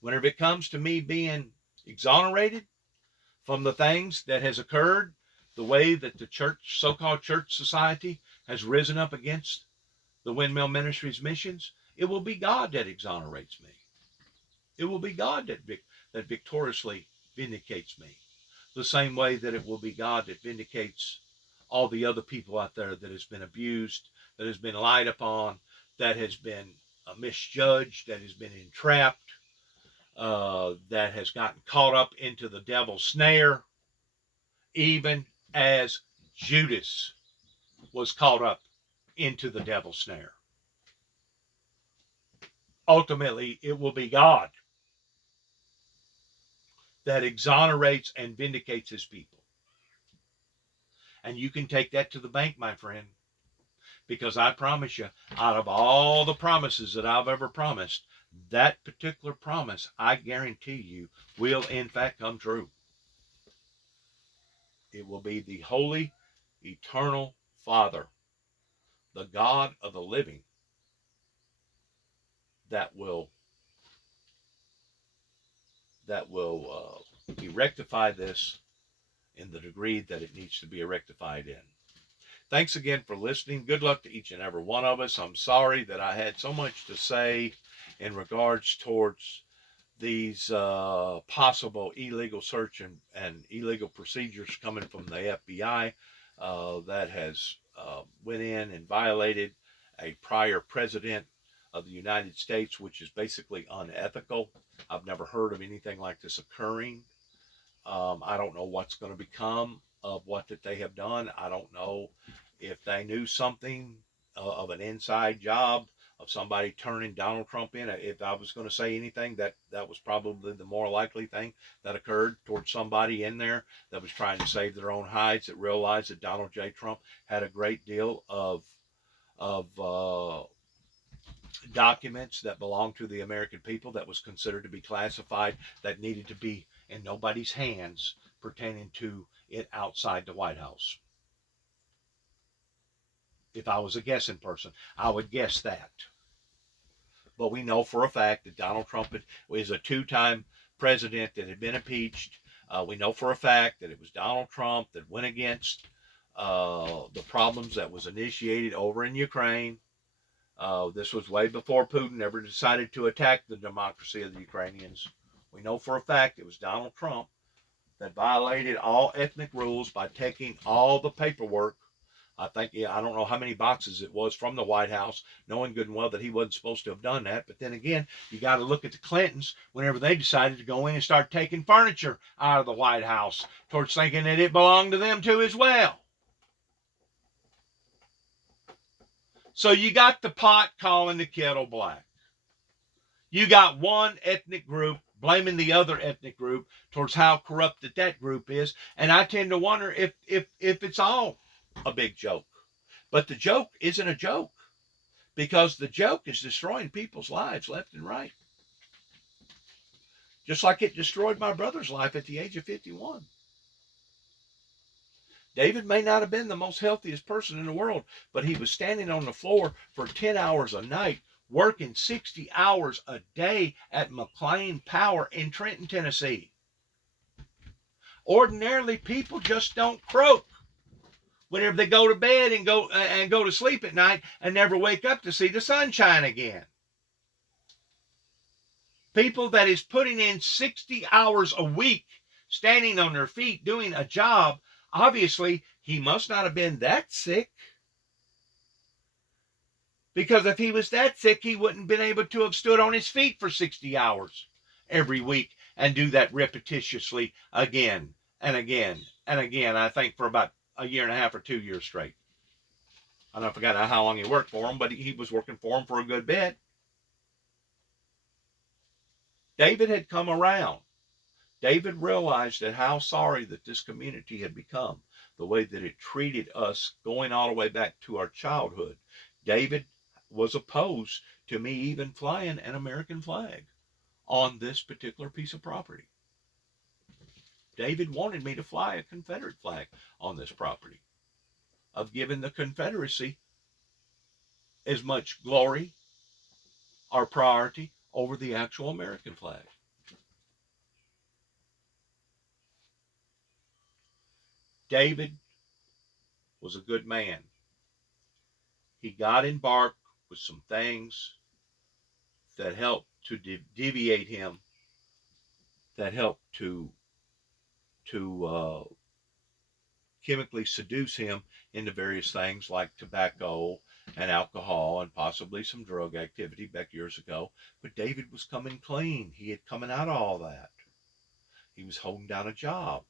Whenever it comes to me being exonerated from the things that has occurred, the way that the church, so-called church society, has risen up against the Windmill Ministries missions, it will be God that exonerates me. It will be God that victoriously vindicates me. The same way that it will be God that vindicates all the other people out there that has been abused, that has been lied upon, that has been misjudged, that has been entrapped, that has gotten caught up into the devil's snare, even as Judas was caught up into the devil's snare. ultimately it will be God that exonerates and vindicates his people. And you can take that to the bank, my friend, because I promise you, out of all the promises that I've ever promised, that particular promise, I guarantee you, will in fact come true. It will be the holy, eternal Father, the God of the living, that will rectify this in the degree that it needs to be rectified in. Thanks again for listening. Good luck to each and every one of us. I'm sorry that I had so much to say in regards towards these possible illegal search and illegal procedures coming from the FBI that has went in and violated a prior president of the United States, which is basically unethical. I've never heard of anything like this occurring. I don't know what's going to become of what that they have done. I don't know if they knew something of an inside job of somebody turning Donald Trump in. If I was going to say anything, that was probably the more likely thing that occurred towards somebody in there that was trying to save their own hides, that realized that Donald J. Trump had a great deal of documents that belonged to the American people that was considered to be classified, that needed to be in nobody's hands pertaining to it outside the White House. If I was a guessing person, I would guess that. But we know for a fact that Donald Trump is a two-time president that had been impeached. We know for a fact that it was Donald Trump that went against the problems that was initiated over in Ukraine. This was way before Putin ever decided to attack the democracy of the Ukrainians. We know for a fact it was Donald Trump that violated all ethnic rules by taking all the paperwork. I don't know how many boxes it was from the White House, knowing good and well that he wasn't supposed to have done that. But then again, you got to look at the Clintons whenever they decided to go in and start taking furniture out of the White House, towards thinking that it belonged to them too as well. So you got the pot calling the kettle black. You got one ethnic group blaming the other ethnic group towards how corrupt that group is. And I tend to wonder if it's all a big joke. But the joke isn't a joke, because the joke is destroying people's lives left and right. Just like it destroyed my brother's life at the age of 51. David may not have been the most healthiest person in the world, but he was standing on the floor for 10 hours a night, working 60 hours a day at McLean Power in Trenton, Tennessee. Ordinarily, people just don't croak whenever they go to bed and go to sleep at night and never wake up to see the sunshine again. People that is putting in 60 hours a week, standing on their feet, doing a job, obviously, he must not have been that sick. Because if he was that sick, he wouldn't have been able to have stood on his feet for 60 hours every week and do that repetitiously again and again and again, I think for about a year and a half or 2 years straight. I forgot how long he worked for him, but he was working for him for a good bit. David had come around. David realized that how sorry that this community had become, the way that it treated us going all the way back to our childhood. David was opposed to me even flying an American flag on this particular piece of property. David wanted me to fly a Confederate flag on this property, of giving the Confederacy as much glory or priority over the actual American flag. David was a good man. He got embarked with some things that helped to deviate him, that helped to chemically seduce him into various things like tobacco and alcohol and possibly some drug activity back years ago. But David was coming clean. He had coming out of all that. He was holding down a job.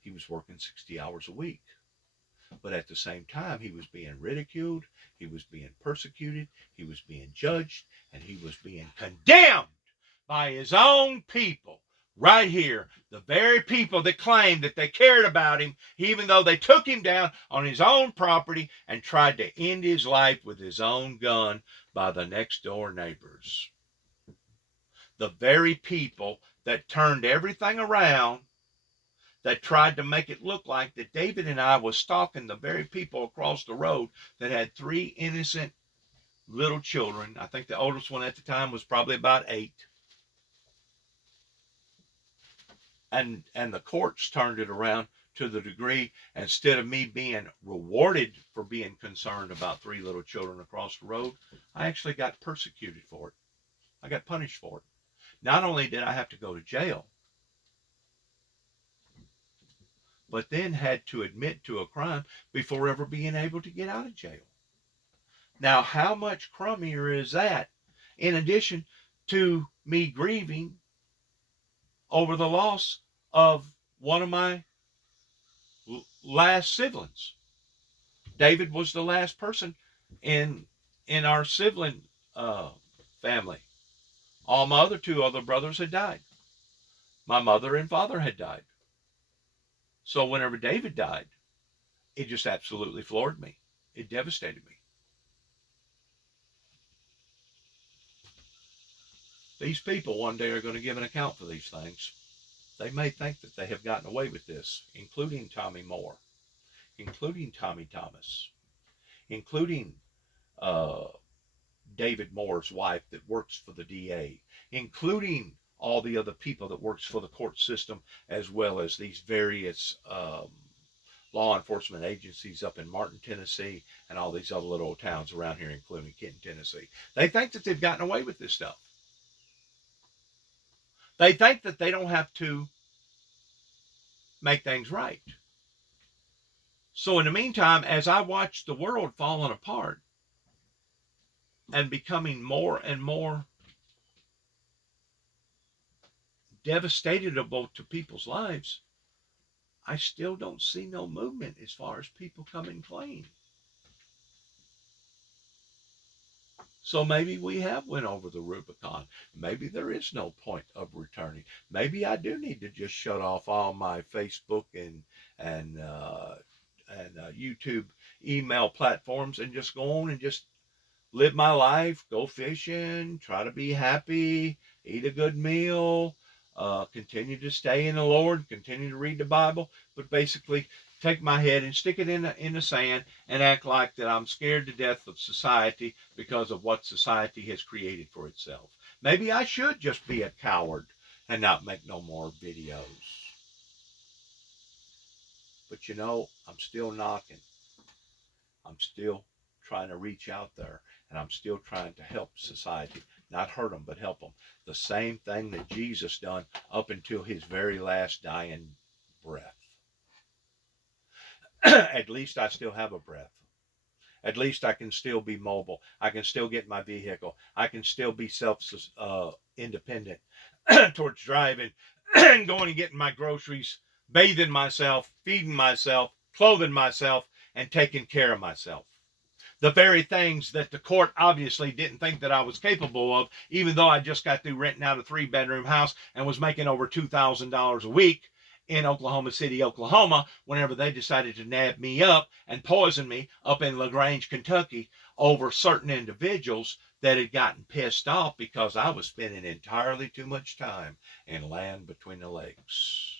He was working 60 hours a week. But at the same time, he was being ridiculed, he was being persecuted, he was being judged, and he was being condemned by his own people. Right here, the very people that claimed that they cared about him, even though they took him down on his own property and tried to end his life with his own gun by the next door neighbors. The very people that turned everything around, that tried to make it look like that David and I was stalking the very people across the road that had 3 innocent little children. I think the oldest one at the time was probably about 8. And the courts turned it around to the degree, instead of me being rewarded for being concerned about 3 little children across the road, I actually got persecuted for it. I got punished for it. Not only did I have to go to jail, but then had to admit to a crime before ever being able to get out of jail. Now, how much crummier is that, in addition to me grieving over the loss of one of my last siblings? David was the last person in our sibling family. All my other 2 other brothers had died. My mother and father had died. So whenever David died, it just absolutely floored me. It devastated me. These people one day are going to give an account for these things. They may think that they have gotten away with this, including Tommy Moore, including Tommy Thomas, including David Moore's wife that works for the DA, including all the other people that works for the court system, as well as these various law enforcement agencies up in Martin, Tennessee, and all these other little towns around here, including Kenton, Tennessee. They think that they've gotten away with this stuff. They think that they don't have to make things right. So in the meantime, as I watch the world falling apart and becoming more and more devastatable to people's lives, I still don't see no movement as far as people coming clean. So maybe we have went over the Rubicon. Maybe there is no point of returning. Maybe I do need to just shut off all my Facebook and YouTube email platforms and just go on and just live my life, go fishing, try to be happy, eat a good meal, continue to stay in the Lord, continue to read the Bible, but basically take my head and stick it in the sand and act like that I'm scared to death of society because of what society has created for itself. Maybe I should just be a coward and not make no more videos. But you know, I'm still knocking. I'm still trying to reach out there, and I'm still trying to help society. Not hurt them, but help them. The same thing that Jesus done up until his very last dying breath. At least I still have a breath. At least I can still be mobile. I can still get my vehicle. I can still be self-independent towards driving and going and getting my groceries, bathing myself, feeding myself, clothing myself, and taking care of myself. The very things that the court obviously didn't think that I was capable of, even though I just got through renting out a 3-bedroom house and was making over $2,000 a week in Oklahoma City, Oklahoma, whenever they decided to nab me up and poison me up in LaGrange, Kentucky, over certain individuals that had gotten pissed off because I was spending entirely too much time in land between the lakes.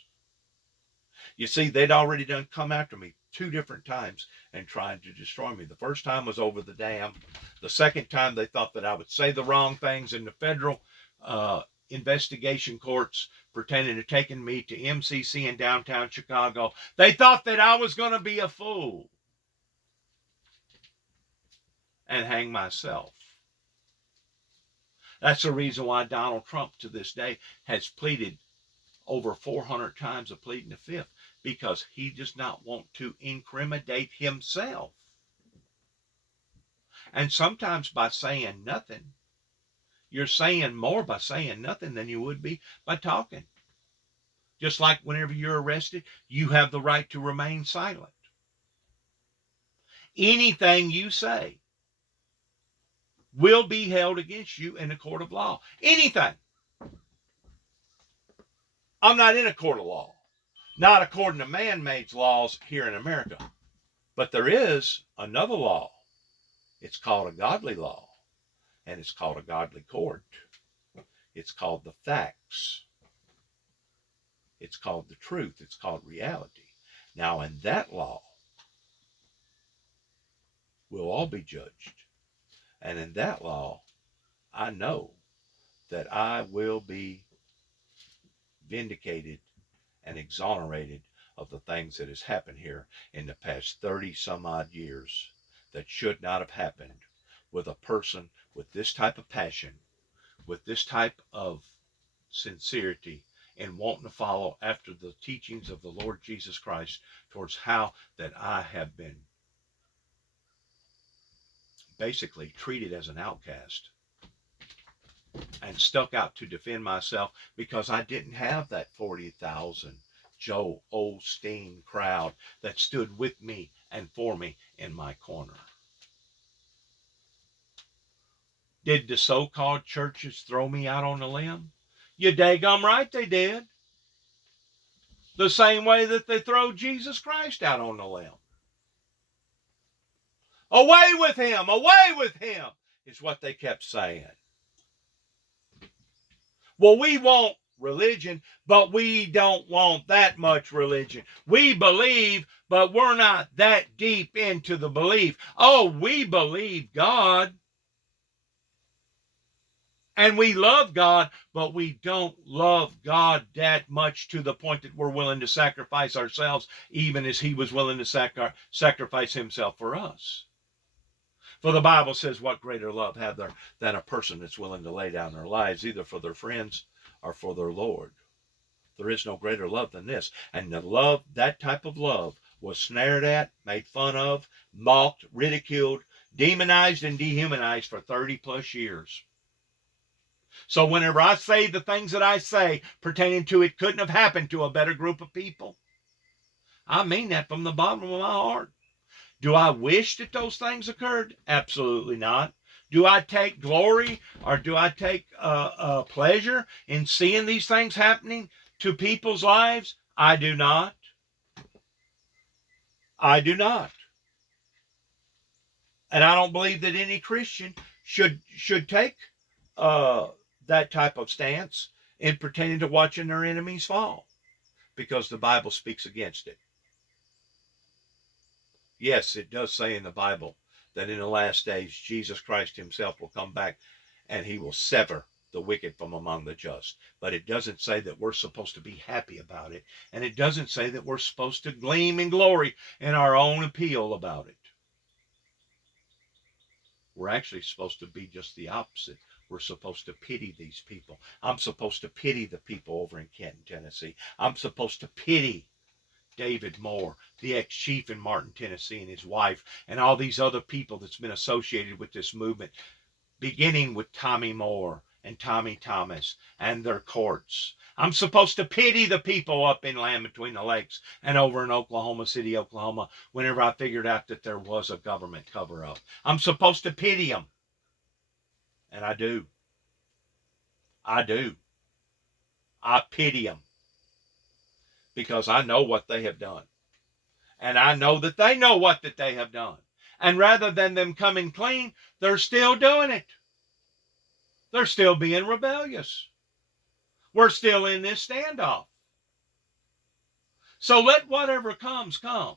You see, they'd already done come after me 2 different times and tried to destroy me. The first time was over the dam. The second time, they thought that I would say the wrong things in the federal investigation courts pertaining to taking me to MCC in downtown Chicago. They thought that I was going to be a fool and hang myself. That's the reason why Donald Trump to this day has pleaded over 400 times of pleading the fifth, because he does not want to incriminate himself. And sometimes by saying nothing, you're saying more by saying nothing than you would be by talking. Just like whenever you're arrested, you have the right to remain silent. Anything you say will be held against you in the court of law. Anything. I'm not in a court of law. Not according to man-made laws here in America. But there is another law. It's called a godly law. And it's called a godly court. It's called the facts. It's called the truth. It's called reality. Now, in that law, we'll all be judged. And in that law, I know that I will be vindicated and exonerated of the things that has happened here in the past 30 some odd years that should not have happened with a person with this type of passion, with this type of sincerity, and wanting to follow after the teachings of the Lord Jesus Christ towards how that I have been basically treated as an outcast and stuck out to defend myself because I didn't have that 40,000 Joe Osteen crowd that stood with me and for me in my corner. Did the so-called churches throw me out on a limb? You daggum right they did. The same way that they throw Jesus Christ out on the limb. Away with him! Away with him! Is what they kept saying. Well, we want religion, but we don't want that much religion. We believe, but we're not that deep into the belief. Oh, we believe God. And we love God, but we don't love God that much to the point that we're willing to sacrifice ourselves, even as he was willing to sacrifice himself for us. For the Bible says, what greater love have there than a person that's willing to lay down their lives, either for their friends or for their Lord. There is no greater love than this. And the love, that type of love, was snared at, made fun of, mocked, ridiculed, demonized, and dehumanized for 30 plus years. So whenever I say the things that I say pertaining to it couldn't have happened to a better group of people, I mean that from the bottom of my heart. Do I wish that those things occurred? Absolutely not. Do I take glory or do I take pleasure in seeing these things happening to people's lives? I do not. I do not. And I don't believe that any Christian should take that type of stance in pertaining to watching their enemies fall, because the Bible speaks against it. Yes, it does say in the Bible that in the last days Jesus Christ himself will come back and he will sever the wicked from among the just. But it doesn't say that we're supposed to be happy about it. And it doesn't say that we're supposed to gleam in glory in our own appeal about it. We're actually supposed to be just the opposite. We're supposed to pity these people. I'm supposed to pity the people over in Kenton, Tennessee. I'm supposed to pity David Moore, the ex-chief in Martin, Tennessee, and his wife, and all these other people that's been associated with this movement, beginning with Tommy Moore and Tommy Thomas and their courts. I'm supposed to pity the people up in Land Between the Lakes and over in Oklahoma City, Oklahoma, whenever I figured out that there was a government cover-up. I'm supposed to pity them. And I do. I do. I pity them. Because I know what they have done. And I know that they know what that they have done. And rather than them coming clean, they're still doing it. They're still being rebellious. We're still in this standoff. So let whatever comes, come.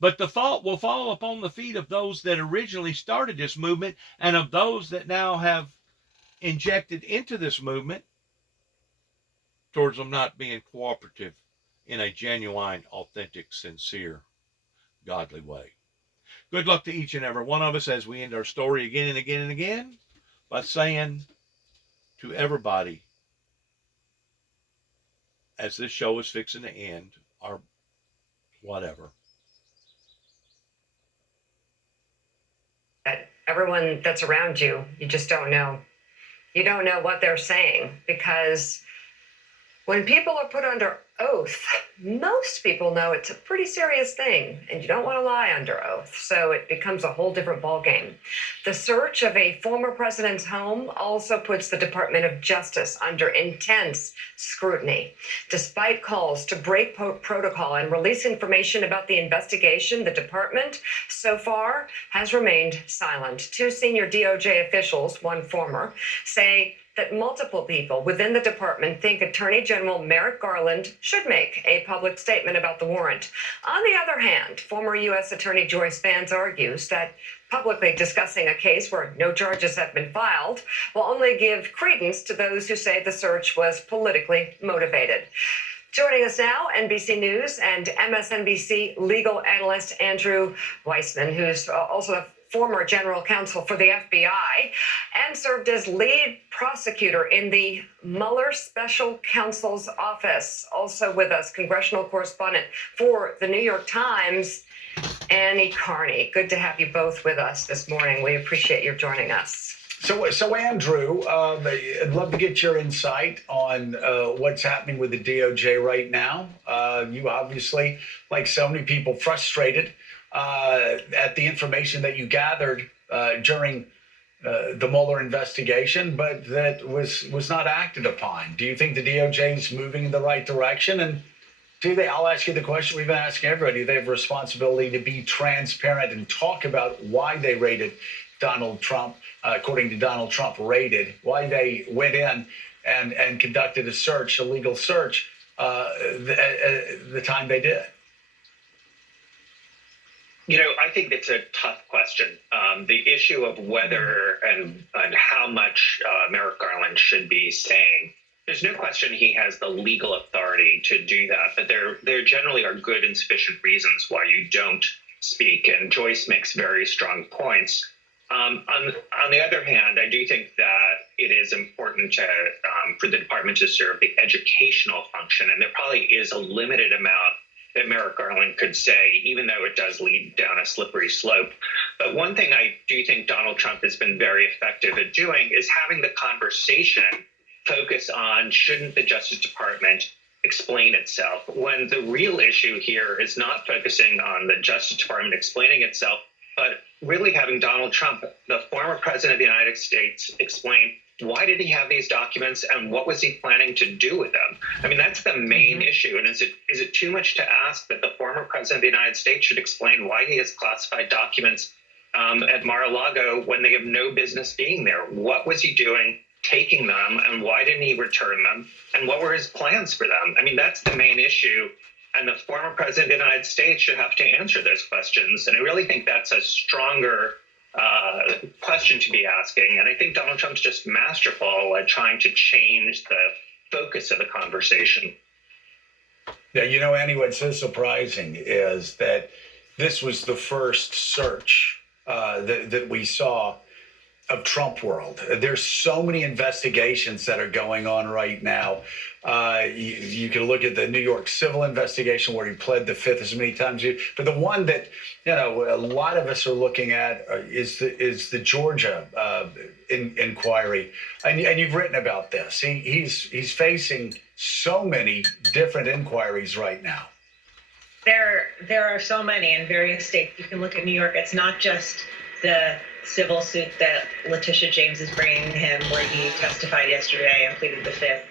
But the fault will fall upon the feet of those that originally started this movement and of those that now have injected into this movement towards them not being cooperative in a genuine, authentic, sincere, godly way. Good luck to each and every one of us as we end our story again and again and again by saying to everybody, as this show is fixing to end, or whatever. Everyone that's around you, you just don't know. You don't know what they're saying because When people are put under oath, most people know it's a pretty serious thing, and you don't want to lie under oath, so it becomes a whole different ballgame. The search of a former president's home also puts the Department of Justice under intense scrutiny. Despite calls to break protocol and release information about the investigation, the department so far has remained silent. Two senior DOJ officials, one former, say that multiple people within the department think Attorney General Merrick Garland should make a public statement about the warrant. On the other hand, former U.S. Attorney Joyce Vance argues that publicly discussing a case where no charges have been filed will only give credence to those who say the search was politically motivated. Joining us now, NBC News and MSNBC legal analyst Andrew Weissman, who's also a former general counsel for the FBI and served as lead prosecutor in the Mueller special counsel's office. Also with us, congressional correspondent for the New York Times, Annie Carney. Good to have you both with us this morning. We appreciate your joining us. So Andrew, I'd love to get your insight on what's happening with the DOJ right now. You obviously, like so many people, frustrated at the information that you gathered during the Mueller investigation, but that was not acted upon. Do you think the DOJ is moving in the right direction? And I'll ask you the question we've been asking everybody, do they have a responsibility to be transparent and talk about why they raided Donald Trump, according to Donald Trump raided, why they went in and conducted a search, a legal search, the time they did? I think it's a tough question. The issue of whether and how much Merrick Garland should be saying, there's no question he has the legal authority to do that, but there generally are good and sufficient reasons why you don't speak, and Joyce makes very strong points. On the other hand, I do think that it is important for the department to serve the educational function, and there probably is a limited amount that Merrick Garland could say, even though it does lead down a slippery slope. But one thing I do think Donald Trump has been very effective at doing is having the conversation focus on, shouldn't the Justice Department explain itself, when the real issue here is not focusing on the Justice Department explaining itself, but really having Donald Trump, the former president of the United States, explain why did he have these documents and what was he planning to do with them? I mean, that's the main issue. And is it too much to ask that the former president of the United States should explain why he has classified documents at Mar-a-Lago when they have no business being there? What was he doing taking them, and why didn't he return them? And what were his plans for them? I mean, that's the main issue. And the former president of the United States should have to answer those questions. And I really think that's a stronger question to be asking. And I think Donald Trump's just masterful at trying to change the focus of the conversation. Yeah, Annie, what's so surprising is that this was the first search that we saw of Trump world. There's so many investigations that are going on right now. You can look at the New York civil investigation where he pled the fifth as many times. But the one that a lot of us are looking at is the Georgia inquiry, and you've written about this. He's facing so many different inquiries right now. There are so many in various states. You can look at New York. It's not just the civil suit that Letitia James is bringing him, where he testified yesterday and pleaded the fifth.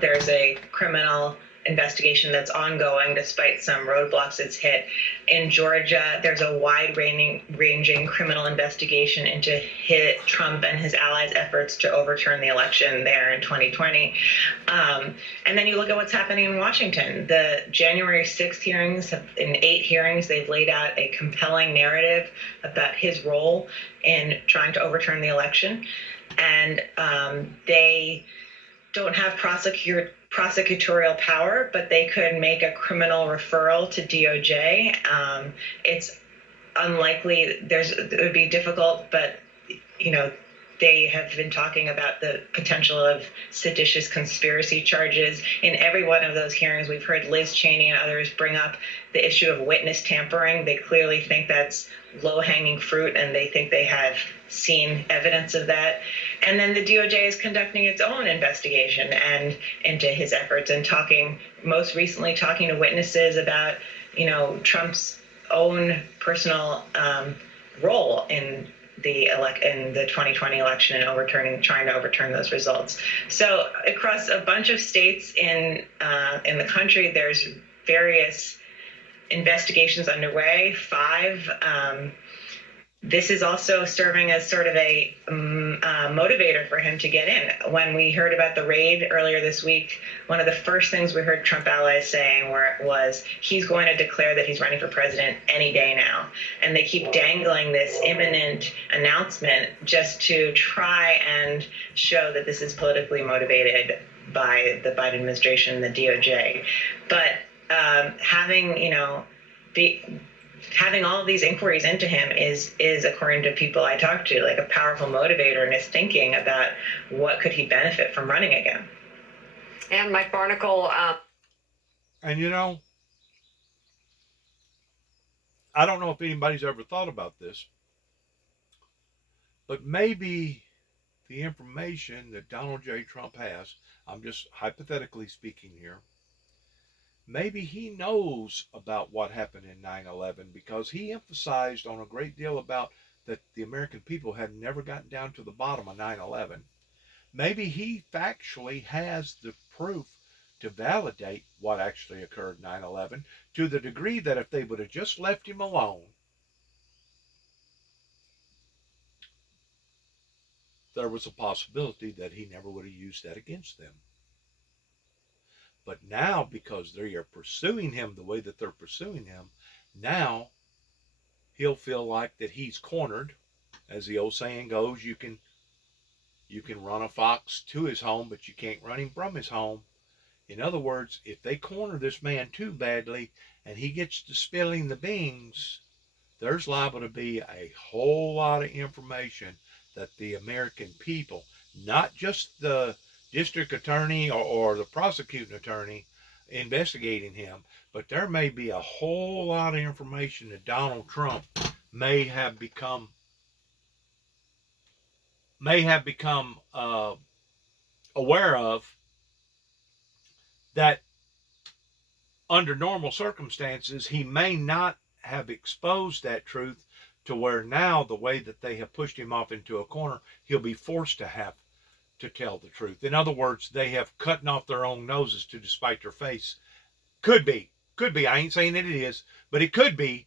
There's a criminal investigation that's ongoing despite some roadblocks it's hit. In Georgia, there's a wide-ranging criminal investigation into Trump and his allies' efforts to overturn the election there in 2020. And then you look at what's happening in Washington. The January 6th hearings, in 8 hearings, they've laid out a compelling narrative about his role in trying to overturn the election. And they don't have prosecutorial power, but they could make a criminal referral to DOJ. It's unlikely. It would be difficult, but They have been talking about the potential of seditious conspiracy charges. In every one of those hearings, we've heard Liz Cheney and others bring up the issue of witness tampering. They clearly think that's low-hanging fruit, and they think they have seen evidence of that. And then the DOJ is conducting its own investigation and into his efforts, and most recently talking to witnesses about, Trump's own personal role in the 2020 election and trying to overturn those results. So across a bunch of states in the country, there's various investigations underway. 5. This is also serving as sort of a motivator for him to get in. When we heard about the raid earlier this week, one of the first things we heard Trump allies saying was he's going to declare that he's running for president any day now. And they keep dangling this imminent announcement just to try and show that this is politically motivated by the Biden administration and the DOJ. But having all of these inquiries into him is, according to people I talked to, like a powerful motivator in his thinking about what could he benefit from running again. And Mike Barnicle. And I don't know if anybody's ever thought about this, but maybe the information that Donald J. Trump has, I'm just hypothetically speaking here, maybe he knows about what happened in 9/11 because he emphasized on a great deal about that the American people had never gotten down to the bottom of 9/11. Maybe he factually has the proof to validate what actually occurred 9/11 to the degree that if they would have just left him alone, there was a possibility that he never would have used that against them. But now, because they are pursuing him the way that they're pursuing him, now he'll feel like that he's cornered. As the old saying goes, you can run a fox to his home, but you can't run him from his home. In other words, if they corner this man too badly and he gets to spilling the beans, there's liable to be a whole lot of information that the American people, not just the district attorney or the prosecuting attorney investigating him, but there may be a whole lot of information that Donald Trump may have become aware of that under normal circumstances he may not have exposed that truth, to where now the way that they have pushed him off into a corner, he'll be forced to have to tell the truth. In other words, they have cut off their own noses to despite their face. Could be. I ain't saying that it is, but it could be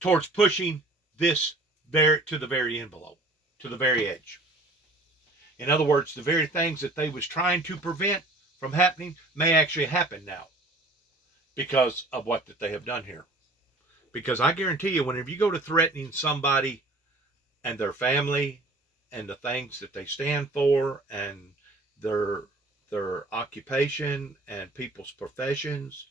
towards pushing this to the very envelope, to the very edge. In other words, the very things that they was trying to prevent from happening may actually happen now because of what that they have done here. Because I guarantee you, whenever you go to threatening somebody and their family and the things that they stand for and their occupation and people's professions,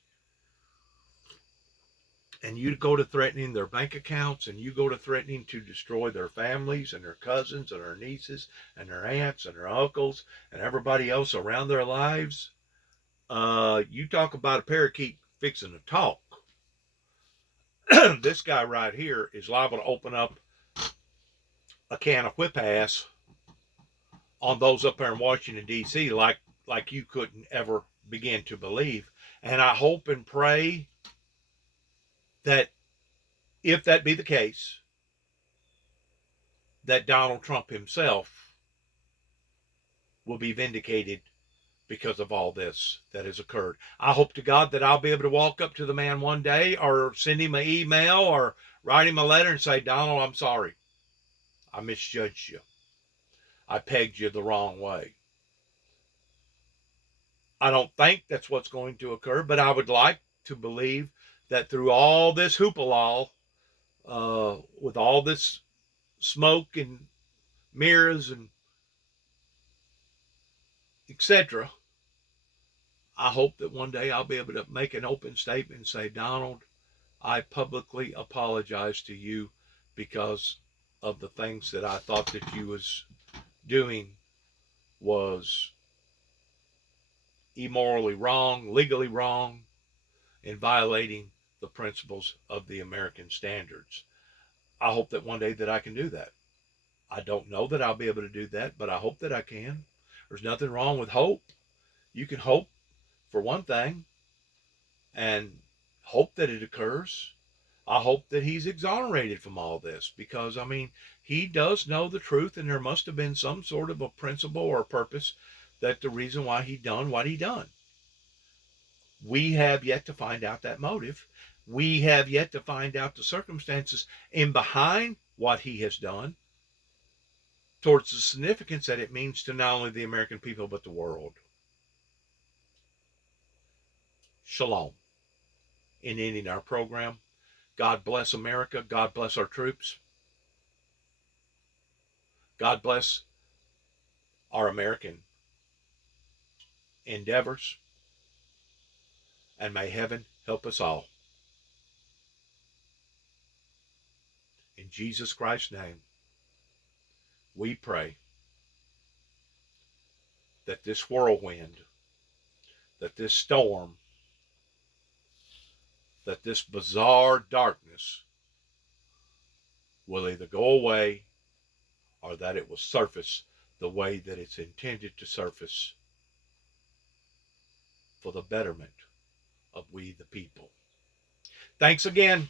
and you go to threatening their bank accounts, and you go to threatening to destroy their families and their cousins and their nieces and their aunts and their uncles and everybody else around their lives, you talk about a parakeet fixing to talk. This guy right here is liable to open up a can of whip ass on those up there in Washington, D.C. like you couldn't ever begin to believe. And I hope and pray that if that be the case, that Donald Trump himself will be vindicated because of all this that has occurred. I hope to God that I'll be able to walk up to the man one day or send him an email or write him a letter and say, Donald, I'm sorry. I misjudged you. I pegged you the wrong way. I don't think that's what's going to occur, but I would like to believe that through all this hoopla, with all this smoke and mirrors and etc., I hope that one day I'll be able to make an open statement and say, Donald, I publicly apologize to you because of the things that I thought that you was doing was immorally wrong, legally wrong, and violating the principles of the American standards. I hope that one day that I can do that. I don't know that I'll be able to do that, but I hope that I can. There's nothing wrong with hope. You can hope for one thing and hope that it occurs. I hope that he's exonerated from all this because, I mean, he does know the truth, and there must have been some sort of a principle or a purpose that the reason why he done what he done. We have yet to find out that motive. We have yet to find out the circumstances in behind what he has done towards the significance that it means to not only the American people, but the world. Shalom. In ending our program, God bless America. God bless our troops. God bless our American endeavors. And may heaven help us all. In Jesus Christ's name, we pray that this whirlwind, that this storm, that this bizarre darkness will either go away or that it will surface the way that it's intended to surface for the betterment of we the people. Thanks again.